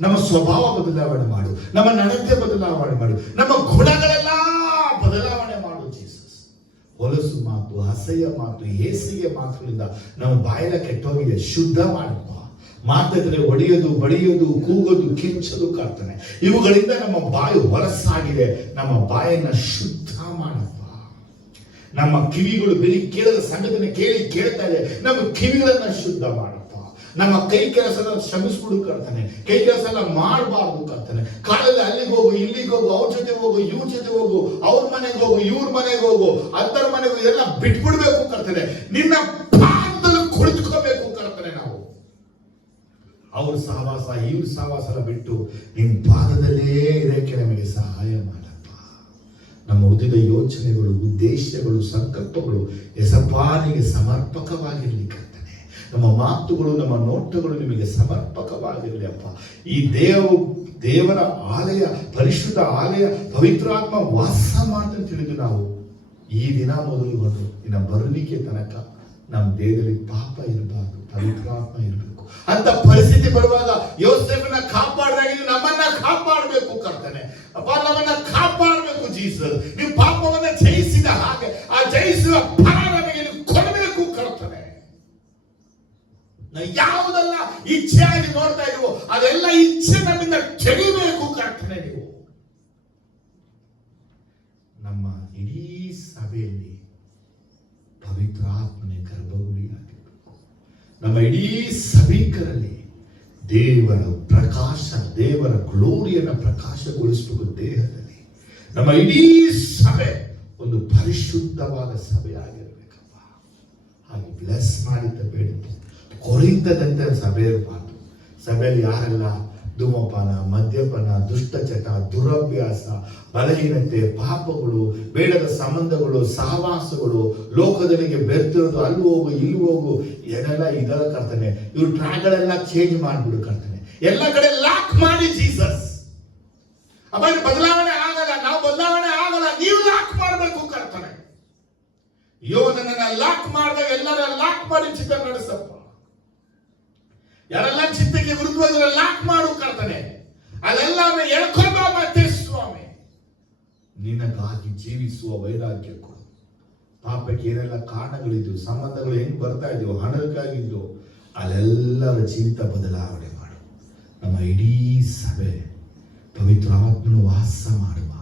ನಮ್ಮ ಸ್ವಭಾವ ಬದಲಾವಣೆ ಮಾಡು, ನಮ್ಮ ನಡತೆ ಬದಲಾವಣೆ ಮಾಡು, ನಮ್ಮ ಗುಣಗಳೆಲ್ಲ ಬದಲಾವಣೆ ಮಾಡು ಜೀಸಸ್. ಹೊಲಸು ಮಾತು, ಅಸಹ್ಯ ಮಾತು, ಹೇಸಿಗೆ ಮಾತುಗಳಿಂದ ನಮ್ಮ ಬಾಯಿನ ಕೆಟ್ಟೋಗಿದೆ, ಶುದ್ಧ ಮಾಡಪ್ಪ. ಮಾತಿದ್ರೆ ಒಡೆಯೋದು, ಬಡಿಯೋದು, ಕೂಗೋದು, ಕಿಂಚೋದು ಕರ್ತನೆ, ಇವುಗಳಿಂದ ನಮ್ಮ ಬಾಯಿ ಹೊಲಸಾಗಿದೆ. ನಮ್ಮ ಬಾಯನ್ನು ಶುದ್ಧ ಮಾಡಪ್ಪ. ನಮ್ಮ ಕಿವಿಗಳು ಬರೀ ಕೇಳದ ಸಂಗತಿನ ಕೇಳ್ತಾ ಇದೆ. ನಮ್ಮ ಕಿವಿಗಳನ್ನ ಶುದ್ಧ ಮಾಡಪ್ಪ. ನಮ್ಮ ಕೈ ಕೆಲಸನ ಶ್ರಮಿಸ್ಬಿಡು ಕರ್ತಾನೆ. ಕೈ ಕೆಲಸ ಎಲ್ಲ ಮಾಡಬಾರ್ದು ಕರ್ತಾನೆ. ಕಾಲದಲ್ಲಿ ಅಲ್ಲಿಗೆ ಹೋಗು, ಇಲ್ಲಿಗೆ ಹೋಗು, ಅವ್ರ ಜೊತೆ ಹೋಗು, ಇವ್ರ ಜೊತೆ ಹೋಗು, ಅವ್ರ ಮನೆಗೆ ಹೋಗು, ಇವ್ರ ಮನೆಗೆ ಹೋಗು, ಅಂತರ ಮನೆಗೆ ಹೋಗು, ಎಲ್ಲ ಬಿಟ್ಬಿಡ್ಬೇಕು ಕರ್ತಾನೆ. ನಿನ್ನ ಪಾದದಲ್ಲಿ ಕುಳಿತುಕೋಬೇಕು ಕರ್ತಾನೆ. ನಾವು ಅವ್ರ ಸಹವಾಸ, ಇವ್ರ ಸಹವಾಸ ಬಿಟ್ಟು ನಿನ್ನ ಪಾದದಲ್ಲೇ ಇರಕ್ಕೆ ನಮಗೆ ಸಹಾಯ ಮಾಡಪ್ಪ. ನಮ್ಮ ಉಳಿದ ಯೋಚನೆಗಳು, ಉದ್ದೇಶಗಳು, ಸಂಕಲ್ಪಗಳು ಯೇಸಪ್ಪನಿಗೆ ಸಮರ್ಪಕವಾಗಿರಲಿ ಕರ್ತನೆ. ನಮ್ಮ ಮಾತುಗಳು, ನಮ್ಮ ನೋಟಗಳು ನಿಮಗೆ ಸಮರ್ಪಕವಾಗಿರಲಿ ಅಪ್ಪ. ಈ ದೇವರ ಆಲಯ, ಪರಿಶುದ್ಧ ಆಲಯ, ಪವಿತ್ರಾತ್ಮ ವಾಸ ಮಾಡ್ತಾ ತಿಳಿದು ನಾವು ಈ ದಿನ ಮೊದಲುಗೊಂಡು ಇನ್ನ ಬರಲಿಕ್ಕೆ ತನಕ ನಮ್ಮ ದೇಹದಲ್ಲಿ ಪಾಪ ಇರಬಾರ್ದು, ಪವಿತ್ರಾತ್ಮ ಇರಬೇಕು. ಅಂತ ಪರಿಸ್ಥಿತಿ ಬರುವಾಗ ಯೋಸೇಫನ ಕಾಪಾಡಿದಾಗ ನಮ್ಮನ್ನ ಕಾಪಾಡಬೇಕು ಕರ್ತನೆ. ಅಪ್ಪ, ನಮ್ಮನ್ನ ಕಾಪಾಡಬೇಕು ಜೀಸಸ್. ನೀವು ಪಾಪವನ್ನ ಜಯಿಸಿದ ಹಾಗೆ ಆ ಜಯಿಸುವ ಫಲ ನಮಗೆ ಕೊಡಬೇಕು ಕರ್ತನೆ. ಯಾವುದೆಲ್ಲ ಇಚ್ಛೆಯಾಗಿ ನೋಡ್ತಾ ಇದೀವೋ ಅದೆಲ್ಲ ಇಚ್ಛೆ ನಮ್ಮಿಂದ ಕೆಡಬೇಕು ಕರ್ತನೆ. ನೀವು ನಮ್ಮ ಇಡೀ ಸಭೆಯಲ್ಲಿ ಪವಿತ್ರಾತ್ಮನೆ ಗರ್ಭಗುಡಿ ಆಗಿರಬೇಕು. ನಮ್ಮ ಇಡೀ ಸಭಿಕರಲ್ಲಿ ದೇವರ ಪ್ರಕಾಶ, ದೇವರ ಗ್ಲೋರಿಯನ್ನು ಪ್ರಕಾಶಗೊಳಿಸಬೇಕು ದೇಹದಲ್ಲಿ. ನಮ್ಮ ಇಡೀ ಸಭೆ ಒಂದು ಪರಿಶುದ್ಧವಾದ ಸಭೆ ಆಗಿರಬೇಕಪ್ಪ. ಹಾಗೆ ಬ್ಲೆಸ್ ಮಾಡಿದ್ದ ಬೇಡ, ಕೊರಿಂತದಂತೆ ಸಭೆ ಇರಬಾರ್ದು. ಸಭೆಯಲ್ಲಿ ಯಾರೆಲ್ಲ ಧೂಮಪಾನ, ಮದ್ಯಪಾನ, ದುಷ್ಟಚಟ, ದುರಭ್ಯಾಸ, ಬಲಹೀನತೆ, ಪಾಪಗಳು, ಬೇಡದ ಸಂಬಂಧಗಳು, ಸಹವಾಸಗಳು, ಲೋಕದಲ್ಲಿಗೆ ಬೆರ್ತಿರೋದು, ಅಲ್ಲಿ ಹೋಗು ಇಲ್ಲಿ ಹೋಗು, ಏನೆಲ್ಲ ಇದೆಲ್ಲ ಕರ್ತನೆ. ಇವ್ರ ಟ್ರ್ಯಾಕ್ಗಳೆಲ್ಲ ಚೇಂಜ್ ಮಾಡಿಬಿಡು ಕರ್ತನೆ. ಎಲ್ಲ ಕಡೆ ಲಾಕ್ ಮಾಡಿ ಜೀಸಸ್. ಅಪ್ಪ, ಬದಲಾವಣೆ ಆಗಲ್ಲ, ನಾವು ಬದಲಾವಣೆ ಆಗಲ್ಲ, ನೀವು ಲಾಕ್ ಮಾಡಬೇಕು ಕರ್ತನೆ. ನನ್ನನ್ನ ಲಾಕ್ ಮಾಡಿದಾಗ ಎಲ್ಲರ ಲಾಕ್ ಮಾಡಿ ಚಿತ್ತ ನಡೆಸಪ್ಪ. ಯಾರೆಲ್ಲ ಚಿತ್ತಕ್ಕೆ ವಿರುದ್ಧವಾಗಿ ಲಾಕ್ ಮಾಡು ಕರ್ತನೆ. ಅಲ್ಲೆಲ್ಲ ಎಳ್ಕೊಂಡ ಮತ್ತೆ ಸ್ವಾಮಿ ನಿನಗಾಗಿ ಜೀವಿಸುವ ವೈರಾಗ್ಯ ಕೊಡು. ಪಾಪಕ್ಕೆ ಏನೆಲ್ಲ ಕಾರಣಗಳಿದ್ವು, ಸಂಬಂಧಗಳು ಹೆಂಗ್ ಬರ್ತಾ ಇದ್ವು, ಹಣಕ್ಕಾಗಿದ್ವು, ಅಲ್ಲೆಲ್ಲರ ಜೀವಿತ ಬದಲಾವಣೆ ಮಾಡು. ನಮ್ಮ ಇಡೀ ಸಭೆ ಪವಿತ್ರಾತ್ಮನು ವಾಸ ಮಾಡುವ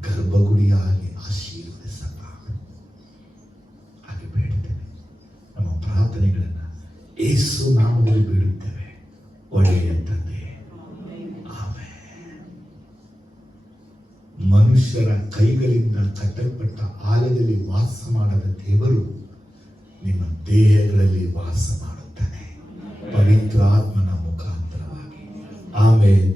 ಗರ್ಭಗುಡಿಯಾಗಿ ಆಶೀರ್ವದಿಸಪ್ಪ. ಹಾಗೆ ಬೇಡುತ್ತೇವೆ. ನಮ್ಮ ಪ್ರಾರ್ಥನೆಗಳನ್ನು ಯೇಸು ನಾಮದಲ್ಲಿ ಬೇಡುತ್ತೇವೆ, ಒಳ್ಳೆಯ ತಂದೆ, ಆಮೆನ್. ಮನುಷ್ಯರ ಕೈಗಳಿಂದ ಕಟ್ಟಲ್ಪಟ್ಟ ಆಲಯದಲ್ಲಿ ವಾಸ ಮಾಡದ ದೇವರು ನಿಮ್ಮ ದೇಹಗಳಲ್ಲಿ ವಾಸ ಮಾಡುತ್ತಾನೆ, ಪವಿತ್ರ ಆತ್ಮನ ಮುಖಾಂತರವಾಗಿ. ಆಮೆನ್.